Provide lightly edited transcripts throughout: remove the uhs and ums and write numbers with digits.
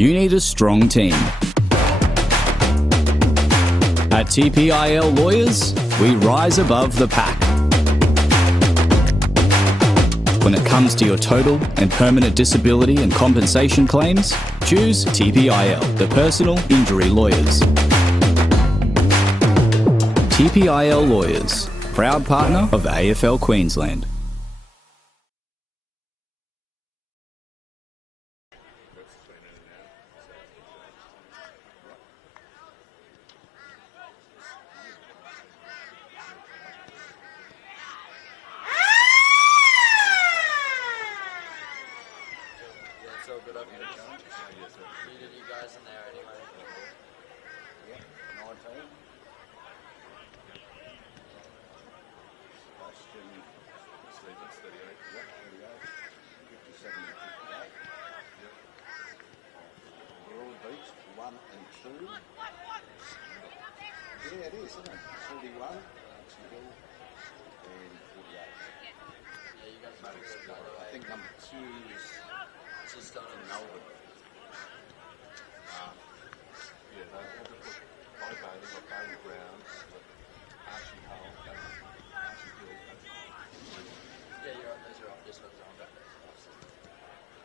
You need a strong team. At TPIL Lawyers, we rise above the pack. When it comes to your total and permanent disability and compensation claims, choose TPIL, the Personal Injury Lawyers. TPIL Lawyers, proud partner of AFL Queensland. Needed you guys in there anyway. Yeah, 19. Sebastian Stevens, 38. Yep, 38. 57 and 58. Yep. Broadbeach, 1 and 2. Yeah, it is, isn't it? 41, TPIL, and 48. Yeah, you guys are good, by the way. I think number 2 is Just done in Melbourne. Yeah, they had to put high bailing or bailing ground, Archie Hull, Archie Hill. Yeah, you're up. Those are off. Just ones are on.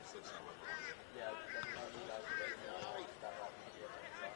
So it's not working on it. Yeah, let me know you guys are ready now. I'll start up and get it.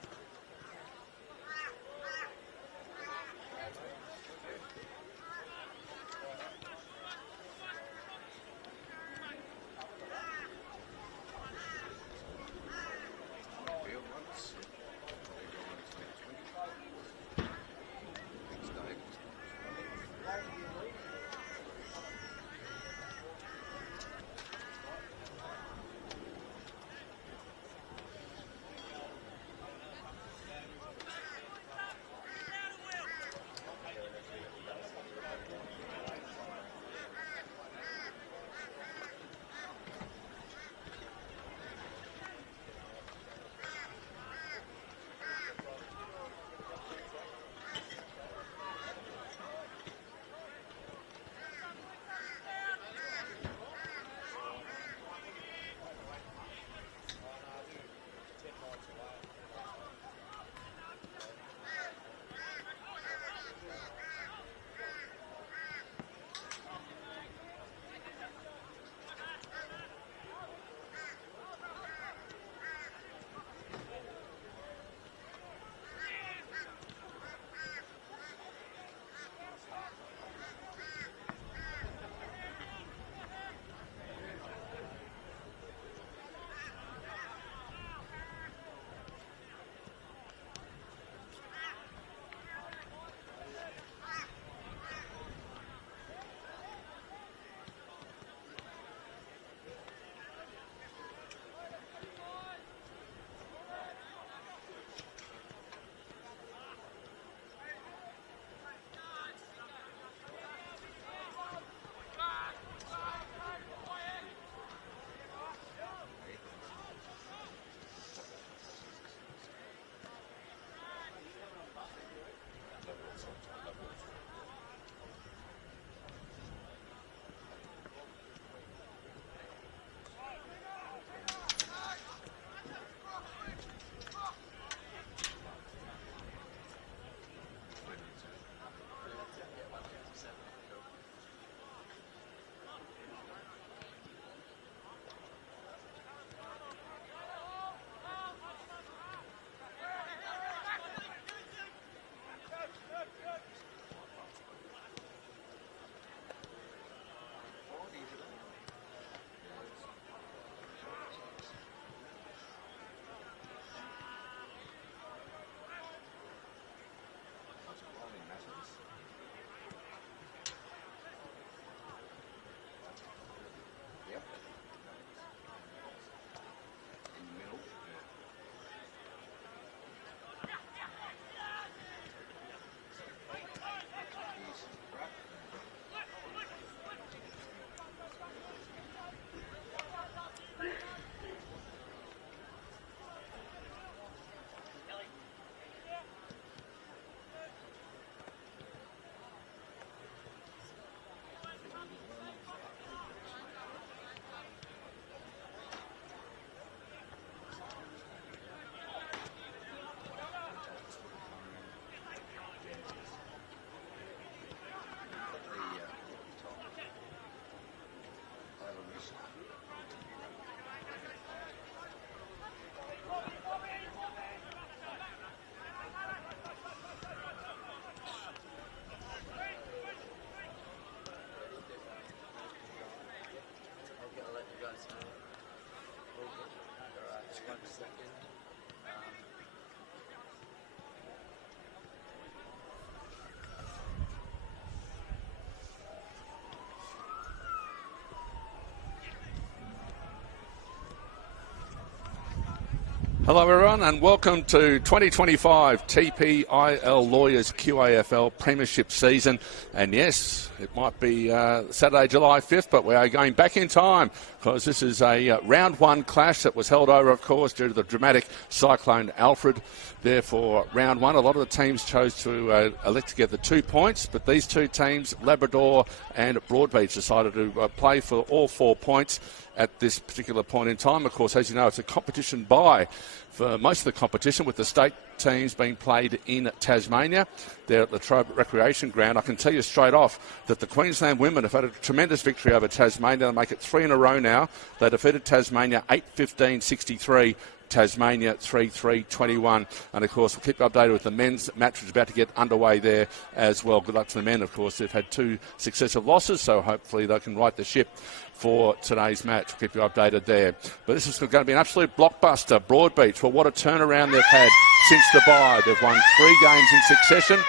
Hello everyone and welcome to 2025 TPIL Lawyers QAFL Premiership season. And yes, it might be Saturday, July 5th, but we are going back in time because this is a round one clash that was held over, of course, due to the dramatic cyclone Alfred. Therefore, round one, a lot of the teams chose to elect to get the 2 points, but these two teams, Labrador and Broadbeach, decided to play for all 4 points at this particular point in time. Of course, as you know, it's a competition bye for most of the competition, with the state teams being played in Tasmania. They're at the Latrobe Recreation Ground. I can tell you straight off that the Queensland women have had a tremendous victory over Tasmania. They make it 3 in a row now. They defeated Tasmania 8-15-63. Tasmania 3-3-21. And of course, we'll keep you updated with the men's match, which is about to get underway there as well. Good luck to the men. Of course, they've had 2 successive losses, so hopefully they can right the ship for today's match. We'll keep you updated there. But this is going to be an absolute blockbuster. Broadbeach, well, what a turnaround they've had since the bye. They've won 3 games in succession.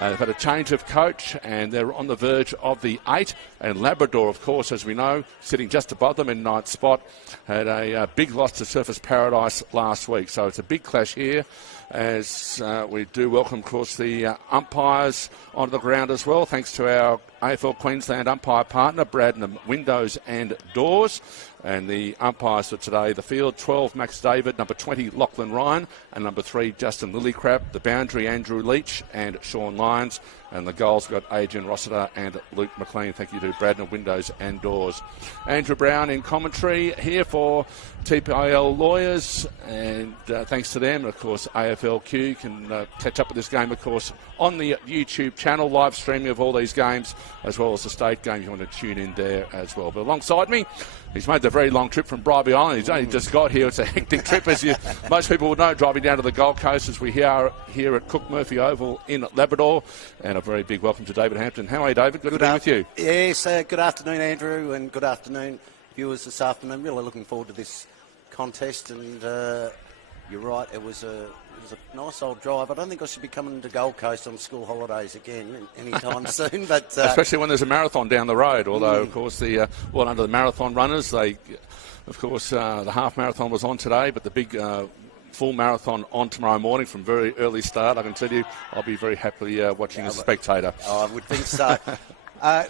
They've had a change of coach and they're on the verge of the 8. And Labrador, of course, as we know, sitting just above them in 9th spot, had a big loss to Surfers Paradise last week. So it's a big clash here, as we do welcome, of course, the umpires onto the ground as well, thanks to our AFL Queensland umpire partner, Bradnam Windows and Doors. And the umpires for today, the field, 12, Max David, number 20, Lachlan Ryan, and number 3, Justin Lillycrap. The boundary, Andrew Leach and Sean Lyons. And the goals, we've got Adrian Rossiter and Luke McLean. Thank you to Bradnam Windows and Doors. Andrew Brown in commentary here for TPIL Lawyers, and thanks to them. Of course, AFLQ can catch up with this game, of course, on the YouTube channel, live streaming of all these games, as well as the state game. If you want to tune in there as well. But alongside me, he's made the very long trip from Broadbeach Island. He's only just got here. It's a hectic trip, as most people would know, driving down to the Gold Coast as we are here at Cook Murphy Oval in Labrador. And a very big welcome to David Hampton. How are you, David? Good to be with you. Yes, good afternoon, Andrew, and good afternoon, viewers this afternoon. Really looking forward to this contest, and you're right, it was a nice old drive. I don't think I should be coming to Gold Coast on school holidays again anytime soon. But especially when there's a marathon down the road, although, of course, the under the marathon runners, they, of course, the half marathon was on today, but the big full marathon on tomorrow morning from very early start. I can tell you, I'll be very happily watching as a spectator. I would think so.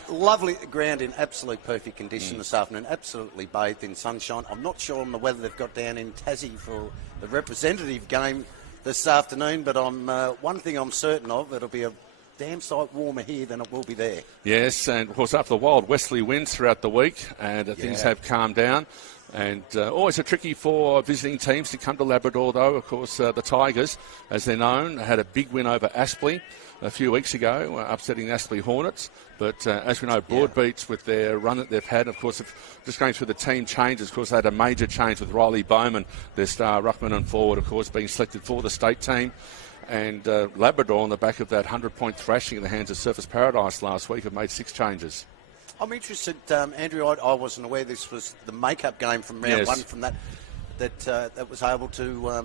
Lovely ground in absolute perfect condition this afternoon, absolutely bathed in sunshine. I'm not sure on the weather they've got down in Tassie for the representative game this afternoon, but one thing I'm certain of, it'll be a damn sight warmer here than it will be there. Yes, and of course after the wild westerly winds throughout the week, and things have calmed down. And always a tricky for visiting teams to come to Labrador, though. Of course, the Tigers, as they're known, had a big win over Aspley a few weeks ago, upsetting the Aspley Hornets. But as we know, Broadbeach, with their run that they've had, of course, just going through the team changes, of course, they had a major change with Riley Bowman, their star ruckman and forward, of course, being selected for the state team. And Labrador, on the back of that 100-point thrashing in the hands of Surfers Paradise last week, have made 6 changes. I'm interested, Andrew, I wasn't aware this was the make-up game from round one from that was able to,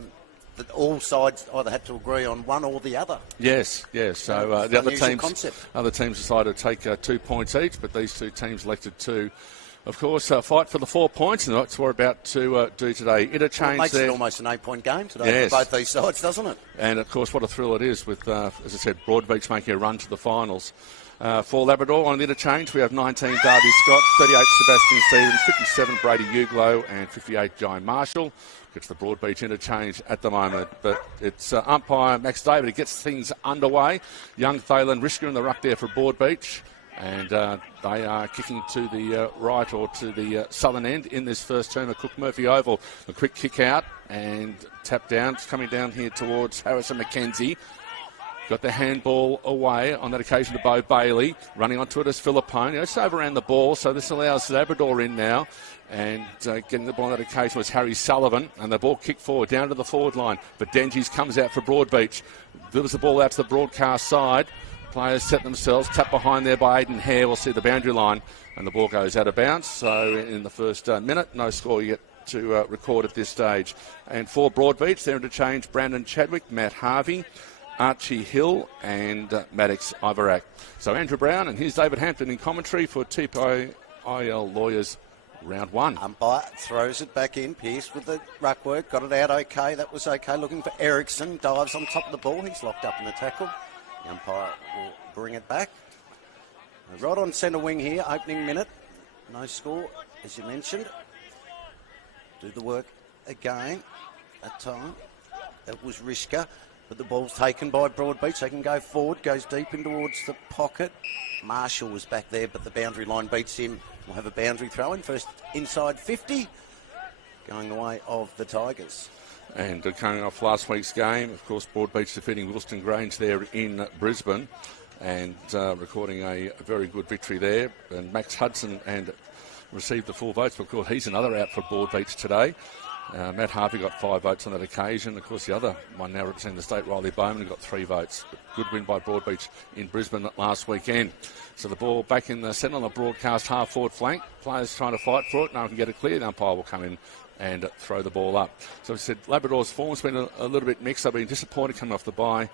that all sides either had to agree on one or the other. Yes. So the other teams decided to take 2 points each, but these 2 teams elected to, of course, fight for the 4 points, and that's what we're about to do today. Interchange it makes it almost an 8-point game today for both these sides, doesn't it? And, of course, what a thrill it is with, as I said, Broadbeach making a run to the finals. For Labrador on the interchange, we have 19 Darby Scott, 38 Sebastian Stevens, 57 Brady Uglow, and 58 Jai Marshall. Gets the Broadbeach interchange at the moment, but it's umpire Max David who gets things underway. Young Thalen Risker in the ruck there for Broadbeach, and they are kicking to the right or to the southern end in this first term of Cook Murphy Oval. A quick kick out and tap down. It's coming down here towards Harrison McKenzie. Got the handball away on that occasion to Bo Bailey. Running onto it as Philippone. Just overran the ball, so this allows Labrador in now. And getting the ball on that occasion was Harry Sullivan. And the ball kicked forward, down to the forward line. But Dengies comes out for Broadbeach. Delivers the ball out to the broadcast side. Players set themselves. Tap behind there by Aidan Hare. We'll see the boundary line. And the ball goes out of bounds. So in the first minute, no score yet to record at this stage. And for Broadbeach, they're interchange Brandon Chadwick, Matt Harvey, Archie Hill and Maddox Ivarak. So Andrew Brown and here's David Hampton in commentary for TPIL Lawyers round one. Umpire throws it back in. Pearce with the ruck work. Got it out okay. That was okay. Looking for Ericsson. Dives on top of the ball. He's locked up in the tackle. The umpire will bring it back. Right on centre wing here. Opening minute. No score, as you mentioned. Do the work again. That time. That was Rishka. But the ball's taken by Broadbeach. They can go forward. Goes deep in towards the pocket. Marshall was back there, but the boundary line beats him. We'll have a boundary throw in. First inside 50. Going the way of the Tigers. And coming off last week's game, of course, Broadbeach defeating Wilston Grange there in Brisbane. And recording a very good victory there. And Max Hudson and received the full votes. But of course, he's another out for Broadbeach today. Matt Harvey got 5 votes on that occasion. Of course, the other one now representing the state, Riley Bowman, got 3 votes. But good win by Broadbeach in Brisbane last weekend. So the ball back in the centre on the broadcast half-forward flank. Players trying to fight for it. No one can get it clear. The umpire will come in and throw the ball up. So we said Labrador's form's been a little bit mixed. They've been disappointed coming off the bye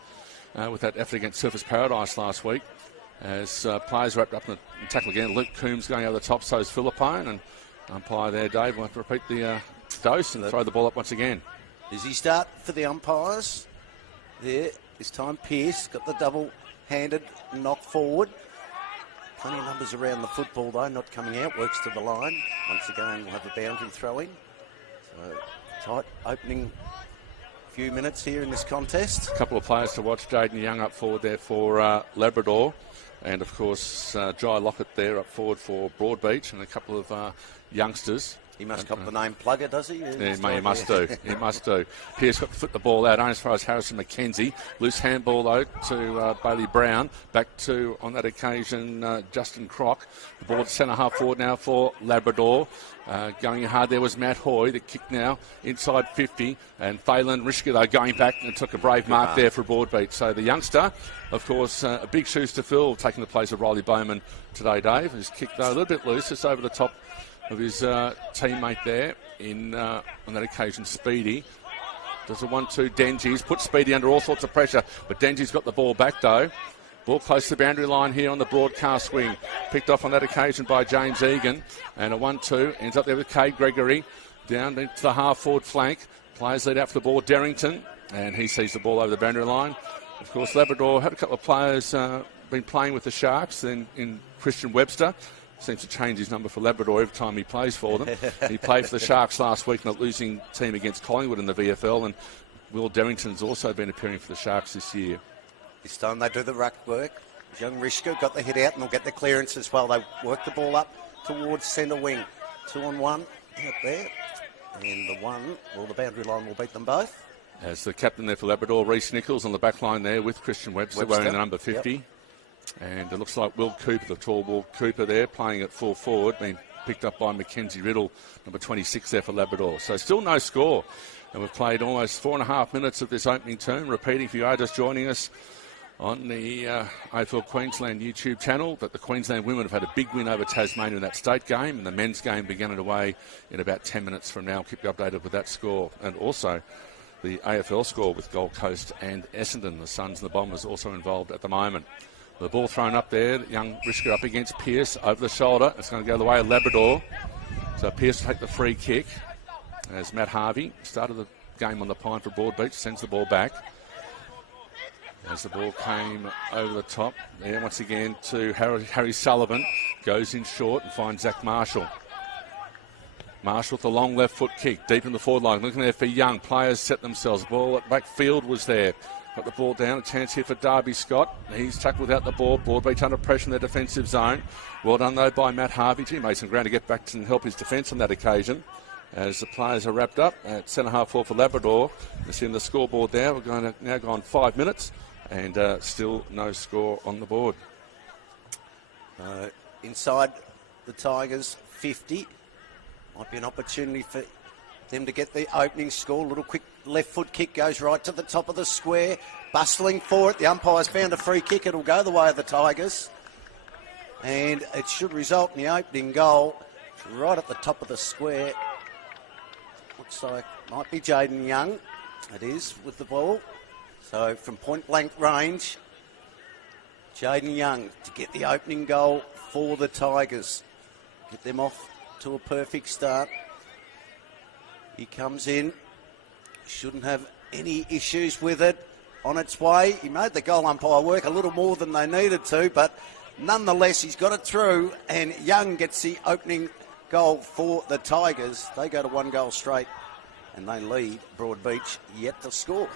with that effort against Surfers Paradise last week. As players wrapped up in the tackle again. Luke Coombs going over the top, so is Philippone. And umpire there, Dave, will have to repeat the dose and throw the ball up once again. Busy start for the umpires. There, this time Pearce got the double-handed knock forward. Plenty of numbers around the football though, not coming out, works to the line. Once again, we'll have a boundary throw-in. So, tight opening few minutes here in this contest. A couple of players to watch. Jaden Young up forward there for Labrador. And, of course, Jai Lockett there up forward for Broadbeach and a couple of youngsters. He must cop the name Plugger, does he? Yeah, he must do. He must do. Pearce got to flip the ball out, only as far as Harrison McKenzie. Loose handball, though, to Bailey Brown. Back to, on that occasion, Justin Crock. The ball centre half forward now for Labrador. Going hard there was Matt Hoy. The kick now inside 50. And Phelan Rishka, though, going back and took a brave mark there for Broadbeach. So the youngster, of course, big shoes to fill, taking the place of Riley Bowman today, Dave. His kick, though, a little bit loose. It's over the top of his teammate there in on that occasion, Speedy. Does a 1-2 Denji's, put Speedy under all sorts of pressure, but Denji's got the ball back though. Ball close to the boundary line here on the broadcast wing. Picked off on that occasion by James Egan, and a 1-2 ends up there with Cade Gregory down into the half-forward flank. Players lead out for the ball, Derrington, and he sees the ball over the boundary line. Of course, Labrador had a couple of players been playing with the Sharks in Christian Webster. Seems to change his number for Labrador every time he plays for them. He played for the Sharks last week in a losing team against Collingwood in the VFL, and Will Derrington's also been appearing for the Sharks this year. This time they do the ruck work. Young Rishka got the hit out and they'll get the clearance as well. They work the ball up towards centre wing. 2-on-1 out there. And the boundary line will beat them both. As the captain there for Labrador, Reece Nichols, on the back line there with Christian Webster wearing the number 50. Yep. And it looks like Will Cooper, the tall Will Cooper there, playing at full forward, being picked up by Mackenzie Riddle, number 26 there for Labrador. So still no score. And we've played almost 4.5 minutes of this opening term. Repeating, if you are just joining us on the AFL Queensland YouTube channel, that the Queensland women have had a big win over Tasmania in that state game, and the men's game began away in about 10 minutes from now. I'll keep you updated with that score. And also the AFL score with Gold Coast and Essendon. The Suns and the Bombers also involved at the moment. The ball thrown up there, young Rishka up against Pearce, over the shoulder. It's going to go the way of Labrador. So Pearce will take the free kick as Matt Harvey started the game on the pine for Broadbeach, sends the ball back. As the ball came over the top, there once again to Harry Sullivan, goes in short and finds Zach Marshall. Marshall with the long left foot kick, deep in the forward line, looking there for Young. Players set themselves. Ball at backfield was there. Got the ball down, a chance here for Darby Scott. He's tackled without the ball. Broadbeach under pressure in their defensive zone. Well done, though, by Matt Harvey. He made some ground to get back and help his defence on that occasion. As the players are wrapped up at centre half forward for Labrador. You see on the scoreboard there, we're going to now go on 5 minutes and still no score on the board. Inside the Tigers, 50. Might be an opportunity for them to get the opening score. A little quick left foot kick goes right to the top of the square. Bustling for it. The umpire's found a free kick. It'll go the way of the Tigers. And it should result in the opening goal right at the top of the square. Looks like might be Jaden Young. It is with the ball. So from point blank range, Jaden Young to get the opening goal for the Tigers. Get them off to a perfect start. He comes in. Shouldn't have any issues with it. On its way. He made the goal umpire work a little more than they needed to, but nonetheless, he's got it through, and Young gets the opening goal for the Tigers. They go to 1 goal straight, and they lead Broadbeach yet to score.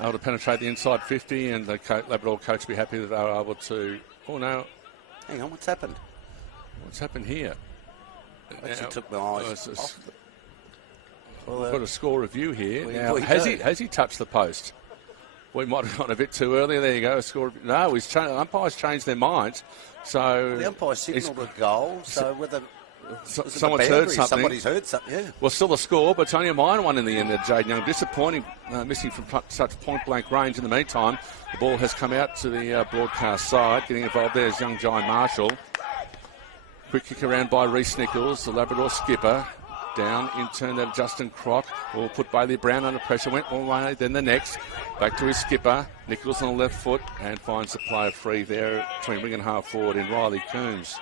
Able to penetrate the inside 50, and the Labrador coach will be happy that they were able to... Oh, no. Hang on, what's happened? What's happened here? Actually took my eyes off. We've got a score review here. Now, has he touched the post? We might have gone a bit too early. There you go. No, umpires changed their minds. So the umpire signalled a goal. So whether someone's heard something. Somebody's heard something. Yeah. Well, still a score, but it's only a minor one in the end. Jaden Young disappointing, missing from such point-blank range. In the meantime, the ball has come out to the broadcast side. Getting involved there is young Jai Marshall. Quick kick around by Reece Nichols, the Labrador skipper. Down in turn that Justin Crock will put Bailey Brown under pressure. Went one way, then the next. Back to his skipper. Nichols on the left foot and finds the player free there between wing and half forward in Riley Coombs.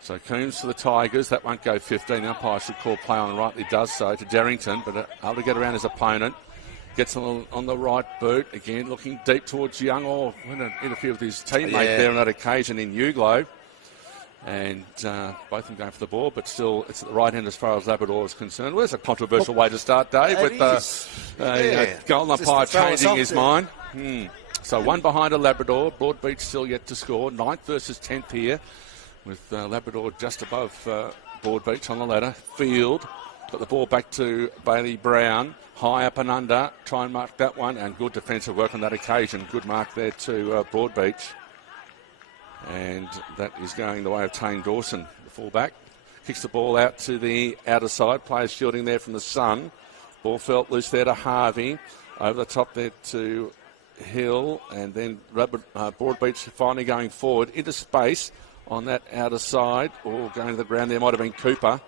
So Coombs for the Tigers. That won't go 15. The umpire should call play on, and rightly does so, to Darrington, but able to get around his opponent. Gets on the right boot. Again, looking deep towards Young. Oh, went to interfere with his teammate there on that occasion in Uglow. And both of them going for the ball, but still it's at the right end as far as Labrador is concerned. Well, it's a controversial way to start, Dave, with Golden umpire changing his mind. So one behind a Labrador. Broadbeach still yet to score. 9th versus 10th here, with Labrador just above Broadbeach on the ladder. Field got the ball back to Bailey Brown. High up and under. Try and mark that one, and good defensive work on that occasion. Good mark there to Broadbeach. And that is going the way of Tane Dawson, the fullback. Kicks the ball out to the outer side. Players shielding there from the sun. Ball felt loose there to Harvey. Over the top there to Hill. And then Broadbeach finally going forward into space on that outer side. Or going to the ground there might have been Cooper.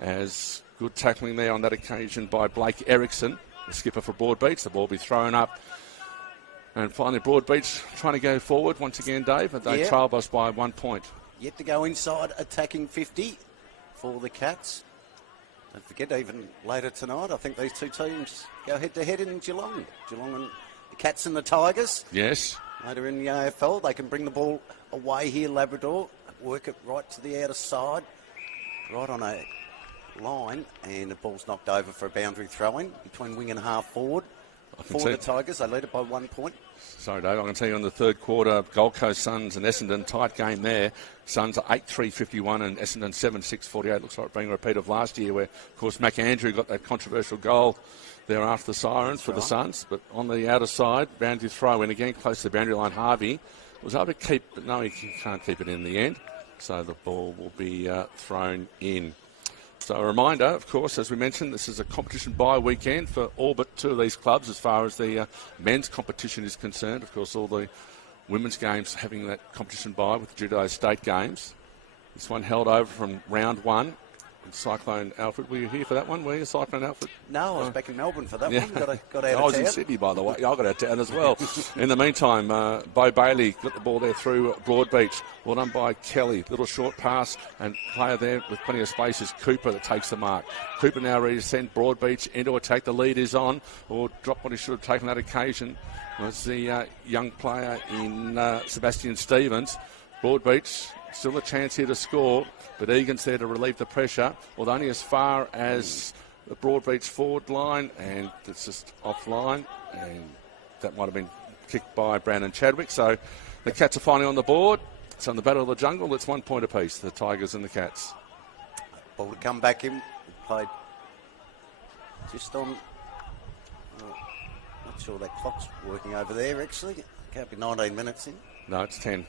As good tackling there on that occasion by Blake Erickson, the skipper for Broadbeach. The ball will be thrown up. And finally, Broadbeach trying to go forward once again, Dave, and they trail us by 1 point. Yet to go inside, attacking 50 for the Cats. Don't forget, even later tonight, I think these two teams go head-to-head in Geelong. Geelong and the Cats and the Tigers. Yes. Later in the AFL, they can bring the ball away here, Labrador. Work it right to the outer side, right on a line, and the ball's knocked over for a boundary throw-in between wing and half forward. For the Tigers, they lead it by 1 point. Sorry, Dave, I can tell you on the third quarter, Gold Coast Suns and Essendon, tight game there. Suns are 8-3-51 and Essendon 7-6-48. Looks like being a repeat of last year where, of course, McAndrew got that controversial goal there after the sirens for the Suns. But on the outer side, boundary throw in again, close to the boundary line. Harvey was able to keep, but no, he can't keep it in the end. So the ball will be thrown in. So a reminder, of course, as we mentioned, this is a competition bye weekend for all but two of these clubs as far as the men's competition is concerned. Of course, all the women's games having that competition bye with the Judo State Games. This one held over from round one. And Cyclone Alfred, were you here for that one? Were you, Cyclone Alfred? No, I was back in Melbourne for that one. Got out of town. I was in Sydney, by the way. I got out of town as well. In the meantime, Bo Bailey got the ball there through Broadbeach. Well done by Kelly. Little short pass, and player there with plenty of space is Cooper that takes the mark. Cooper now ready to send Broadbeach into attack. The lead is on, or drop what he should have taken that occasion. Was the young player in Sebastian Stevens. Broadbeach, still a chance here to score, but Egan's there to relieve the pressure, although only as far as the Broadbeach forward line, and it's just offline, and that might have been kicked by Brandon Chadwick. So the Cats are finally on the board. So in the Battle of the Jungle, it's 1 point apiece, the Tigers and the Cats. Ball to come back in, played just on, not sure that clock's working over there actually. Can't be 19 minutes in. No, it's 10.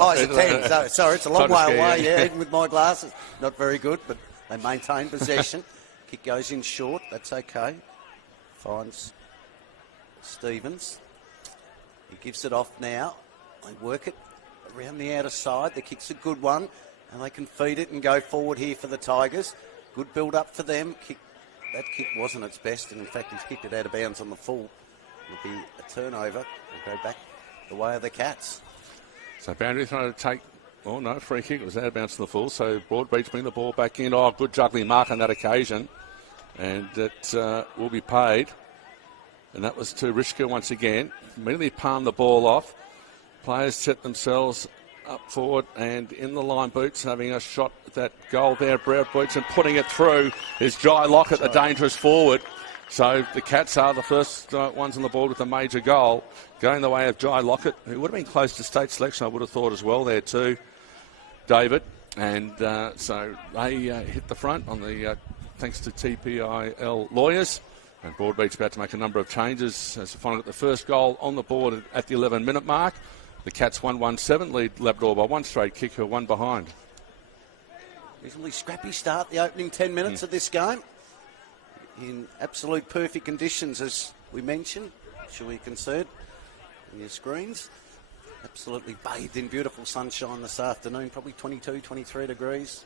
Oh, it's 10. Sorry, it's a long way away, even with my glasses. Not very good, but they maintain possession. Kick goes in short, that's okay. Finds Stevens. He gives it off now. They work it around the outer side. The kick's a good one, and they can feed it and go forward here for the Tigers. Good build-up for them. That kick wasn't its best, and in fact he's kicked it out of bounds on the full. It'll be a turnover. We'll go back the way of the Cats. So boundary trying to take Oh, no, free kick. It was out of bounds to the full. So Broadbeach bring the ball back in. Oh, good juggling mark on that occasion. And it will be paid. And that was to Rishka once again. Immediately palmed the ball off. Players set themselves up forward and in the line boots, having a shot at that goal there. Broadbeach and putting it through is Jai Lockett, the dangerous forward. So the Cats are the first ones on the board with a major goal, going the way of Jai Lockett, who would have been close to state selection, I would have thought as well there too, David. And so they hit the front on the thanks to TPIL lawyers. And Broadbeach about to make a number of changes as they finally got the first goal on the board at the 11-minute mark. The Cats 1-1-7 lead Labrador by one straight kick, who are one behind. Reasonably scrappy start, the opening 10 minutes of this game. In absolute perfect conditions, as we mentioned, sure you can see it on your screens. Absolutely bathed in beautiful sunshine this afternoon, probably 22, 23 degrees.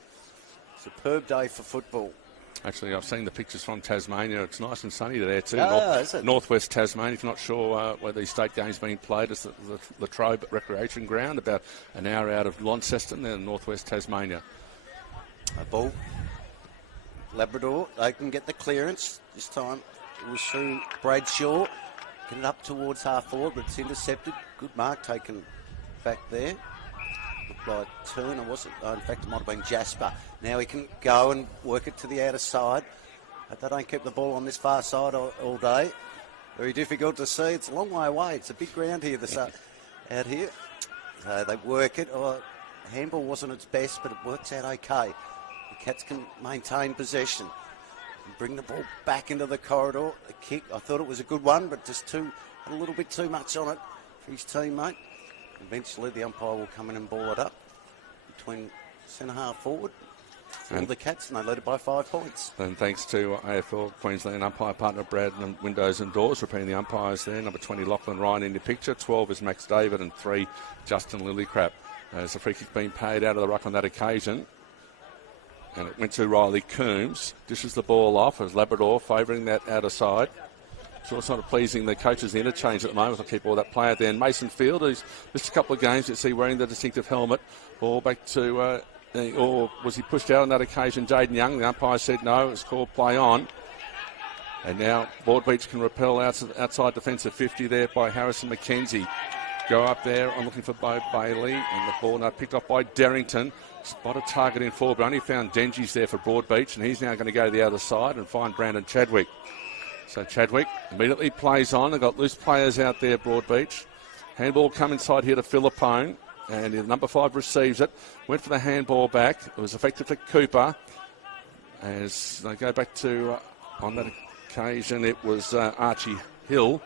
Superb day for football. Actually, I've seen the pictures from Tasmania. It's nice and sunny there too. Is it? Northwest Tasmania. If you're not sure where these state games being played, it's the Latrobe Recreation Ground, about an hour out of Launceston, there in northwest Tasmania. A ball. Labrador, they can get the clearance. This time it was through Bradshaw. Get it up towards half forward, but it's intercepted. Good mark taken back there. Looked like Turner, wasn't? In fact, it might have been Jasper. Now he can go and work it to the outer side. But they don't keep the ball on this far side all day. Very difficult to see. It's a long way away. It's a big ground here out here. They work it. Handball wasn't its best, but it works out okay. The Cats can maintain possession and bring the ball back into the corridor. The kick, I thought it was a good one, but just had a little bit too much on it for his teammate. Eventually the umpire will come in and ball it up between centre half forward for the Cats, and they led it by 5 points. And thanks to AFL Queensland umpire partner Brad and Windows and Doors, repeating the umpires there. Number 20 Lachlan Ryan in the picture, 12 is Max David, and 3 Justin Lillycrap. As the free kick being paid out of the ruck on that occasion. And it went to Riley Coombs. Dishes the ball off as Labrador favouring that outer side. Sure, sort of pleasing the coaches' interchange at the moment. I'll keep all that player there. And Mason Field, who's missed a couple of games, you see wearing the distinctive helmet. Ball back to, or was he pushed out on that occasion? Jaden Young, the umpire said no, it's called play on. And now Broadbeach can repel outside defensive 50 there by Harrison McKenzie. Go up there, I'm looking for Bo Bailey, and the ball now picked up by Darrington. Spotted target in forward, but only found Dengies there for Broadbeach, and he's now going to go to the other side and find Brandon Chadwick. So Chadwick immediately plays on. They've got loose players out there, Broadbeach. Handball come inside here to Philippone, and the number 5 receives it. Went for the handball back. It was effective for Cooper. As they go back to, on that occasion, it was Archie Hill.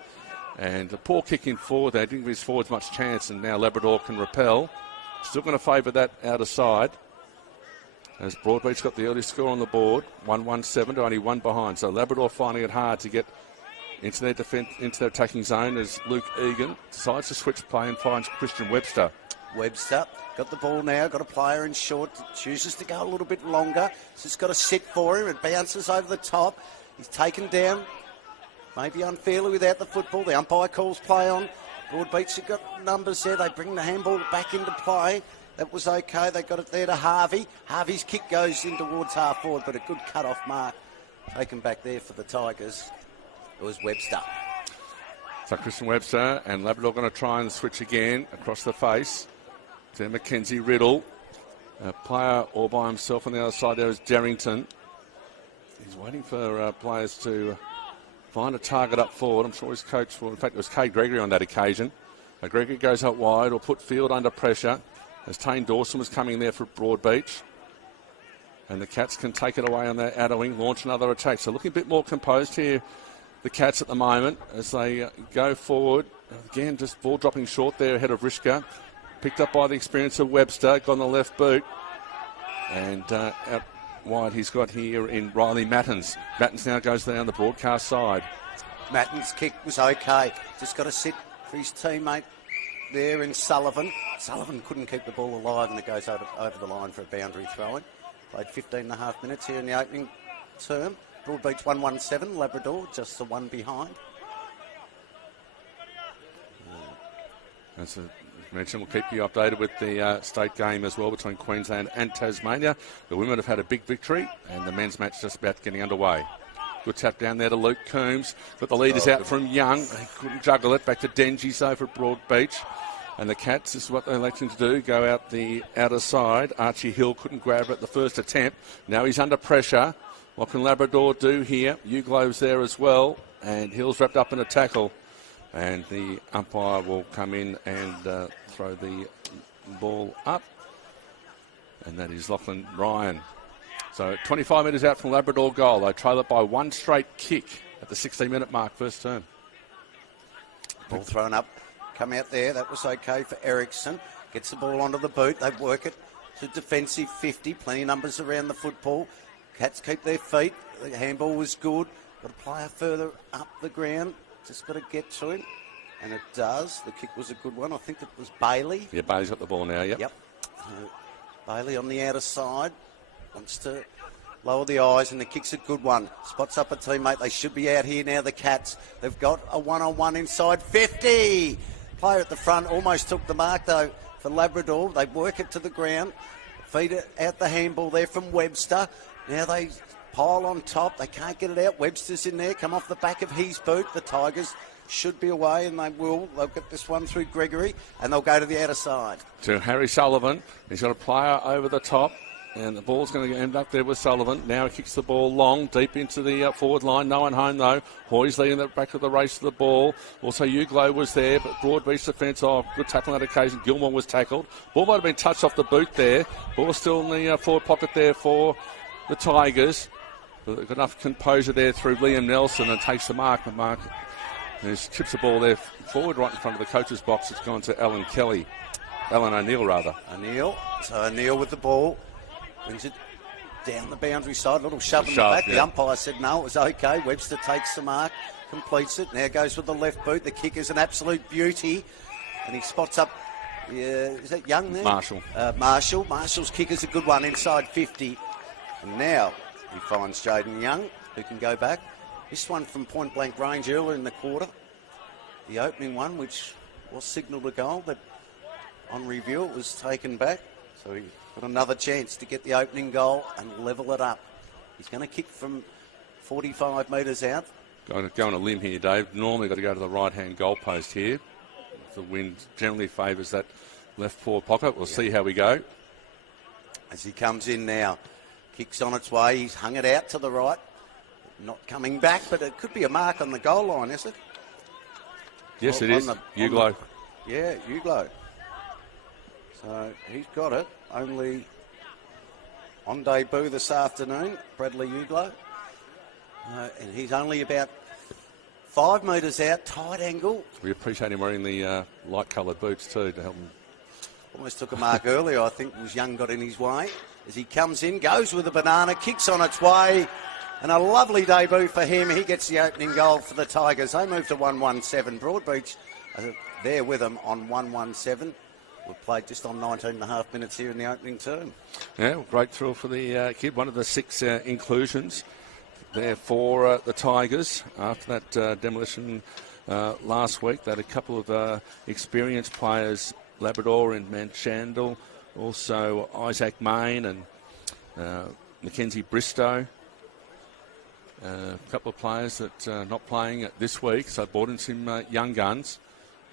And a poor kick in forward there. Didn't give his forwards much chance, and now Labrador can repel. Still going to favour that outer side. As Broadbeach got the early score on the board, 1-1-7 to only 1 behind. So Labrador finding it hard to get into their defence, into their attacking zone as Luke Egan decides to switch play and finds Christian Webster. Webster got the ball now, got a player in short, chooses to go a little bit longer. It's just got to sit for him. It bounces over the top. He's taken down, maybe unfairly without the football. The umpire calls play on. Broadbeach have got numbers there. They bring the handball back into play. That was okay. They got it there to Harvey. Harvey's kick goes in towards half forward, but a good cut-off mark taken back there for the Tigers. It was Webster. So Christian Webster and Labrador going to try and switch again across the face to Mackenzie Riddle. A player all by himself on the other side there is Darrington. He's waiting for players to find a target up forward. I'm sure his coach will. In fact, it was Kay Gregory on that occasion. Gregory goes out wide or put Field under pressure as Tane Dawson was coming there for Broadbeach. And the Cats can take it away on their outer wing, launch another attack. So looking a bit more composed here, the Cats at the moment, as they go forward. Again, just ball dropping short there ahead of Rishka. Picked up by the experience of Webster, got on the left boot. And out wide he's got here in Riley Mattins. Mattins now goes down the broadcast side. Mattins' kick was okay. Just got to sit for his teammate there in Sullivan. Sullivan couldn't keep the ball alive, and it goes over the line for a boundary throw-in. Played 15 and a half minutes here in the opening term. Broadbeach 1-1-7, Labrador just the one behind. That's a Mention we'll keep you updated with the state game as well between Queensland and Tasmania. The women have had a big victory, and the men's match just about getting underway. Good tap down there to Luke Coombs, but the lead is out from Young. He couldn't juggle it. Back to Dengies over at Broadbeach. And the Cats, this is what they're electing to do, go out the outer side. Archie Hill couldn't grab it at the first attempt. Now he's under pressure. What can Labrador do here? Uglo's there as well, and Hill's wrapped up in a tackle. And the umpire will come in and throw the ball up. And that is Lachlan Ryan. So 25 metres out from Labrador goal. They trail it by one straight kick at the 16-minute mark, first term. Ball thrown up. Come out there. That was okay for Ericsson. Gets the ball onto the boot. They work it to defensive 50. Plenty of numbers around the football. Cats keep their feet. The handball was good. Got a player further up the ground. Just got to get to him. And it does. The kick was a good one. I think it was Bailey. Yeah, Bailey's got the ball now, yep. Bailey on the outer side. Wants to lower the eyes, and the kick's a good one. Spots up a teammate. They should be out here now, the Cats. They've got a one-on-one inside 50. Player at the front almost took the mark, though, for Labrador. They work it to the ground. Feed it out the handball there from Webster. Now they pile on top. They can't get it out. Webster's in there. Come off the back of his boot. The Tigers should be away, and they will. They'll get this one through Gregory, and they'll go to the outer side. To Harry Sullivan. He's got a player over the top. And the ball's going to end up there with Sullivan. Now he kicks the ball long, deep into the forward line. No one home, though. Hoy's leading the back of the race to the ball. Also, Uglo was there, but Broadbeach defence, good tackle on that occasion. Gilmore was tackled. Ball might have been touched off the boot there. Ball still in the forward pocket there for the Tigers. But they've got enough composure there through Liam Nelson and takes the mark. The mark chips the ball there forward right in front of the coach's box. It's gone to Alan O'Neill, rather. So O'Neill with the ball. Brings it down the boundary side, a little shove in the back. Yeah. The umpire said no, it was okay. Webster takes the mark, completes it. Now goes with the left boot. The kick is an absolute beauty. And he spots up, is that Young there? Marshall. Marshall's kick is a good one, inside 50. And now he finds Jaden Young, who can go back. This one from point blank range earlier in the quarter. The opening one, which was signalled a goal, but on review it was taken back. So he got another chance to get the opening goal and level it up. He's going to kick from 45 metres out. Going on a limb here, Dave. Normally got to go to the right-hand goal post here. The wind generally favours that left forward pocket. We'll see how we go. As he comes in now, kicks on its way. He's hung it out to the right. Not coming back, but it could be a mark on the goal line, is it? Yes, it is. Uglo. Yeah, Uglo. So he's got it. Only on debut this afternoon, Bradley Uglo. And he's only about 5 metres out, tight angle. We appreciate him wearing the light-coloured boots too to help him. Almost took a mark earlier, I think, was Young got in his way. As he comes in, goes with a banana, kicks on its way. And a lovely debut for him. He gets the opening goal for the Tigers. They move to 1-1-7. Broadbeach there with them on 1-1-7. We've played just on 19.5 minutes here in the opening term. Yeah, well, great thrill for the kid. One of the 6 inclusions there for the Tigers after that demolition last week. They had a couple of experienced players, Labrador and Manchandle, also Isaac Main and Mackenzie Bristow. A couple of players that are not playing this week, so brought in some young guns.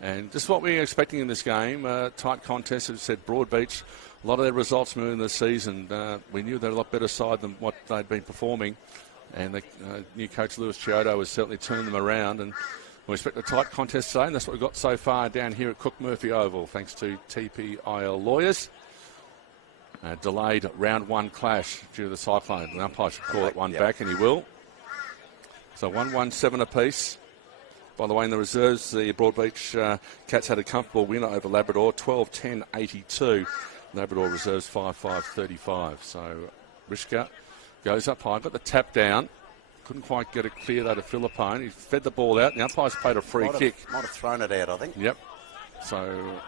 And just what we were expecting in this game, tight contest, as I said, Broadbeach, a lot of their results moving the season. We knew they were a lot better side than what they'd been performing. And the new coach, Lewis Chiodo, has certainly turned them around. And we expect a tight contest today, and that's what we've got so far down here at Cook Murphy Oval, thanks to TPIL lawyers. Delayed round 1 clash due to the cyclone. The umpire should call it one back, and he will. So 1-1-7 apiece. By the way, in the reserves, the Broadbeach Cats had a comfortable win over Labrador, 12-10-82. Labrador reserves 5-5-35. So Rishka goes up high, got the tap down. Couldn't quite get it clear though to Philippone. He fed the ball out. The umpire's played a free kick. Might have thrown it out, I think. Yep. So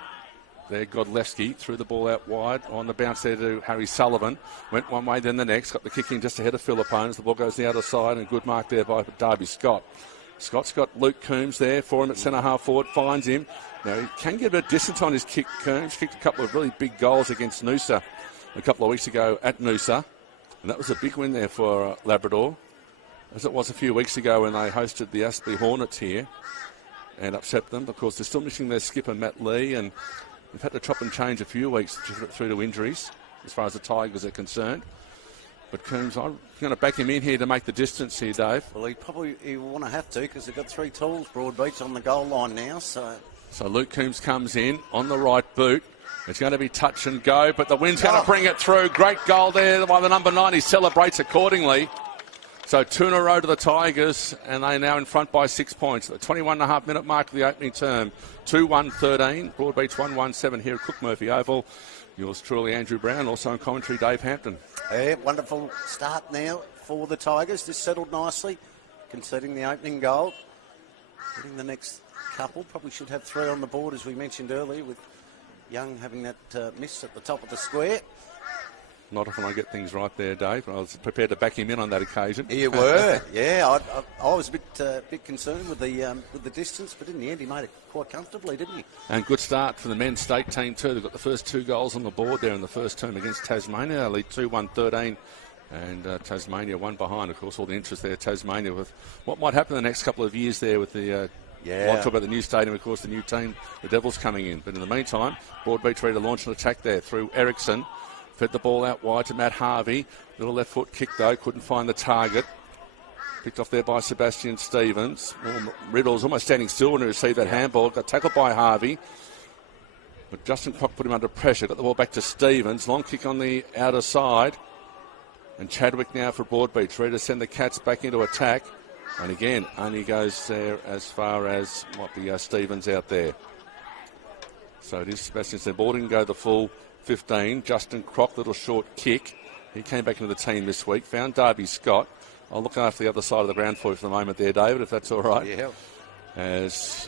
there, Godlewski threw the ball out wide on the bounce there to Harry Sullivan. Went one way, then the next. Got the kick in just ahead of Philippone as the ball goes the other side, and good mark there by Darby Scott. Scott's got Luke Coombs there for him at centre-half forward, finds him. Now, he can get a bit of distance on his kick. Coombs kicked a couple of really big goals against Noosa a couple of weeks ago at Noosa. And that was a big win there for Labrador, as it was a few weeks ago when they hosted the Astley Hornets here and upset them. Of course, they're still missing their skipper, Matt Lee, and they've had to chop and change a few weeks through to injuries as far as the Tigers are concerned. But Coombs, I'm going to back him in here to make the distance here, Dave. Well, he will want to have to, because they've got 3 tools, Broadbeach, on the goal line now. So Luke Coombs comes in on the right boot. It's going to be touch and go, but the wind's going to bring it through. Great goal there by the number 9. He celebrates accordingly. So 2 in a row to the Tigers, and they're now in front by 6 points. The 21.5-minute mark of the opening term. 2-1-13. Broadbeach 1-1-7 here at Cook Murphy Oval. Yours truly, Andrew Brown. Also on commentary, Dave Hampton. Yeah, wonderful start now for the Tigers. This settled nicely, conceding the opening goal. Getting the next couple. Probably should have 3 on the board, as we mentioned earlier, with Young having that miss at the top of the square. Not often I get things right there, Dave. I was prepared to back him in on that occasion. You were, yeah. I was a bit concerned with the distance, but in the end he made it quite comfortably, didn't he? And good start for the men's state team too. They've got the first 2 goals on the board there in the first term against Tasmania. They lead 2-1-13, and Tasmania 1 behind. Of course, all the interest there, Tasmania, with what might happen in the next couple of years there with the. We'll talk about the new stadium, of course, the new team, the Devils coming in. But in the meantime, Broadbeach ready to launch an attack there through Ericsson. Fed the ball out wide to Matt Harvey. Little left foot kick, though. Couldn't find the target. Picked off there by Sebastian Stevens. Riddle's almost standing still when he received that handball. Got tackled by Harvey. But Justin Crock put him under pressure. Got the ball back to Stevens. Long kick on the outer side. And Chadwick now for Broadbeach. Ready to send the Cats back into attack. And again, only goes there as far as might be Stevens out there. So it is Sebastian Stevens. Ball didn't go the full 15. Justin Crock, little short kick. He came back into the team this week. Found Darby Scott. I'll look after the other side of the ground for you for the moment there, David, if that's all right. Yeah. As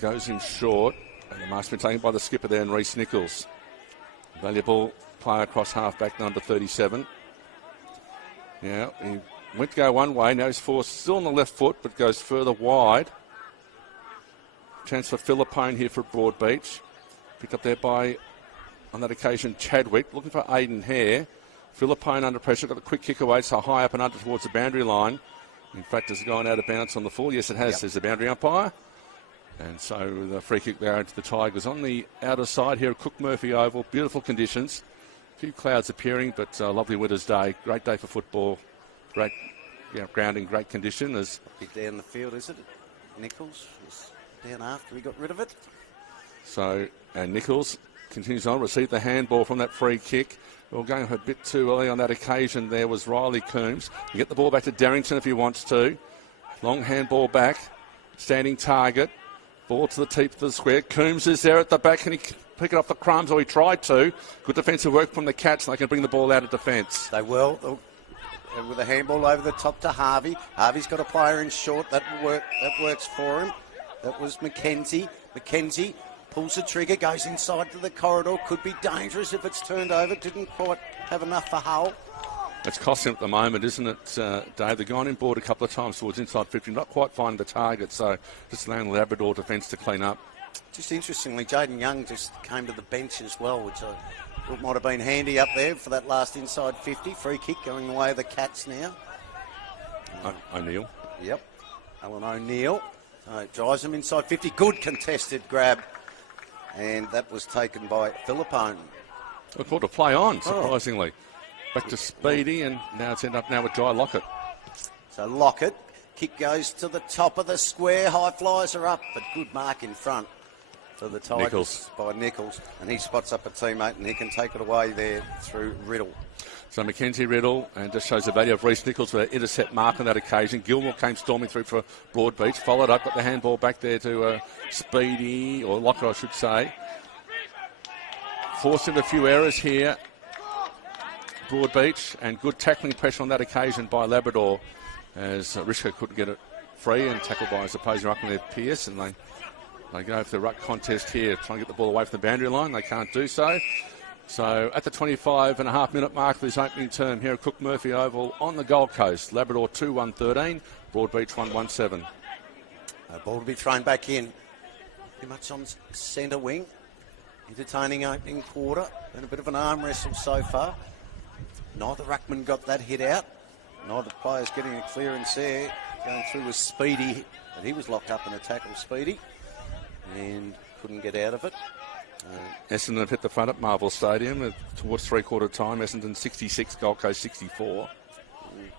goes in short. And the mark's been taken by the skipper there, and Reece Nichols. Valuable player across half-back, number 37. Yeah, he went to go one way. Now he's forced still on the left foot, but goes further wide. Chance for Philippone here for Broadbeach. Picked up there by, on that occasion, Chadwick. Looking for Aidan Hare. Philippone under pressure. Got a quick kick away, so high up and under towards the boundary line. In fact, has gone out of bounds on the full. Yes, it has, says the boundary umpire. And so the free kick there to the Tigers on the outer side here at Cook Murphy Oval. Beautiful conditions. A few clouds appearing, but lovely winter's day. Great day for football. Great ground in great condition. As big down the field, is it? Nichols was down after he got rid of it. So, and Nichols continues on, received the handball from that free kick. Well, going a bit too early on that occasion there was Riley Coombs. You get the ball back to Darrington if he wants to. Long handball back. Standing target. Ball to the teeth of the square. Coombs is there at the back. Can he pick it off the crumbs? Or he tried to. Good defensive work from the Cats, and they can bring the ball out of defence. They will. And with a handball over the top to Harvey. Harvey's got a player in short. That works for him. That was McKenzie. McKenzie pulls the trigger, goes inside to the corridor. Could be dangerous if it's turned over. Didn't quite have enough for Hull. It's costing at the moment, isn't it, Dave? They've gone in board a couple of times towards inside 50, not quite finding the target, so just allowing the Labrador defence to clean up. Just interestingly, Jaden Young just came to the bench as well, which I thought might have been handy up there for that last inside 50. Free kick going away the Cats now. O'Neill. Yep, Alan O'Neill. So drives him inside 50. Good contested grab. And that was taken by Philippone. I thought to play on, surprisingly. Back to Speedy, and now it's ended up now with Jai Lockett. So Lockett, kick goes to the top of the square. High flyers are up, but good mark in front for the Tigers by Nichols. And he spots up a teammate, and he can take it away there through Riddle. So Mackenzie Riddle, and just shows the value of Reece Nichols for an intercept mark on that occasion. Gilmore came storming through for Broadbeach, followed up, got the handball back there to Speedy, or Lockett I should say. Forced into a few errors here, Broadbeach, and good tackling pressure on that occasion by Labrador, as Rishka couldn't get it free, and tackled by his opposing ruckman there, Pearce, and they go for the ruck contest here, trying to get the ball away from the boundary line. They can't do so. So at the 25.5-minute mark of this opening term here at Cook Murphy Oval on the Gold Coast, Labrador 2-1-13, Broadbeach 1-1-7. Ball to be thrown back in. Pretty much on centre wing. Entertaining opening quarter. Been a bit of an arm wrestle so far. Neither ruckman got that hit out. Neither player's getting a clearance there. Going through with Speedy, but he was locked up in a tackle, Speedy, and couldn't get out of it. Essendon have hit the front at Marvel Stadium towards three-quarter time. Essendon 66, Gold Coast 64.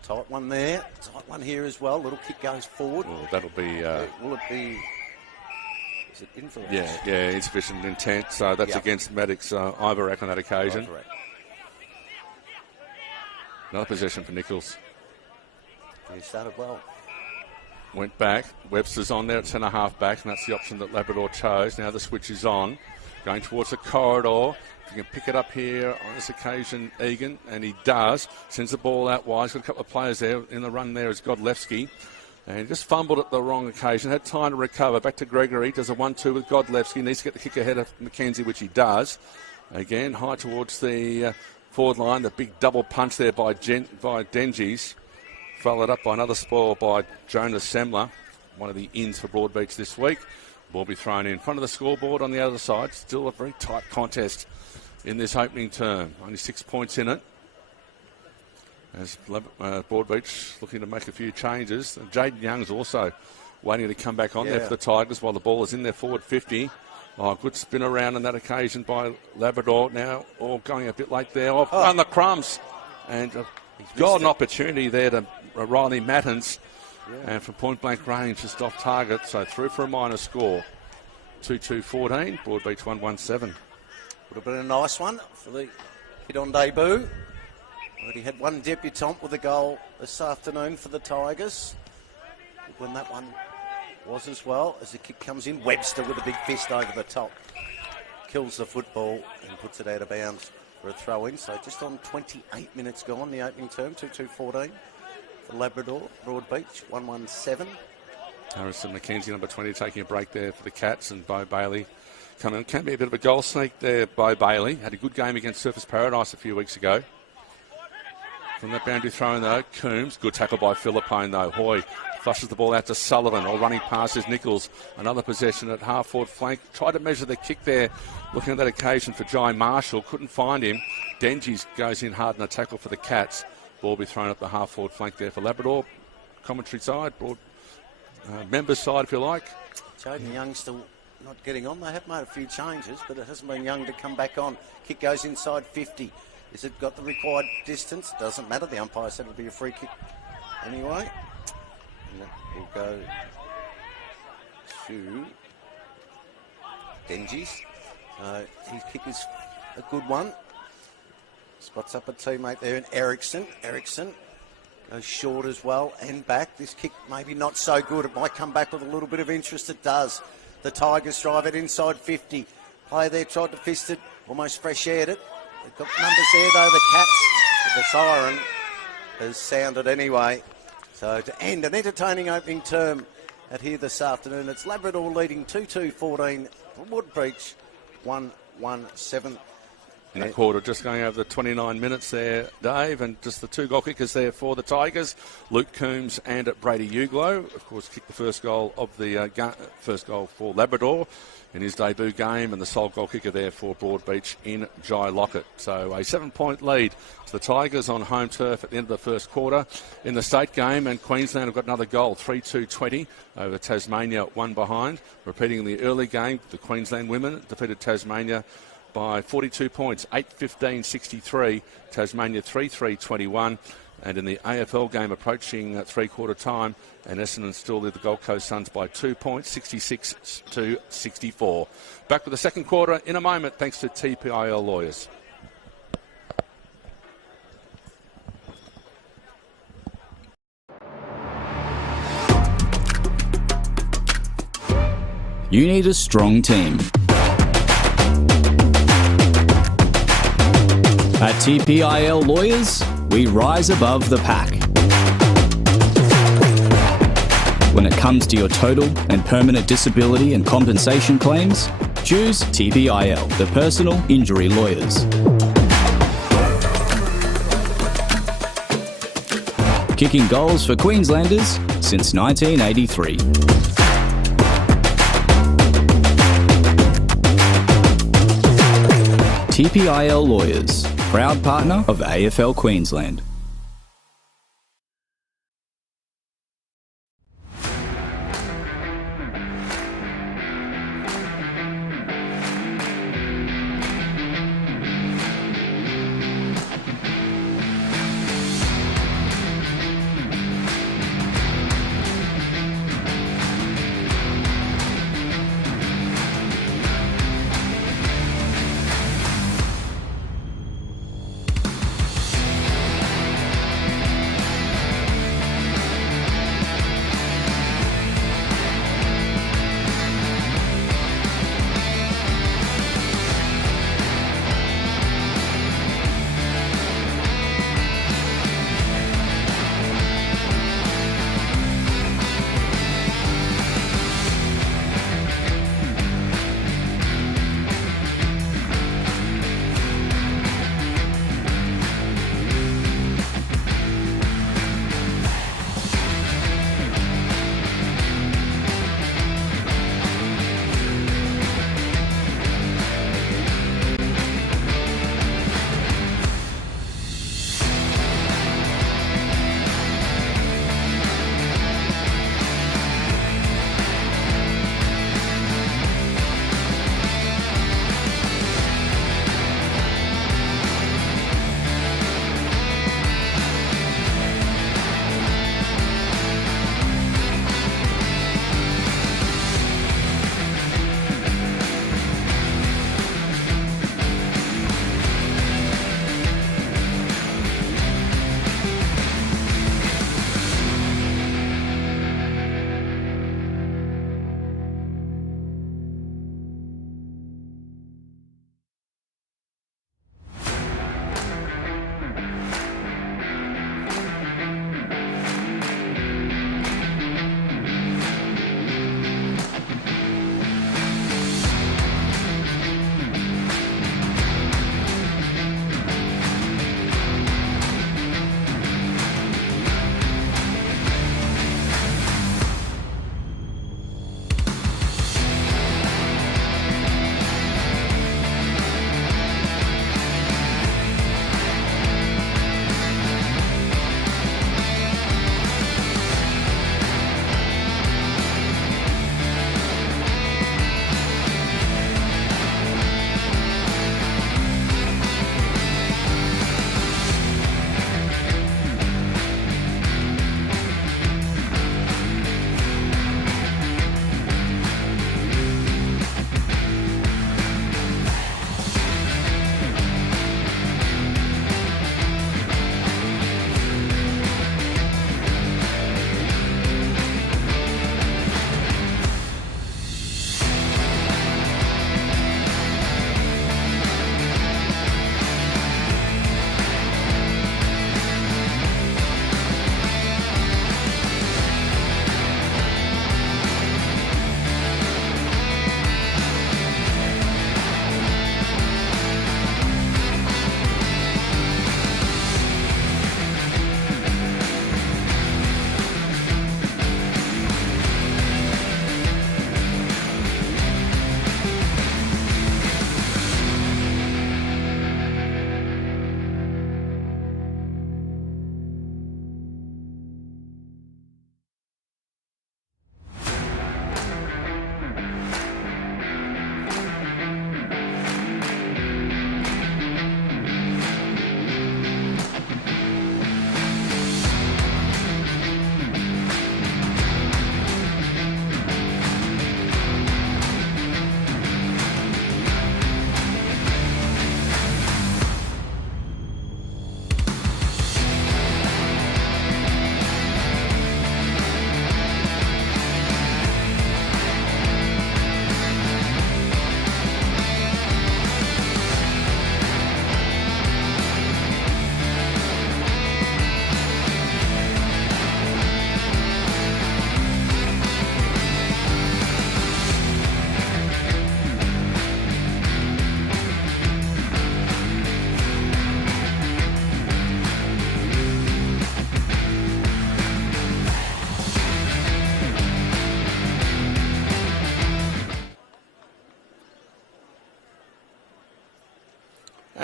Tight one there. Tight one here as well. Little kick goes forward. Oh, that'll be... will it be... Is it influence? Yeah, insufficient intent. So that's against Maddox Iverack on that occasion. Another possession for Nichols. He started well. Went back. Webster's on there at centre-half back, and that's the option that Labrador chose. Now the switch is on. Going towards the corridor. If you can pick it up here on this occasion, Egan, and he does. Sends the ball out wide. He's got a couple of players there. In the run there is Godlewski. And he just fumbled at the wrong occasion. Had time to recover. Back to Gregory. Does a 1-2 with Godlewski. Needs to get the kick ahead of McKenzie, which he does. Again, high towards the forward line. The big double punch there by Dengies. Followed up by another spoil by Jonas Semler, one of the ins for Broadbeach this week. Ball be thrown in front of the scoreboard on the other side. Still a very tight contest in this opening term. Only 6 points in it. As Broadbeach looking to make a few changes. Jaden Young's also waiting to come back on there for the Tigers while the ball is in their forward 50. Oh, good spin around on that occasion by Labrador now. All going a bit late there. On the crumbs. And got an opportunity there to Riley Mattins. And from point-blank range, just off target. So through for a minor score. 2-2-14. Broadbeach 1-1-7. Would have been a nice one for the hit-on debut. Already had one debutant with a goal this afternoon for the Tigers. Good when that one was as well. As the kick comes in, Webster with a big fist over the top. Kills the football and puts it out of bounds for a throw-in. So just on 28 minutes gone, the opening term, 2-2-14 for Labrador. Broadbeach, 1-1-7. Harrison McKenzie, number 20, taking a break there for the Cats, and Bo Bailey coming in. Can be a bit of a goal sneak there, Bo Bailey. Had a good game against Surfers Paradise a few weeks ago. From that boundary throw-in, though, Coombs. Good tackle by Philippine, though. Hoy flushes the ball out to Sullivan, or running past is Nichols. Another possession at half-forward flank. Tried to measure the kick there, looking at that occasion for Jai Marshall. Couldn't find him. Dengies goes in hard in a tackle for the Cats. Ball be thrown up the half-forward flank there for Labrador. Commentary side, members side, if you like. Jaden Young still not getting on. They have made a few changes, but it hasn't been Young to come back on. Kick goes inside 50. Has it got the required distance? Doesn't matter. The umpire said it'll be a free kick anyway. And that will go to Dengies. His kick is a good one. Spots up a teammate there in Ericsson. Ericsson goes short as well and back. This kick maybe not so good. It might come back with a little bit of interest. It does. The Tigers drive it inside 50. Player there tried to fist it. Almost fresh-aired it. They've got numbers there, though, the Cats. But the siren has sounded anyway. So to end an entertaining opening term at here this afternoon, it's Labrador leading 2-2-14. Broadbeach 1-1-7. In that quarter, just going over the 29 minutes there, Dave, and just the two goal kickers there for the Tigers, Luke Coombs and Brady Uglow. Of course, kicked the first goal of the first goal for Labrador in his debut game, and the sole goal kicker there for Broadbeach in Jai Lockett. So a 7-point lead to the Tigers on home turf at the end of the first quarter. In the state game, and Queensland have got another goal, 3-2-20 over Tasmania, one behind. Repeating the early game, the Queensland women defeated Tasmania by 42 points, 8-15-63, Tasmania 3-3-21. And in the AFL game approaching three-quarter time, and Essendon still lead the Gold Coast Suns by 2 points, 66-64. Back with the second quarter in a moment, thanks to TPIL Lawyers. You need a strong team. At TPIL Lawyers, we rise above the pack. When it comes to your total and permanent disability and compensation claims, choose TPIL, the personal injury lawyers. Kicking goals for Queenslanders since 1983. TPIL Lawyers, proud partner of AFL Queensland.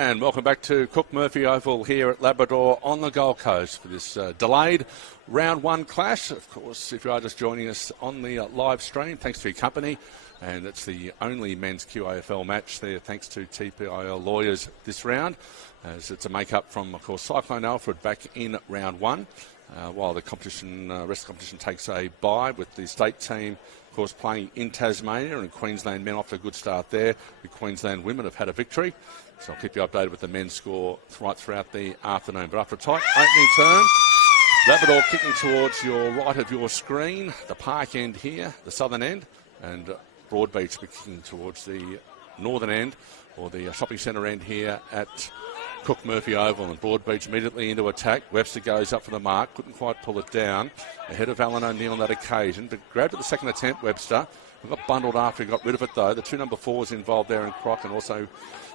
And welcome back to Cook Murphy Oval here at Labrador on the Gold Coast for this delayed round one clash. Of course, if you are just joining us on the live stream, thanks for your company. And it's the only men's QAFL match there, thanks to TPIL lawyers this round, as it's a make-up from, of course, Cyclone Alfred back in round one, while the competition, rest of the competition takes a bye with the state team, of course, playing in Tasmania, and Queensland men off to a good start there. The Queensland women have had a victory, so I'll keep you updated with the men's score right throughout the afternoon. But after a tight opening turn, Labrador kicking towards your right of your screen, the park end here, the southern end, and Broadbeach kicking towards the northern end, or the shopping centre end here at Cook Murphy Oval. And Broadbeach immediately into attack. Webster goes up for the mark, couldn't quite pull it down. Ahead of Alan O'Neill on that occasion, but grabbed at the second attempt, Webster. Got bundled after he got rid of it though. The two number 4s involved there in Croc and also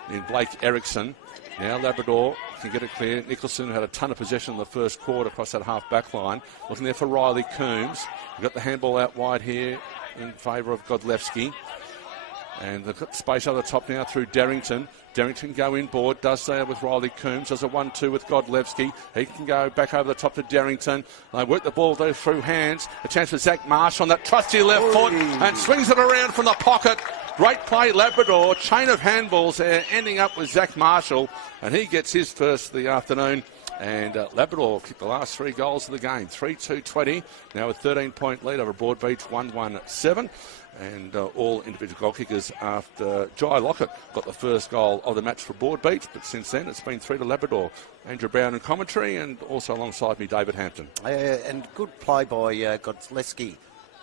in Blake Erickson. Now Labrador can get it clear. Nicholson had a ton of possession in the first quarter across that half back line. Looking there for Riley Coombs. We've got the handball out wide here in favour of Godlewski. And they've got space over the top now through Darrington. Darrington go inboard, does so with Riley Coombs. Does a 1-2 with Godlewski. He can go back over the top to Darrington. They work the ball though through hands. A chance for Zach Marsh on that trusty left foot and swings it around from the pocket. Great play, Labrador. Chain of handballs there, ending up with Zach Marshall. And he gets his first of the afternoon. And Labrador kicked the last 3 goals of the game. 3-2-20. Now with 13-point lead over Broadbeach, 1-1-7. And all individual goal kickers after Jai Lockett got the first goal of the match for Broadbeach. But since then, it's been 3 to Labrador. Andrew Brown in commentary, and also alongside me, David Hampton. And good play by Godlewski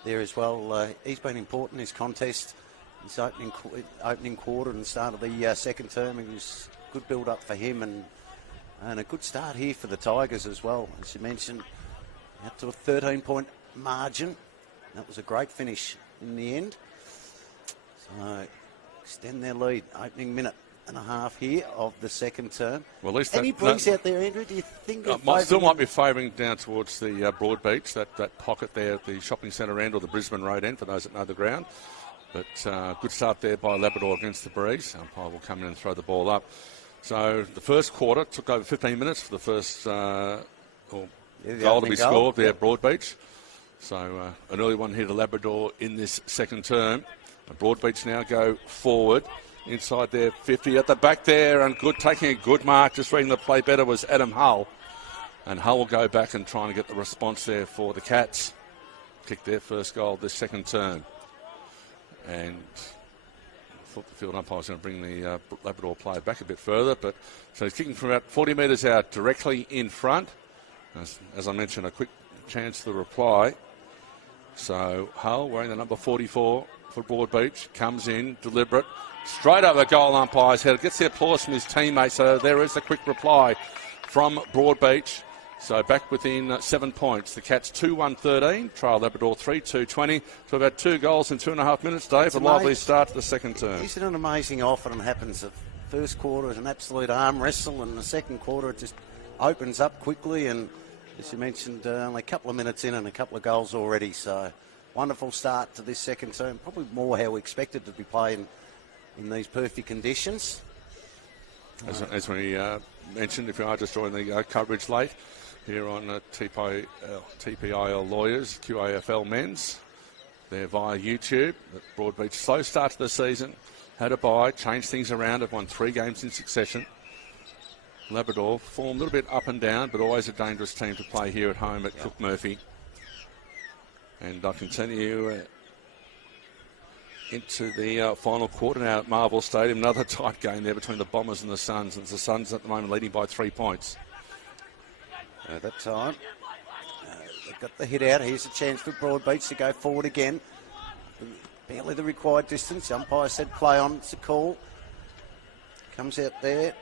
there as well. He's been important in this contest. His opening quarter and start of the second term. It was good build-up for him and a good start here for the Tigers as well. As you mentioned, up to a 13-point margin. That was a great finish in the end. So extend their lead. Opening minute and a half here of the second term. Well, at least any breeze out there, Andrew? Do you think still might be favouring down towards the Broadbeach, that pocket there at the shopping centre end or the Brisbane Road end, for those that know the ground. But good start there by Labrador against the breeze. Umpire will come in and throw the ball up. So the first quarter took over 15 minutes for the first goal to be scored there at Broadbeach. So an early one here to Labrador in this second term. And Broadbeach now go forward inside their 50 at the back there, and good, taking a good mark. Just reading the play better was Adam Hull. And Hull will go back and try and get the response there for the Cats. Kicked their first goal this second term. And I thought the field umpire was going to bring the Labrador player back a bit further. But so he's kicking from about 40 metres out directly in front. As I mentioned, a quick chance to reply. So Hull, wearing the number 44 for Broadbeach, comes in, deliberate, straight over the goal umpire's head. Gets the applause from his teammates. So there is a quick reply from Broadbeach. So back within 7 points. The Cats 2-1-13, Trail Labrador 3-2-20. So about 2 goals in 2.5 minutes, Dave. A lively start to the second term. Isn't it amazing how often it happens? The first quarter is an absolute arm wrestle, and the second quarter it just opens up quickly. And as you mentioned, only a couple of minutes in and a couple of goals already. So wonderful start to this second term. Probably more how we expected to be playing in these perfect conditions. As we mentioned, if you are just joining the coverage late, here on TPIL Lawyers, QAFL Men's. They're via YouTube. Broadbeach, slow start to the season. Had a bye, changed things around. Have won 3 games in succession. Labrador form a little bit up and down, but always a dangerous team to play here at home at Cook Murphy. And I continue into the final quarter now at Marvel Stadium. Another tight game there between the Bombers and the Suns. And the Suns at the moment leading by 3 points. At that time, they've got the hit out. Here's a chance for Broadbeach to go forward again. Barely the required distance. The umpire said play on. It's a call. Comes out there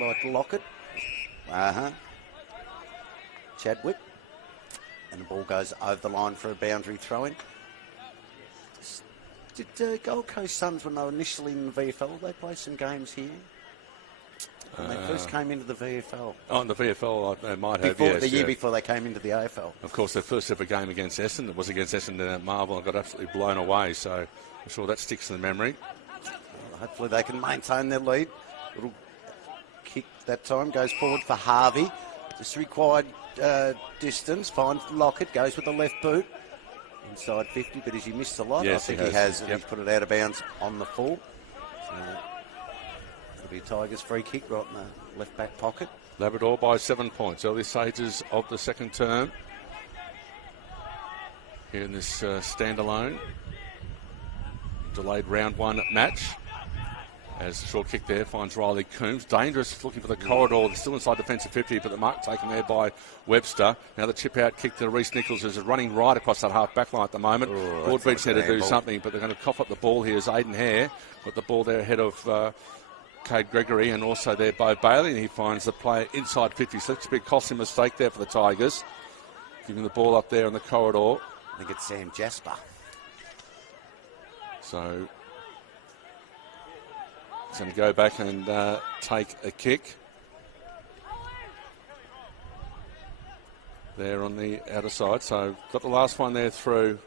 like Lockett. Chadwick. And the ball goes over the line for a boundary throw-in. Did Gold Coast Suns, when they were initially in the VFL, they played some games here? When they first came into the VFL. Oh, in the VFL, they might have, yes. The year before they came into the AFL. Of course, their first ever game against Essendon, it was against Essendon at Marvel, and got absolutely blown away, so I'm sure that sticks in the memory. Well, hopefully they can maintain their lead. Little kick that time. Goes forward for Harvey. Just required distance. Finds Lockett. Goes with the left boot. Inside 50, but has he missed a lot? Yes, I think he has. And he's put it out of bounds on the full. So it'll be a Tigers free kick right in the left back pocket. Labrador by 7 points. Early stages of the second term. Here in this standalone. Delayed round one match. As the short kick there finds Riley Coombs. Dangerous, looking for the corridor. Still inside defensive 50, but the mark taken there by Webster. Now the chip out kick to Reece Nichols is running right across that half back line at the moment. Broadbeach there to do something, but they're going to cough up the ball here as Aiden Hare got the ball there ahead of Cade Gregory and also there Bo Bailey, and he finds the player inside 50. So it's a big costly mistake there for the Tigers. Giving the ball up there in the corridor. I think it's Sam Jasper. So he's going to go back and take a kick. There on the outer side. So got the last one there through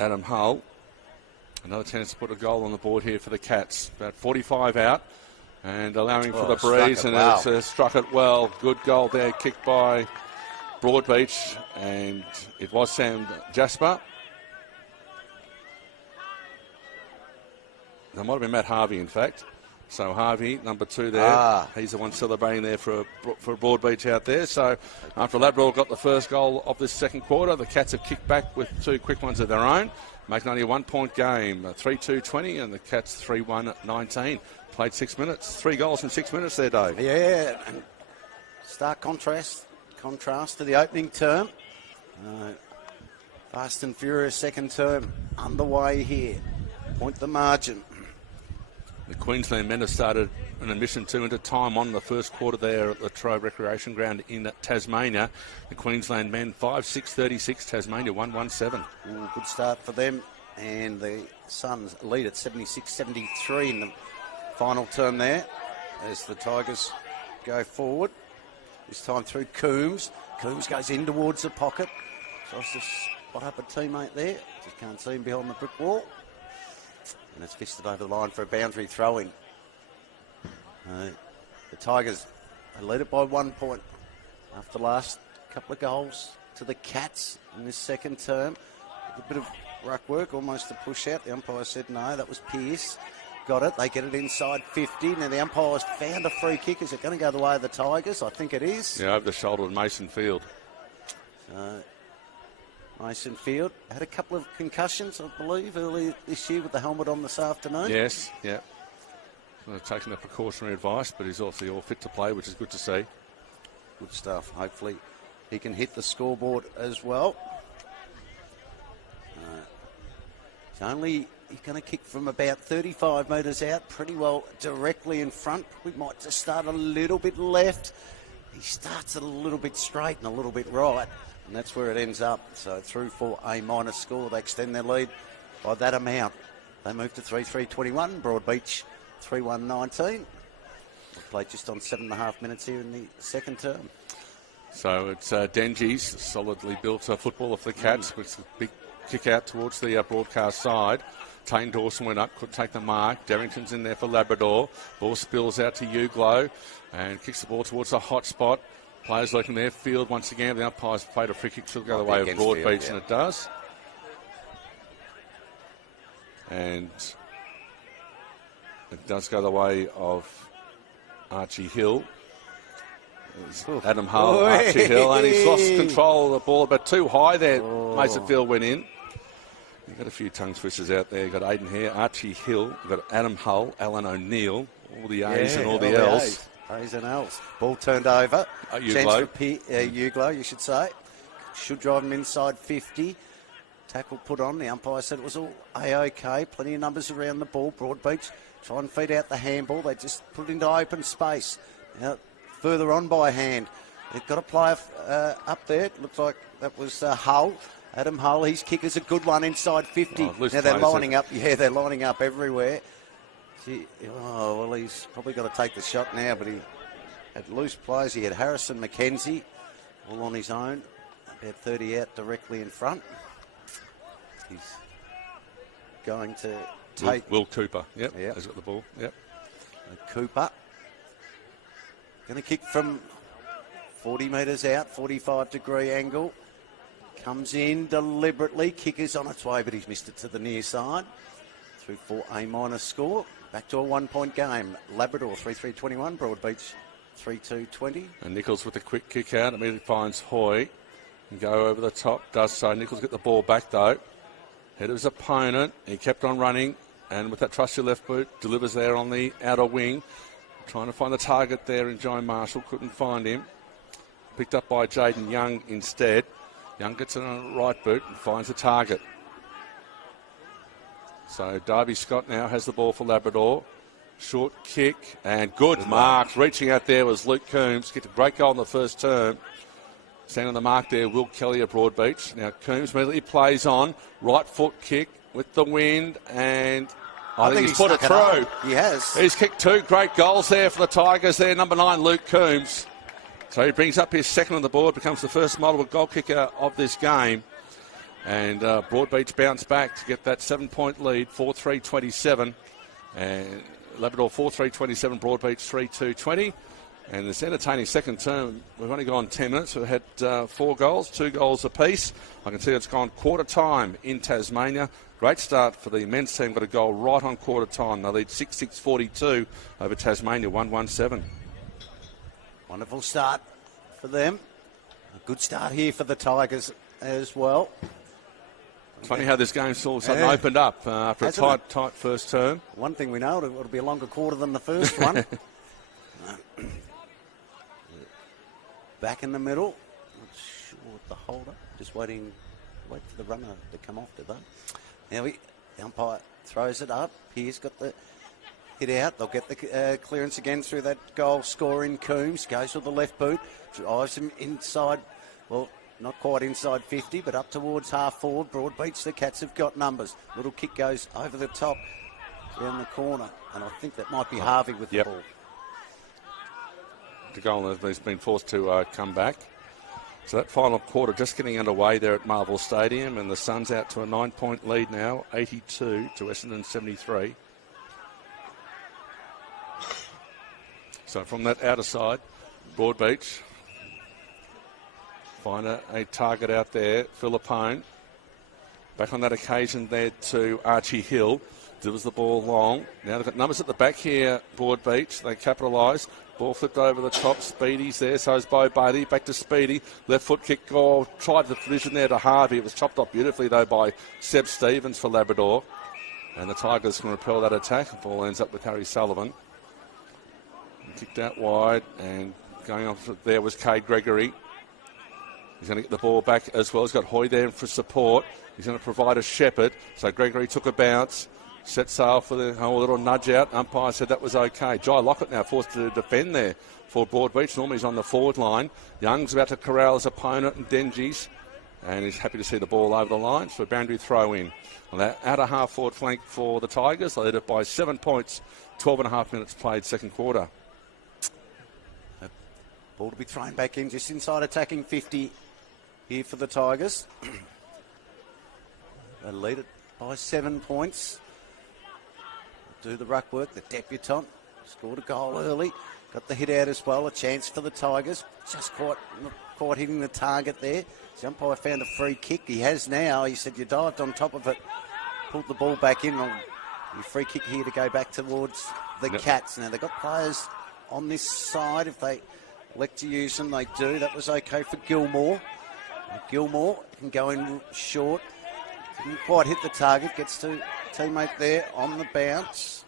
Adam Hull. Another chance to put a goal on the board here for the Cats. About 45 out and allowing for the breeze, and it's struck it well. Good goal there, kicked by Broadbeach, and it was Sam Jasper. That might have been Matt Harvey, in fact. So Harvey, number 2 there. He's the one celebrating there for Broadbeach out there. So after Labrador got the first goal of this second quarter, the Cats have kicked back with 2 quick ones of their own, making only a 1 point game. 3-2-20, and the Cats 3-1-19. Played 6 minutes. 3 goals in 6 minutes there, Dave. Yeah, and stark contrast to the opening term. Fast and furious second term underway here. Point the margin. The Queensland men have started an admission 2 into time on the first quarter there at the Trove Recreation Ground in Tasmania. The Queensland men 5-6-36, Tasmania 1-1-7. Good start for them, and the Suns lead at 76-73 in the final term there as the Tigers go forward. This time through Coombs. Coombs goes in towards the pocket. Tries to spot up a teammate there. Just can't see him behind the brick wall. And it's fisted over the line for a boundary throw-in. The Tigers lead it by 1 point after the last couple of goals to the Cats in this second term. A bit of ruck work, almost a push out. The umpire said no, that was Pearce. Got it. They get it inside 50. Now the umpire's found a free kick. Is it going to go the way of the Tigers? I think it is. Yeah, over the shoulder of Mason Field. Mason Field had a couple of concussions, I believe, earlier this year with the helmet on this afternoon. Yes, yeah. Taking the precautionary advice, but he's obviously all fit to play, which is good to see. Good stuff. Hopefully he can hit the scoreboard as well. He's going to kick from about 35 metres out, pretty well directly in front. We might just start a little bit left. He starts it a little bit straight and a little bit right, and that's where it ends up. So through for a minus score. They extend their lead by that amount. They move to 3-3-21. Broadbeach 3-1-19. Played just on 7.5 minutes here in the second term. So it's Denji's solidly built football for the Cats, with a big kick out towards the broadcast side. Tane Dawson went up, could take the mark. Darrington's in there for Labrador. Ball spills out to Uglow and kicks the ball towards the hot spot. Players looking there. Field once again. The umpire's played a free kick to go the way of Broadbeach, and it does. And it does go the way of Archie Hill. Adam Hull, Archie Hill, and he's lost control of the ball, but too high there. Mason Field went in. You've got a few tongue twisters out there. You've got Aiden Hare, Archie Hill, you've got Adam Hull, Alan O'Neill, all the A's and all the L's. A's and L's. Ball turned over. Uglow. Uglow, you should say. Should drive him inside 50. Tackle put on. The umpire said it was all A-OK. Plenty of numbers around the ball. Broadbeach try and feed out the handball. They just put it into open space. Now, further on by hand. They've got a player up there. It looks like that was Hull. Adam Hull, his kick is a good one inside 50. Now they're lining up. Yeah, they're lining up everywhere. Well, he's probably got to take the shot now, but he had loose players. He had Harrison McKenzie all on his own. About 30 out directly in front. He's going to take... Will Cooper, yep, has got the ball, yep. Cooper. Going to kick from 40 metres out, 45-degree angle. Comes in deliberately. Kicker's on its way, but he's missed it to the near side. Through for A- score. Back to a 1-point game. Labrador 3-3-21. Broadbeach 3-2-20. And Nichols with a quick kick out. Immediately finds Hoy. And go over the top. Does so. Nichols get the ball back though. Head of his opponent. He kept on running. And with that trusty left boot, delivers there on the outer wing. Trying to find the target there in Joe Marshall. Couldn't find him. Picked up by Jaden Young instead. Young gets it on the right boot and finds the target. So Darby Scott now has the ball for Labrador. Short kick and good mark. Reaching out there was Luke Coombs. Get a great goal in the first term. Standing on the mark there, Will Kelly of Broadbeach. Now Coombs immediately plays on. Right foot kick with the wind, and I think he's put it through. He has. He's kicked 2 great goals there for the Tigers there. Number 9, Luke Coombs. So he brings up his second on the board, becomes the first multiple goal kicker of this game. And Broadbeach bounced back to get that 7-point lead, 4-3-27. And Labrador 4-3-27, Broadbeach 3-2-20. And this entertaining second term, we've only gone 10 minutes. We've had 4 goals, 2 goals apiece. I can see it's gone quarter time in Tasmania. Great start for the men's team, got a goal right on quarter time. They lead 6-6-42 over Tasmania, 1-1-7. Wonderful start for them. A good start here for the Tigers as well. It's funny how this game's all of a sudden opened up after a tight first term. One thing we know, it'll be a longer quarter than the first one. Back in the middle. Not sure what the hold-up. Just wait for the runner to come off, did they? Now the umpire throws it up. He's got the hit out. They'll get the clearance again through that goal scoring Coombs. Goes with the left boot. Drives him inside. Well, not quite inside 50, but up towards half forward. Broadbeach, the Cats have got numbers. Little kick goes over the top down the corner. And I think that might be Harvey with the ball. The goal has been forced to come back. So that final quarter just getting underway there at Marvel Stadium, and the Suns out to a 9-point lead now, 82 to Essendon 73. So from that outer side, Broadbeach find a target out there, Philippone. Back on that occasion there to Archie Hill. Delivers the ball long. Now they've got numbers at the back here, Broadbeach. They capitalise. Ball flipped over the top. Speedy's there. So is Bo Bailey. Back to Speedy. Left foot kick goal. Tried the collision there to Harvey. It was chopped off beautifully, though, by Seb Stevens for Labrador. And the Tigers can repel that attack. The ball ends up with Harry Sullivan. Kicked out wide. And going off there was Cade Gregory. He's going to get the ball back as well. He's got Hoy there for support. He's going to provide a shepherd. So Gregory took a bounce. Set sail for the little nudge out. Umpire said that was okay. Jai Lockett now forced to defend there for Broadbeach. Normally he's on the forward line. Young's about to corral his opponent and Dengies. And he's happy to see the ball over the line for a boundary throw in. On that outer half forward flank for the Tigers. They led it by 7 points. 12.5 minutes played second quarter. Ball to be thrown back in just inside attacking 50 here for the Tigers. They lead it by 7 points. Do the ruck work. The debutant scored a goal early. Got the hit out as well. A chance for the Tigers. Just not quite hitting the target there. The umpire found a free kick. He has now. He said you dived on top of it. Pulled the ball back in. Your free kick here to go back towards the Cats. Now they've got players on this side. If they elect to use them, they do. That was okay for Gilmore. Gilmore can go in short. Didn't quite hit the target. Gets to teammate there on the bounce.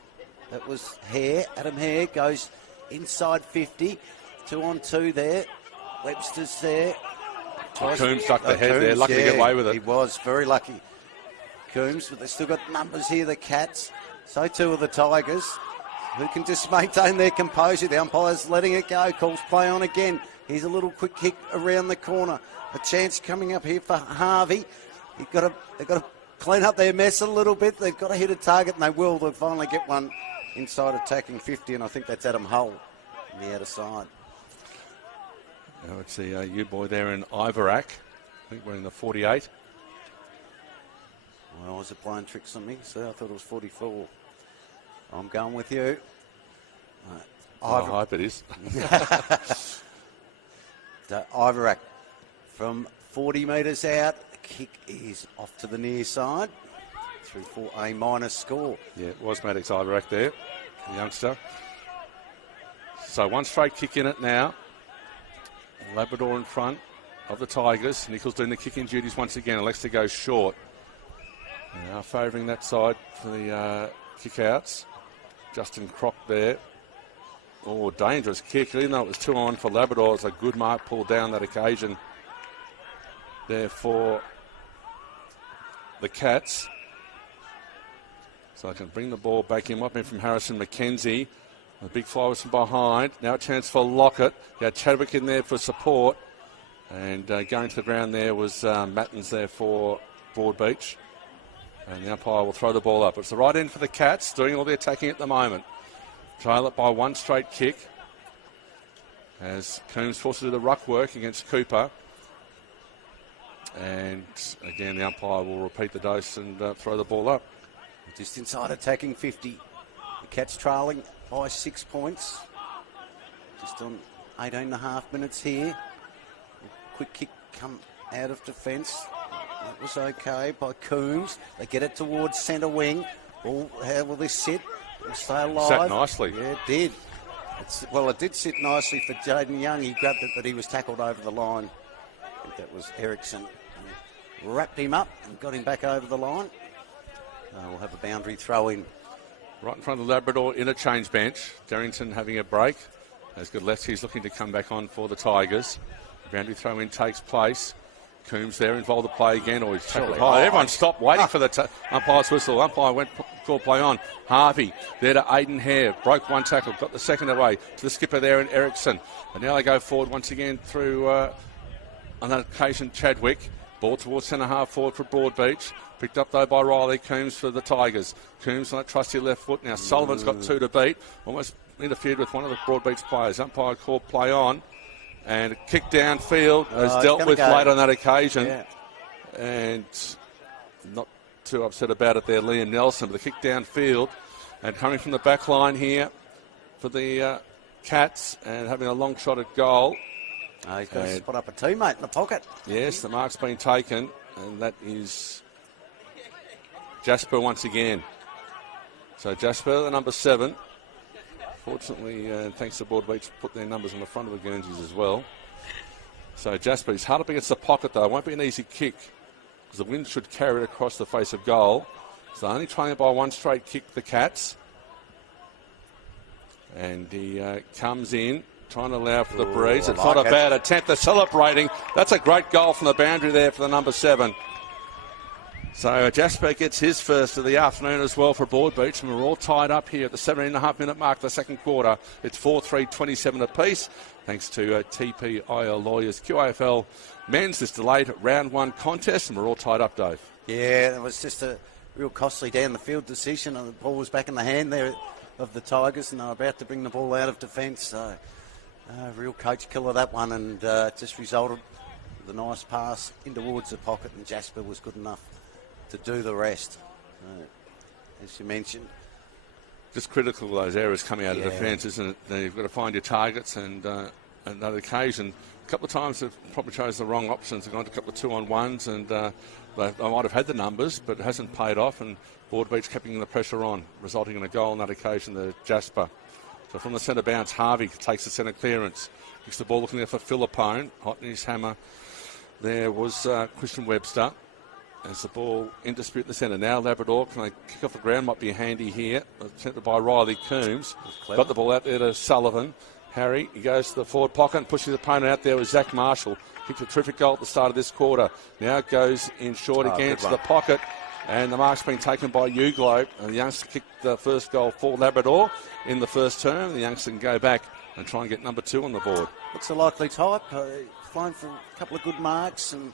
That was Hare. Adam Hare goes inside 50. 2-on-2 there. Webster's there. Coombs stuck the head there. Lucky to get away with it. He was very lucky. Coombs, but they've still got numbers here, the Cats. So too are the Tigers, who can just maintain their composure. The umpire's letting it go. Calls play on again. Here's a little quick kick around the corner. A chance coming up here for Harvey. They've got to clean up their mess a little bit. They've got to hit a target, and they will. They'll finally get one inside attacking 50, and I think that's Adam Hull on the outer side. Now it's the U-boy there in Ivorak. I think we're in the 48. Well, was it playing tricks on me? So I thought it was 44. I'm going with you. I hope it is. Iverack from 40 metres out. The kick is off to the near side. Through for a minus score. Yeah, it was Maddox Iverack there, the youngster. So one straight kick in it now. Labrador in front of the Tigers. Nichols doing the kicking duties once again. Elects to go short. Now favouring that side for the kick-outs. Justin Crock there. Oh, dangerous kick. Even though it was 2-on for Labrador, it's a good mark pulled down that occasion there for the Cats. So I can bring the ball back in. Might be from Harrison McKenzie. The big fly was from behind. Now a chance for Lockett. You had Chadwick in there for support. And going to the ground there was Mattins there for Broadbeach. And the umpire will throw the ball up. It's the right end for the Cats, doing all the attacking at the moment. Trail it by one straight kick. As Coombs forced to do the ruck work against Cooper. And again, the umpire will repeat the dose and throw the ball up. Just inside attacking 50. The Cats trailing by 6 points. Just on 18.5 minutes here. Quick kick come out of defence. That was okay by Coombs. They get it towards centre wing. Ball, how will this sit? It'll stay alive. Sat nicely. Yeah, it did. It did sit nicely for Jaden Young. He grabbed it, but he was tackled over the line. I think that was Ericsson. Wrapped him up and got him back over the line. We'll have a boundary throw in. Right in front of the Labrador interchange bench. Darrington having a break. As Godlewski's looking to come back on for the Tigers. The boundary throw in takes place. Coombs there involved the play again, or he's tackled high. Everyone stopped waiting for the umpire's whistle. Umpire went call play on. Harvey there to Aiden Hare. Broke one tackle, got the second away to the skipper there in Ericsson. And now they go forward once again through, on that occasion, Chadwick. Ball towards centre half forward for Broadbeach. Picked up though by Riley. Coombs for the Tigers. Coombs on that trusty left foot. Now Sullivan's got two to beat. Almost interfered with one of the Broadbeach players. Umpire called play on. And a kick downfield as dealt with late on that occasion. Yeah. And not too upset about it there, Liam Nelson. But the kick downfield. And coming from the back line here for the Cats. And having a long shot at goal. He's got to put up a teammate in the pocket. Yes, the mark's been taken. And that is Jasper once again. So Jasper, the number 7. Fortunately, thanks to Broadbeach, put their numbers on the front of the Guernseys as well. So Jasper, he's hard up against the pocket though. It won't be an easy kick because the wind should carry it across the face of goal. So only trying it by one straight kick, the Cats. And he comes in, trying to allow for the breeze. It's not a bad attempt. They're celebrating. That's a great goal from the boundary there for the number 7. So Jasper gets his first of the afternoon as well for Broadbeach, and we're all tied up here at the 17.5-minute mark of the second quarter. It's 4-3, 27 apiece, thanks to TPIL Lawyers QAFL men's this delayed round 1 contest, and we're all tied up, Dave. Yeah, it was just a real costly down the field decision, and the ball was back in the hand there of the Tigers, and they were about to bring the ball out of defence. So real coach killer that one, and just resulted with a nice pass in towards the pocket, and Jasper was good enough to do the rest, as you mentioned. Just critical of those errors coming out of defence, isn't it? You've got to find your targets, and on that occasion, a couple of times they've probably chose the wrong options. They've gone to a couple of 2-on-1s, and they might have had the numbers, but it hasn't paid off, and Broadbeach keeping the pressure on, resulting in a goal on that occasion, the Jasper. So from the centre bounce, Harvey takes the centre clearance, kicks the ball looking there for Philippone, hot in his hammer. There was Christian Webster. As the ball in dispute in the centre. Now Labrador, can they kick off the ground? Might be handy here. Attempted by Riley Coombs. Got the ball out there to Sullivan. Harry, he goes to the forward pocket and pushes his opponent out there with Zach Marshall. Kicked a terrific goal at the start of this quarter. Now it goes in short again to the pocket. And the mark's been taken by Uglow. And the youngster kicked the first goal for Labrador in the first term. The youngster can go back and try and get number 2 on the board. Looks a likely type. Flown for a couple of good marks, and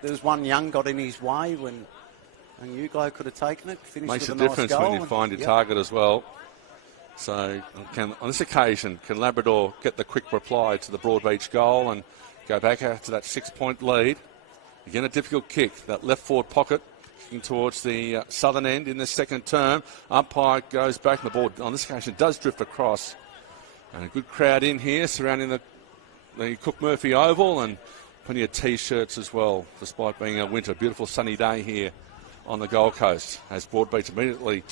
there was one young got in his way when Uglow could have taken it. Makes with a nice difference goal when you find your target as well. So on this occasion, can Labrador get the quick reply to the Broadbeach goal and go back out to that 6-point lead? Again, a difficult kick. That left forward pocket kicking towards the southern end in the second term. Umpire goes back and the ball on this occasion does drift across. And a good crowd in here surrounding the Cook Murphy Oval, and plenty of T-shirts as well, despite being a winter. Beautiful sunny day here on the Gold Coast, as Broadbeach immediately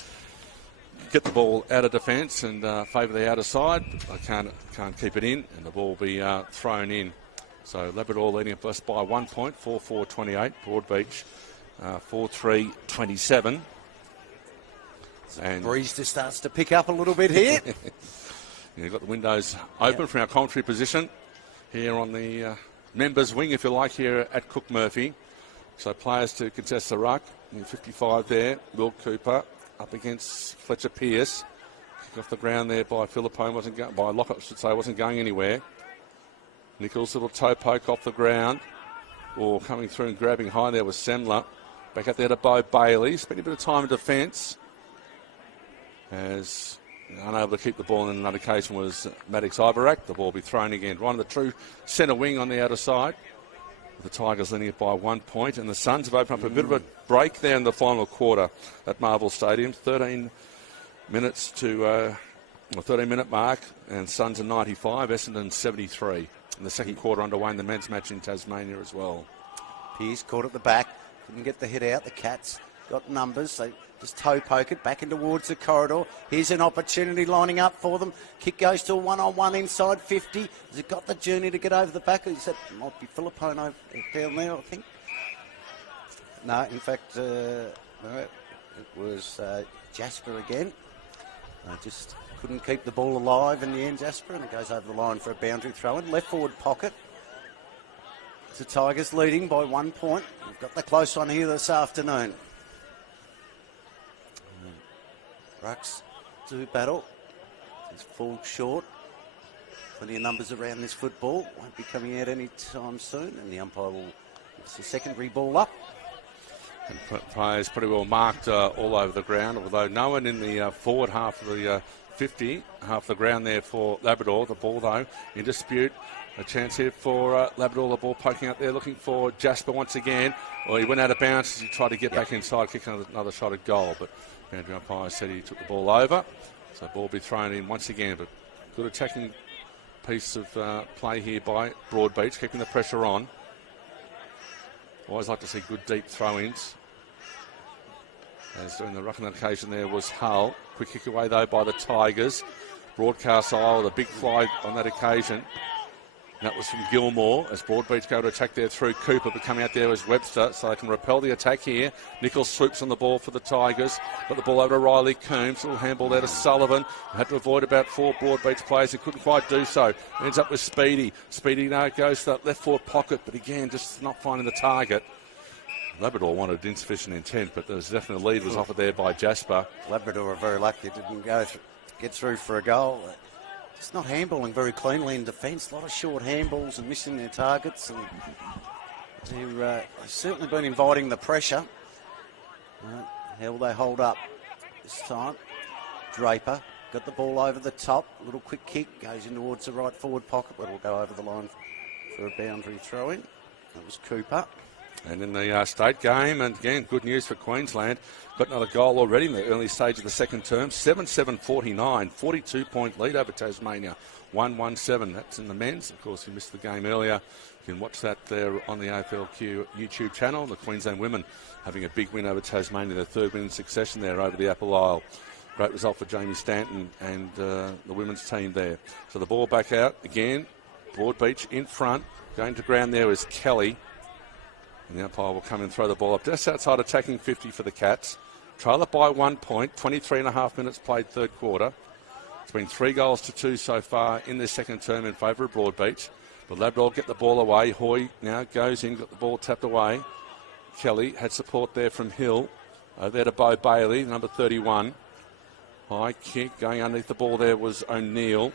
get the ball out of defence and favour the outer side. I can't keep it in, and the ball will be thrown in. So Labrador leading us by 1 point, 4-4-28. Broadbeach 4-3-27. And breeze just starts to pick up a little bit here. You've got the windows open from our commentary position here on the members' wing, if you like, here at Cook Murphy. So players to contest the ruck. 55 there, Will Cooper up against Fletcher Pearce. Kick off the ground there by Philippone, by Lockett, I should say, wasn't going anywhere. Nichols, little toe poke off the ground. Or coming through and grabbing high there was Semler. Back out there to Bo Bailey. Spending a bit of time in defence. As unable to keep the ball in another occasion was Maddox Ivorak. The ball will be thrown again. Right on the true centre wing on the outer side. The Tigers leading it by 1 point, and the Suns have opened up a bit of a break there in the final quarter at Marvel Stadium. 13 minutes to 13-minute mark, and Suns are 95, Essendon 73. And the second quarter underway in the men's match in Tasmania as well. Pearce caught at the back, couldn't get the hit out. The Cats got numbers. They just toe poke it back in towards the corridor. Here's an opportunity lining up for them. Kick goes to a one-on-one inside 50. Has it got the journey to get over the back? He said it might be Philippone down there, I think. No, in fact, no, it was Jasper again. Just couldn't keep the ball alive in the end, Jasper, and it goes over the line for a boundary throw-in. Left forward pocket. The Tigers leading by 1 point. We've got the close one here this afternoon. Rucks to battle. It's full short. Plenty of numbers around this football. Won't be coming out any time soon. And the umpire will give the secondary ball up. And players pretty well marked all over the ground, although no one in the forward half of the 50, half the ground there for Labrador. The ball, though, in dispute. A chance here for Labrador. The ball poking out there, looking for Jasper once again. Well, he went out of bounds as he tried to get back inside, kicking another shot at goal. But Andrew umpire said he took the ball over. So the ball will be thrown in once again. But good attacking piece of play here by Broadbeach, keeping the pressure on. Always like to see good deep throw-ins. As doing the ruck on occasion there was Hull. Quick kick away though by the Tigers. Broadcast aisle, the big fly on that occasion. And that was from Gilmore as Broadbeach go to attack there through Cooper, but coming out there was Webster, so they can repel the attack here. Nichols swoops on the ball for the Tigers. Got the ball over to Riley Coombs. Little handball there to Sullivan. Had to avoid about 4 Broadbeach players. He couldn't quite do so. Ends up with Speedy. Speedy now goes to that left forward pocket, but again, just not finding the target. Labrador wanted insufficient intent, but there was definitely a lead was offered there by Jasper. Labrador are very lucky it didn't get through for a goal. It's not handballing very cleanly in defence. A lot of short handballs and missing their targets. And they've certainly been inviting the pressure. How will they hold up this time? Draper got the ball over the top. A little quick kick. Goes in towards the right forward pocket, but it'll go over the line for a boundary throw-in. That was Cooper. And in the state game, and again, good news for Queensland. Got another goal already in the early stage of the second term. 7-7-49, 42-point lead over Tasmania. 1-1-7. That's in the men's. Of course, you missed the game earlier. You can watch that there on the AFLQ YouTube channel. The Queensland women having a big win over Tasmania, their third win in succession there over the Apple Isle. Great result for Jamie Stanton and the women's team there. So the ball back out again. Broadbeach in front. Going to ground there is Kelly. And the umpire will come and throw the ball up just outside attacking 50 for the Cats. Trail it by 1 point, 23.5 minutes played third quarter. It's been 3-2 so far in this second term in favour of Broadbeach. But Labrador get the ball away. Hoy now goes in, got the ball tapped away. Kelly had support there from Hill. Over there to Bo Bailey, number 31. High kick going underneath the ball there was O'Neill.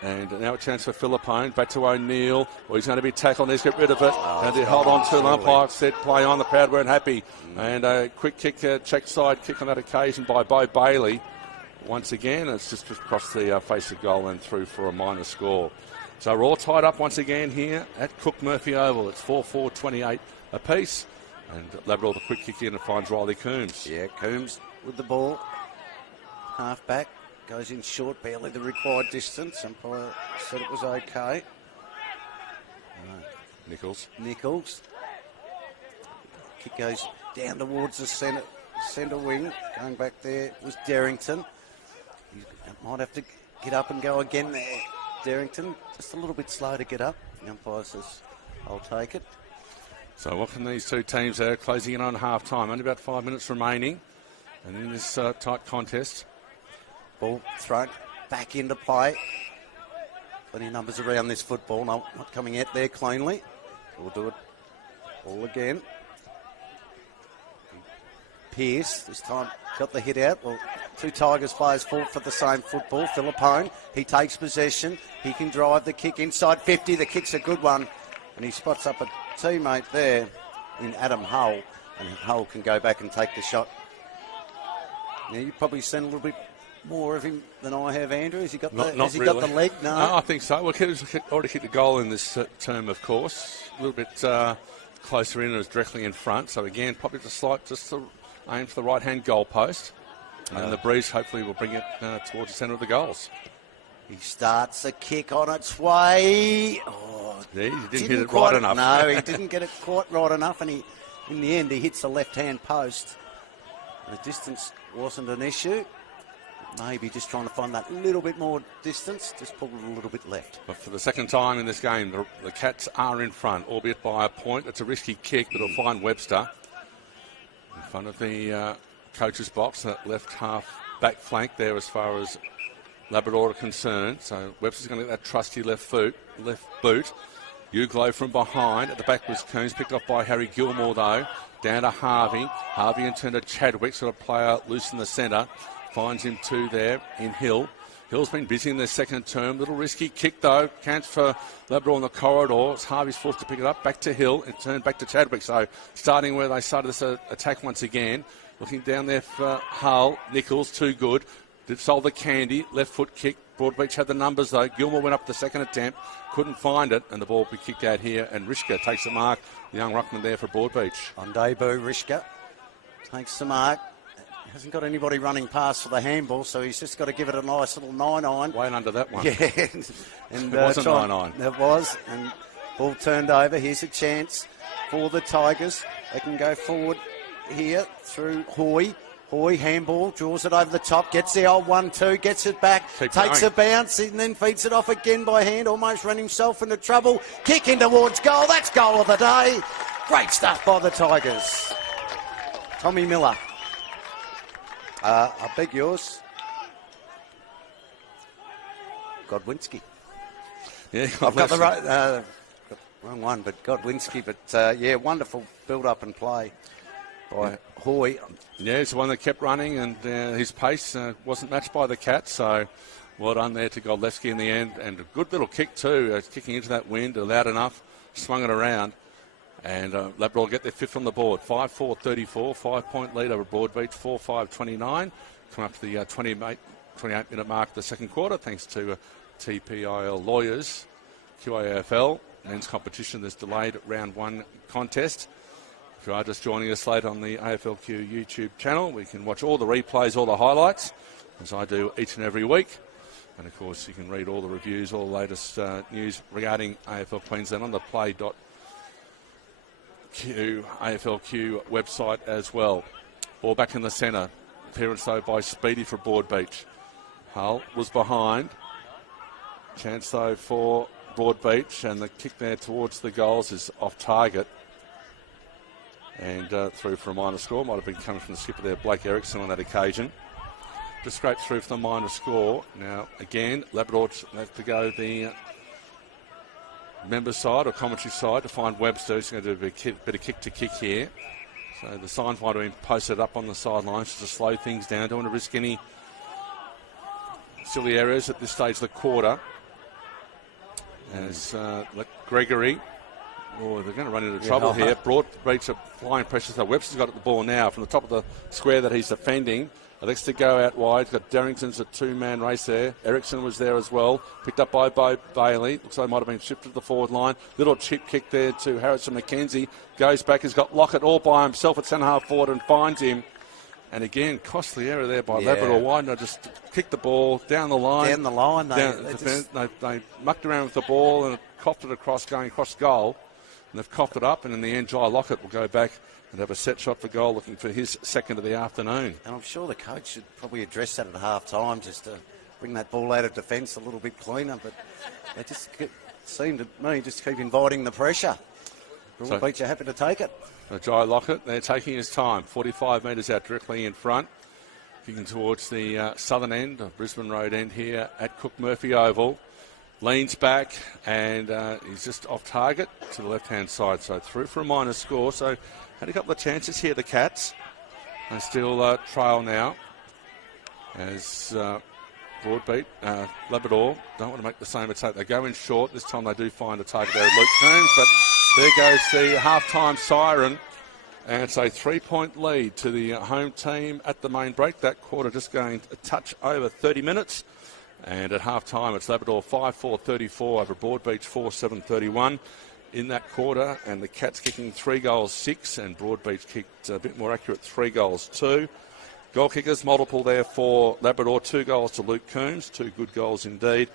And now a chance for Philippone. Back to O'Neill. Well, he's going to be tackled. Let's get rid of it. And they hold on to an umpire. Said play on. The crowd weren't happy. And a quick kick, check side kick on that occasion by Bo Bailey. Once again, it's just across the face of goal and through for a minor score. So we're all tied up once again here at Cook Murphy Oval. It's 4-4-28 apiece. And Labrador the quick kick in and finds Riley Coombs. Yeah, Coombs with the ball. Half back. goes in short, barely the required distance. Umpire said it was okay. Nichols. Kick goes down towards the centre wing. Going back there was Darrington. He might have to get up and go again there. Darrington, just a little bit slow to get up. The umpire says, I'll take it. So what can these two teams there closing in on half-time? Only about 5 minutes remaining. And in this tight contest. Ball thrown back into play. Plenty of numbers around this football. Not coming out there cleanly. We'll do it all again. Pearce, this time got the hit out. Well, two Tigers players fought for the same football. Philippone, he takes possession. He can drive the kick inside 50. The kick's a good one. And he spots up a teammate there in Adam Hull. And Hull can go back and take the shot. Now, you've probably seen a little bit more of him than I have, Andrew. Has he got got the leg? No. I think so. Well, he's already hit the goal in this term, of course. A little bit closer in, as directly in front. So again, probably just to aim for the right-hand goal post. And the breeze hopefully will bring it towards the centre of the goals. He starts the kick on its way. Oh, yeah, he didn't hit it right enough. No, he didn't get it quite right enough. And in the end, he hits the left-hand post. The distance wasn't an issue. Maybe just trying to find that little bit more distance, just pulled it a little bit left. But for the second time in this game, the Cats are in front, albeit by a point. It's a risky kick, but it'll find Webster in front of the coach's box, that left half back flank there as far as Labrador are concerned. So Webster's going to get that trusty left boot. Uglow from behind. At the back was Coons, picked off by Harry Gilmore though. Down to Harvey. Harvey in turn to Chadwick, sort of player loose in the centre. Finds him two there in Hill. Hill's been busy in their second term. Little risky kick though. Counts for Labrador on the corridor. It's Harvey's forced to pick it up. Back to Hill and turn back to Chadwick. So starting where they started this attack once again. Looking down there for Hull. Nichols, too good. Did solve the candy. Left foot kick. Broadbeach had the numbers though. Gilmore went up the second attempt. Couldn't find it. And the ball will be kicked out here. And Rishka takes the mark. The young ruckman there for Broadbeach. On debut, Rishka takes the mark. Hasn't got anybody running past for the handball, so he's just got to give it a nice little 9-9. Way under that one. Yeah. And, it wasn't 9-9. It was. And ball turned over. Here's a chance for the Tigers. They can go forward here through Hoy. Hoy, handball, draws it over the top, gets the old 1-2, gets it back, takes a bounce, and then feeds it off again by hand, almost ran himself into trouble. Kick in towards goal. That's goal of the day. Great stuff by the Tigers. Tommy Miller. I beg yours. Godwinski. Yeah, I've got the wrong one, but Godwinski. But yeah, wonderful build-up and play by Hoy. Yeah, he's the one that kept running, and his pace wasn't matched by the Cats. So well done there to Godlewski in the end, and a good little kick too, kicking into that wind, loud enough, swung it around. And Labrador get their fifth on the board. 5-4-34, 5-point lead over Broadbeach, 4-5-29. Come up to the 28-minute mark of the second quarter, thanks to TPIL Lawyers, QAFL. Men's competition, this delayed round one contest. If you are just joining us late on the AFLQ YouTube channel, we can watch all the replays, all the highlights, as I do each and every week. And of course, you can read all the reviews, all the latest news regarding AFL Queensland on the AFLQ website as well. Ball back in the centre. Appearance though by Speedy for Broadbeach. Hull was behind. Chance though for Broadbeach, and the kick there towards the goals is off target. And through for a minor score. Might have been coming from the skipper there, Blake Erickson, on that occasion. Just scraped through for the minor score. Now again, Labrador have to go the member side or commentary side to find Webster. He's going to do a bit of kick to kick here. So the signs might have been posted up on the sidelines just to slow things down. Don't want to risk any silly errors at this stage of the quarter. As Gregory, they're going to run into trouble here. Broadbeach are flying pressure. So Webster's got the ball now from the top of the square that he's defending. Elects to go out wide. He's got Darrington's a two-man race there. Erickson was there as well. Picked up by Bailey. Looks like he might have been shifted to the forward line. Little chip kick there to Harrison McKenzie. Goes back. He's got Lockett all by himself at centre half forward and finds him. And again, costly error there by Labrador. Why not just kick the ball down the line? Down the line. They mucked around with the ball and coughed it across, going across goal. And they've coughed it up, and in the end, Jai Lockett will go back and have a set shot for goal, looking for his second of the afternoon. And I'm sure the coach should probably address that at half-time, just to bring that ball out of defence a little bit cleaner. But they just seem to me just keep inviting the pressure. Broadbeach are happy to take it. Jai Lockett, they're taking his time. 45 metres out directly in front. Kicking towards the southern end of Brisbane Road end here at Cook Murphy Oval. Leans back and he's just off target to the left-hand side. So through for a minor score. So had a couple of chances here, the Cats. They still trail now as Broadbeach, Labrador don't want to make the same mistake. They go in short. This time they do find a target there, Luke Combs, but there goes the half-time siren. And it's a 3-point lead to the home team at the main break. That quarter just going a touch over 30 minutes. And at half-time, it's Labrador 5-4-34 over Broadbeach 4-7-31 in that quarter. And the Cats kicking 3 goals 6, and Broadbeach kicked a bit more accurate 3 goals 2. Goal kickers, multiple there for Labrador. 2 goals to Luke Combs, 2 good goals indeed.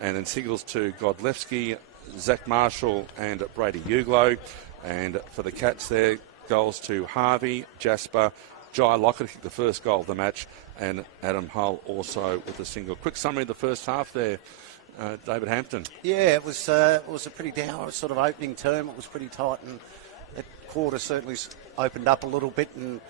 And then singles to Godlewski, Zach Marshall and Brady Uglow. And for the Cats there, goals to Harvey, Jasper, Jai Lockett kicked the first goal of the match, and Adam Hull also with a single. Quick summary of the first half there, David Hampton. Yeah, it was a pretty dour sort of opening term. It was pretty tight, and that quarter certainly opened up a little bit. And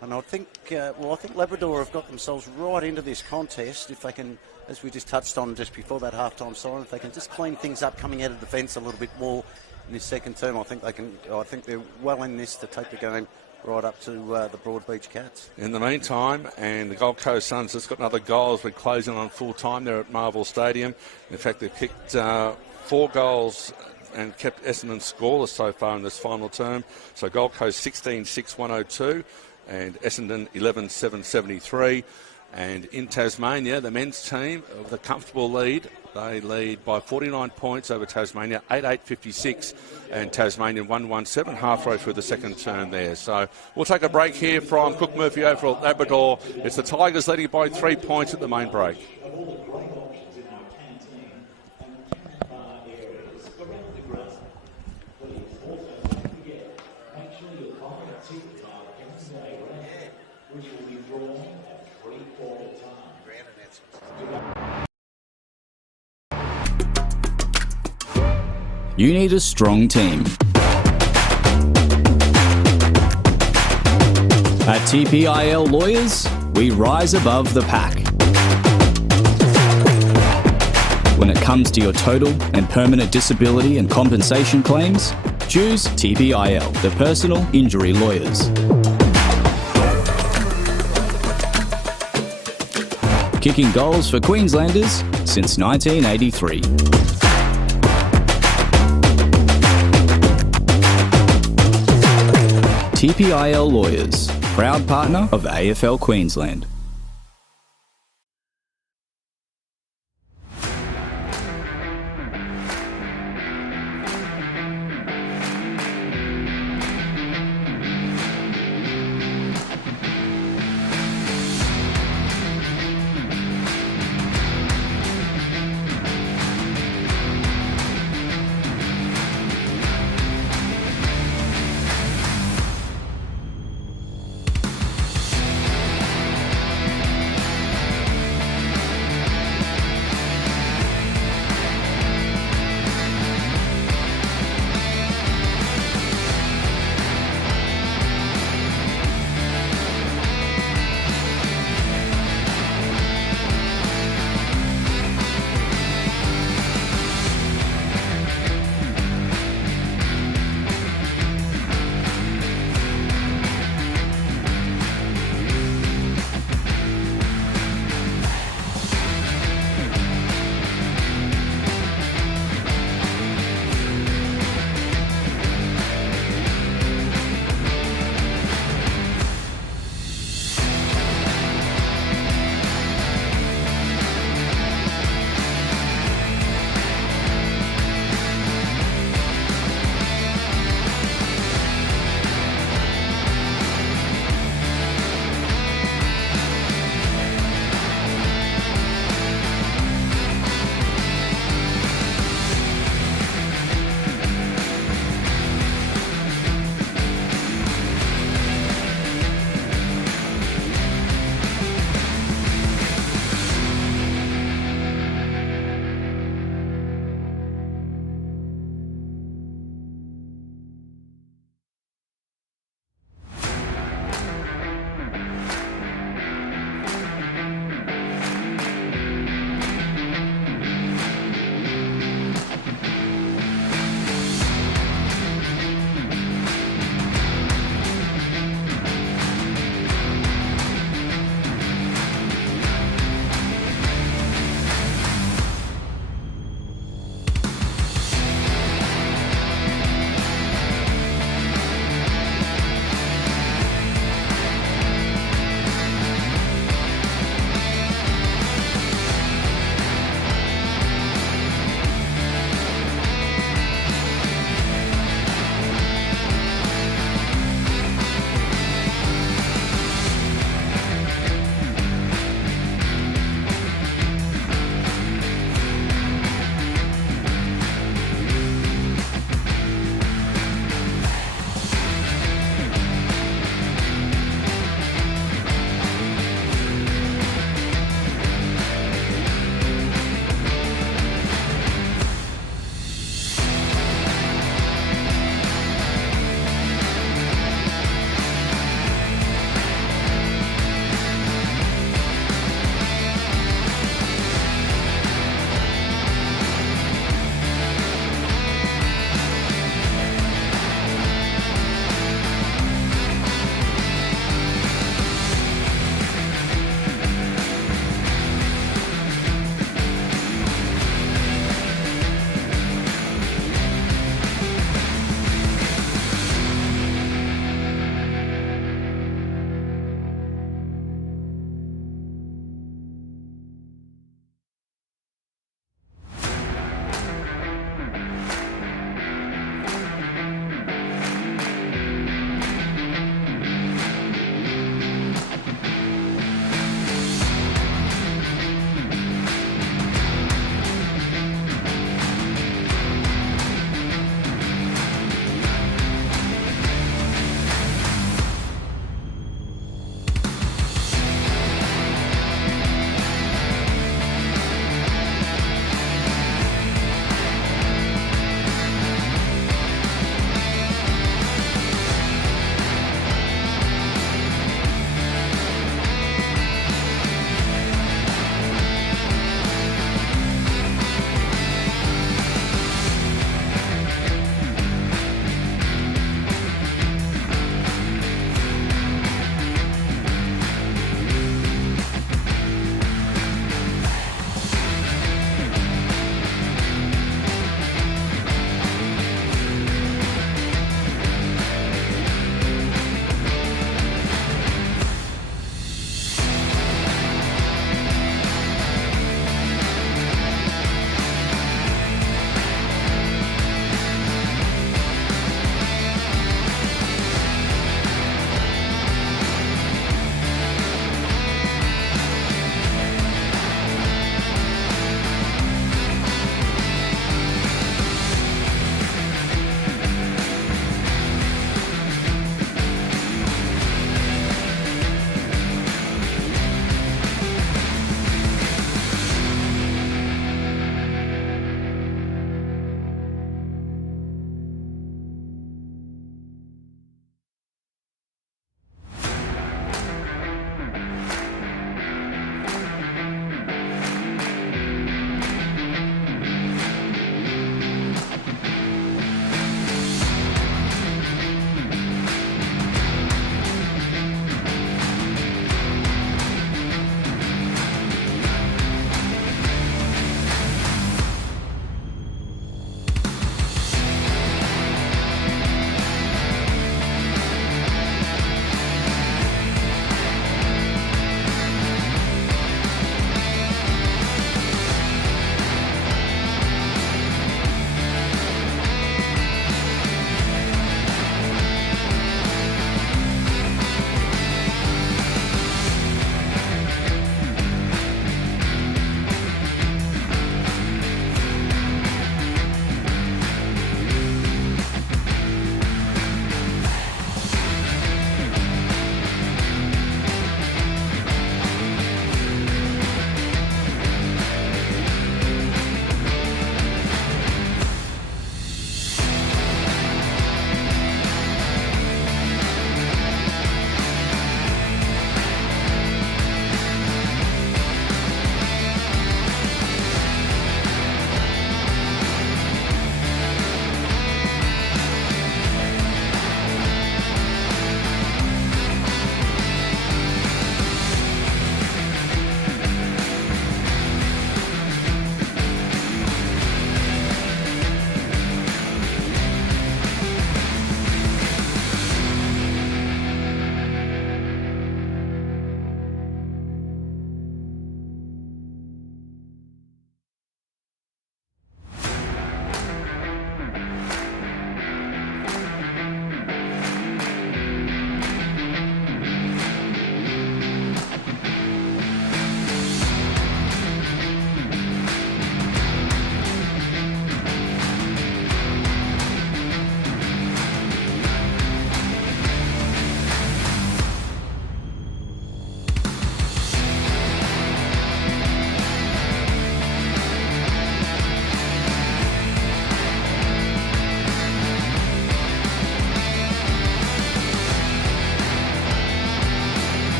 I think, I think Labrador have got themselves right into this contest if they can, as we just touched on just before that half-time siren, if they can just clean things up coming out of defence a little bit more in this second term. I think they can. I think they're well in this to take the game right up to the Broadbeach Cats. In the meantime, and the Gold Coast Suns just got another goal as we're closing on full time there at Marvel Stadium. In fact, they've kicked 4 goals and kept Essendon scoreless so far in this final term. So Gold Coast 16-6-102 and Essendon 11-7-73. And in Tasmania, the men's team with a comfortable lead. They lead by 49 points over Tasmania, 8-8-56, and Tasmania 1-1-7, halfway through the second term there. So we'll take a break here from Cook Murphy Oval at Labrador. It's the Tigers leading by 3 points at the main break. You need a strong team. At TPIL Lawyers, we rise above the pack. When it comes to your total and permanent disability and compensation claims, choose TPIL, the personal injury lawyers. Kicking goals for Queenslanders since 1983. TPIL Lawyers, proud partner of AFL Queensland.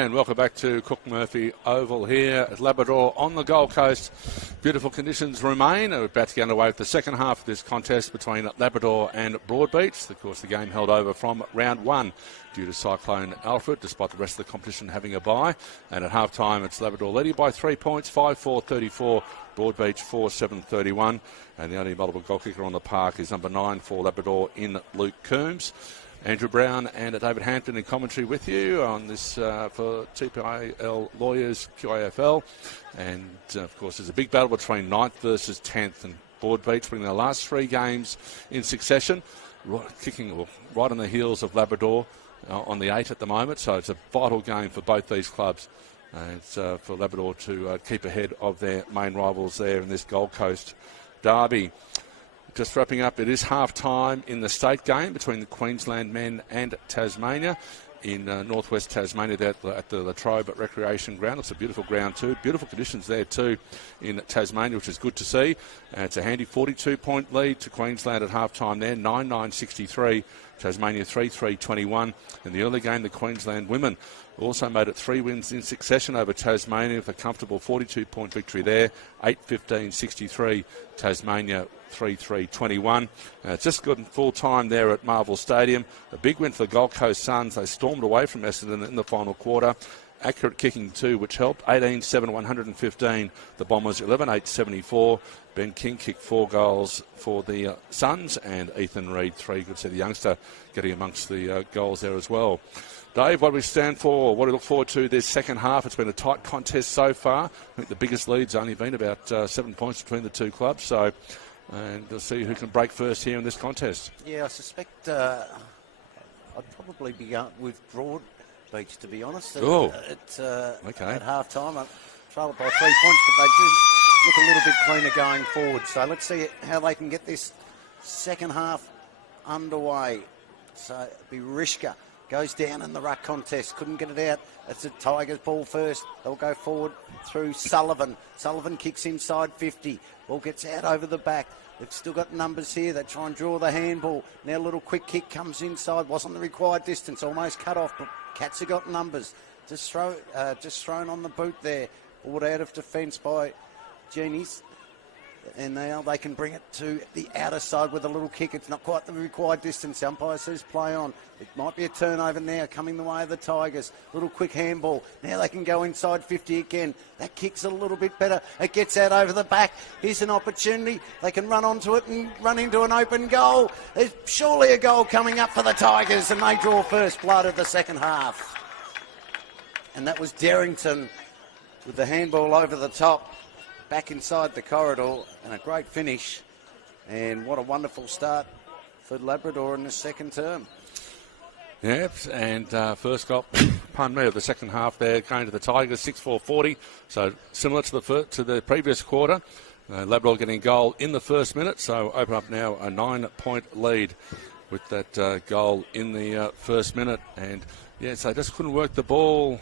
And welcome back to Cook Murphy Oval here at Labrador on the Gold Coast. Beautiful conditions remain. We're about to get underway with the second half of this contest between Labrador and Broadbeach. Of course, the game held over from round one due to Cyclone Alfred, despite the rest of the competition having a bye. And at half-time, it's Labrador leading by 3 points, 5-4-34, Broadbeach 4-7-31. And the only multiple goal kicker on the park is number 9 for Labrador in Luke Coombs. Andrew Brown and David Hampton in commentary with you on this for TPIL Lawyers QAFL. And, of course, there's a big battle between 9th versus 10th, and Broadbeach winning their last 3 games in succession, kicking right on the heels of Labrador on the 8 at the moment. So it's a vital game for both these clubs. It's for Labrador to keep ahead of their main rivals there in this Gold Coast derby. Just wrapping up, it is half-time in the state game between the Queensland men and Tasmania in northwest Tasmania there at the Latrobe Recreation Ground. It's a beautiful ground too. Beautiful conditions there too in Tasmania, which is good to see. It's a handy 42-point lead to Queensland at half-time there, 9-9-63. Tasmania 3-3-21. In the early game, the Queensland women also made it 3 wins in succession over Tasmania with a comfortable 42-point victory there, 8-15-63. Tasmania 3-3-21. It's just good full time there at Marvel Stadium. A big win for the Gold Coast Suns. They stormed away from Essendon in the final quarter. Accurate kicking too, which helped. 18-7-115. The Bombers 11-8-74. Ben King kicked 4 goals for the Suns, and Ethan Reid 3. Good to see the youngster getting amongst the goals there as well. Dave, what do we stand for? What do we look forward to this second half? It's been a tight contest so far. I think the biggest lead's only been about 7 points between the two clubs. So, and we'll see who can break first here in this contest. Yeah, I suspect I'd probably be with Broadbeach, to be honest. Oh, okay. At half-time, I trailed by 3 points, but they do look a little bit cleaner going forward. So let's see how they can get this second half underway. So Berishka goes down in the ruck contest, couldn't get it out. It's the Tigers' ball first. They'll go forward through Sullivan. Sullivan kicks inside 50. Ball gets out over the back. They've still got numbers here. They try and draw the handball. Now a little quick kick comes inside. Wasn't the required distance. Almost cut off, but Cats have got numbers. Just thrown on the boot there. Ball out of defence by Genies. And now they can bring it to the outer side with a little kick. It's not quite the required distance. The umpire says play on. It might be a turnover now coming the way of the Tigers. Little quick handball. Now they can go inside 50 again. That kick's a little bit better. It gets out over the back. Here's an opportunity. They can run onto it and run into an open goal. There's surely a goal coming up for the Tigers, and they draw first blood of the second half. And that was Darrington with the handball over the top. Back inside the corridor, and a great finish. And what a wonderful start for Labrador in the second term. Yep, and first goal, pardon me, of the second half there, going to the Tigers, 6-4-40. So similar to the previous quarter. Labrador getting a goal in the first minute, so open up now a 9-point lead with that goal in the first minute. And yes, they just couldn't work the ball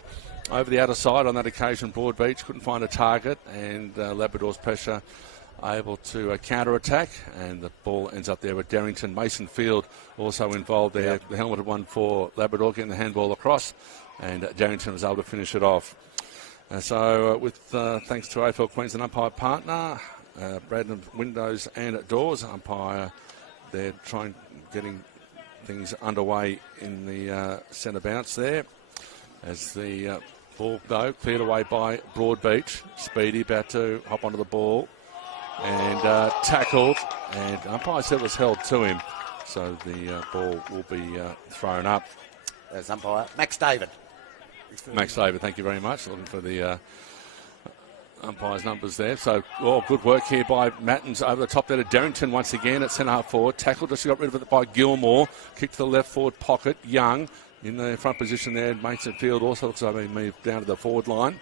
over the outer side on that occasion. Broadbeach couldn't find a target, and Labrador's pressure able to counter-attack, and the ball ends up there with Darrington. Mason Field also involved there. Yep. The helmeted one for Labrador, getting the handball across, and Darrington was able to finish it off. So with thanks to AFL Queensland umpire partner, Braden Windows and Doors umpire, they're getting things underway in the centre bounce there. As the ball, though, cleared away by Broadbeach. Speedy about to hop onto the ball and tackled. And umpire said it was held to him. So the ball will be thrown up. There's umpire Max David. Max David, thank you very much. Looking for the umpire's numbers there. So, good work here by Mattins over the top there to Darrington once again at centre half forward. Tackled, just got rid of it by Gilmore. Kick to the left forward pocket. Young in the front position there. Mason Field also looks like he's moved down to the forward line.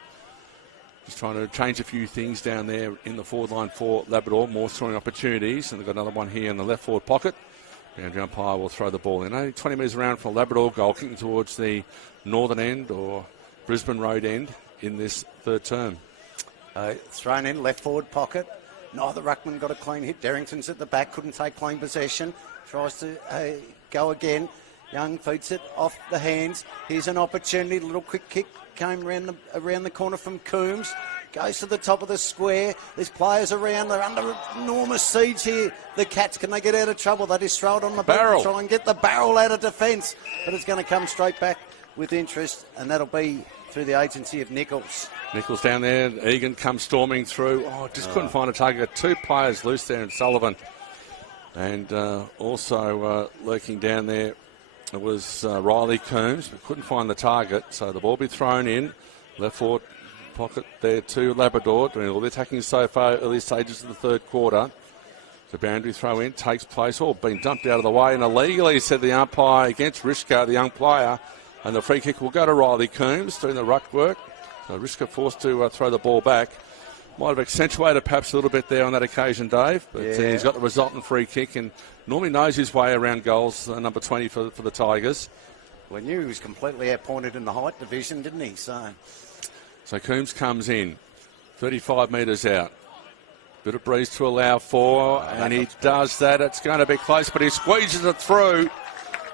Just trying to change a few things down there in the forward line for Labrador. More scoring opportunities. And they've got another one here in the left forward pocket. Boundary umpire will throw the ball in. Only 20 metres around from Labrador goal, kicking towards the northern end or Brisbane Road end in this third term. Thrown in left forward pocket. Neither ruckman got a clean hit. Darrington's at the back, couldn't take clean possession. Tries to go again. Young feeds it off the hands. Here's an opportunity. Little quick kick came around the corner from Coombs. Goes to the top of the square. There's players around. They're under enormous siege here. The Cats, can they get out of trouble? They just throw it on the barrel. Try and get the barrel out of defence. But it's going to come straight back with interest, and that'll be through the agency of Nichols. Nichols down there. Egan comes storming through. Just couldn't find a target. 2 players loose there in Sullivan. And also lurking down there it was Riley Coombs, but couldn't find the target. So the ball be thrown in. Left forward pocket there to Labrador, doing all the attacking so far, early stages of the third quarter. The boundary throw in takes place, all being dumped out of the way, and illegally, said the umpire, against Rishka, the young player, and the free kick will go to Riley Coombs, doing the ruck work. So Rishka forced to throw the ball back. Might have accentuated perhaps a little bit there on that occasion, Dave, but he's got the resultant free kick and normally knows his way around goals, number 20 for the Tigers. Well, he knew he was completely outpointed in the height division, didn't he? So Coombs comes in, 35 metres out. Bit of breeze to allow for, and he does that. It's going to be close, but he squeezes it through.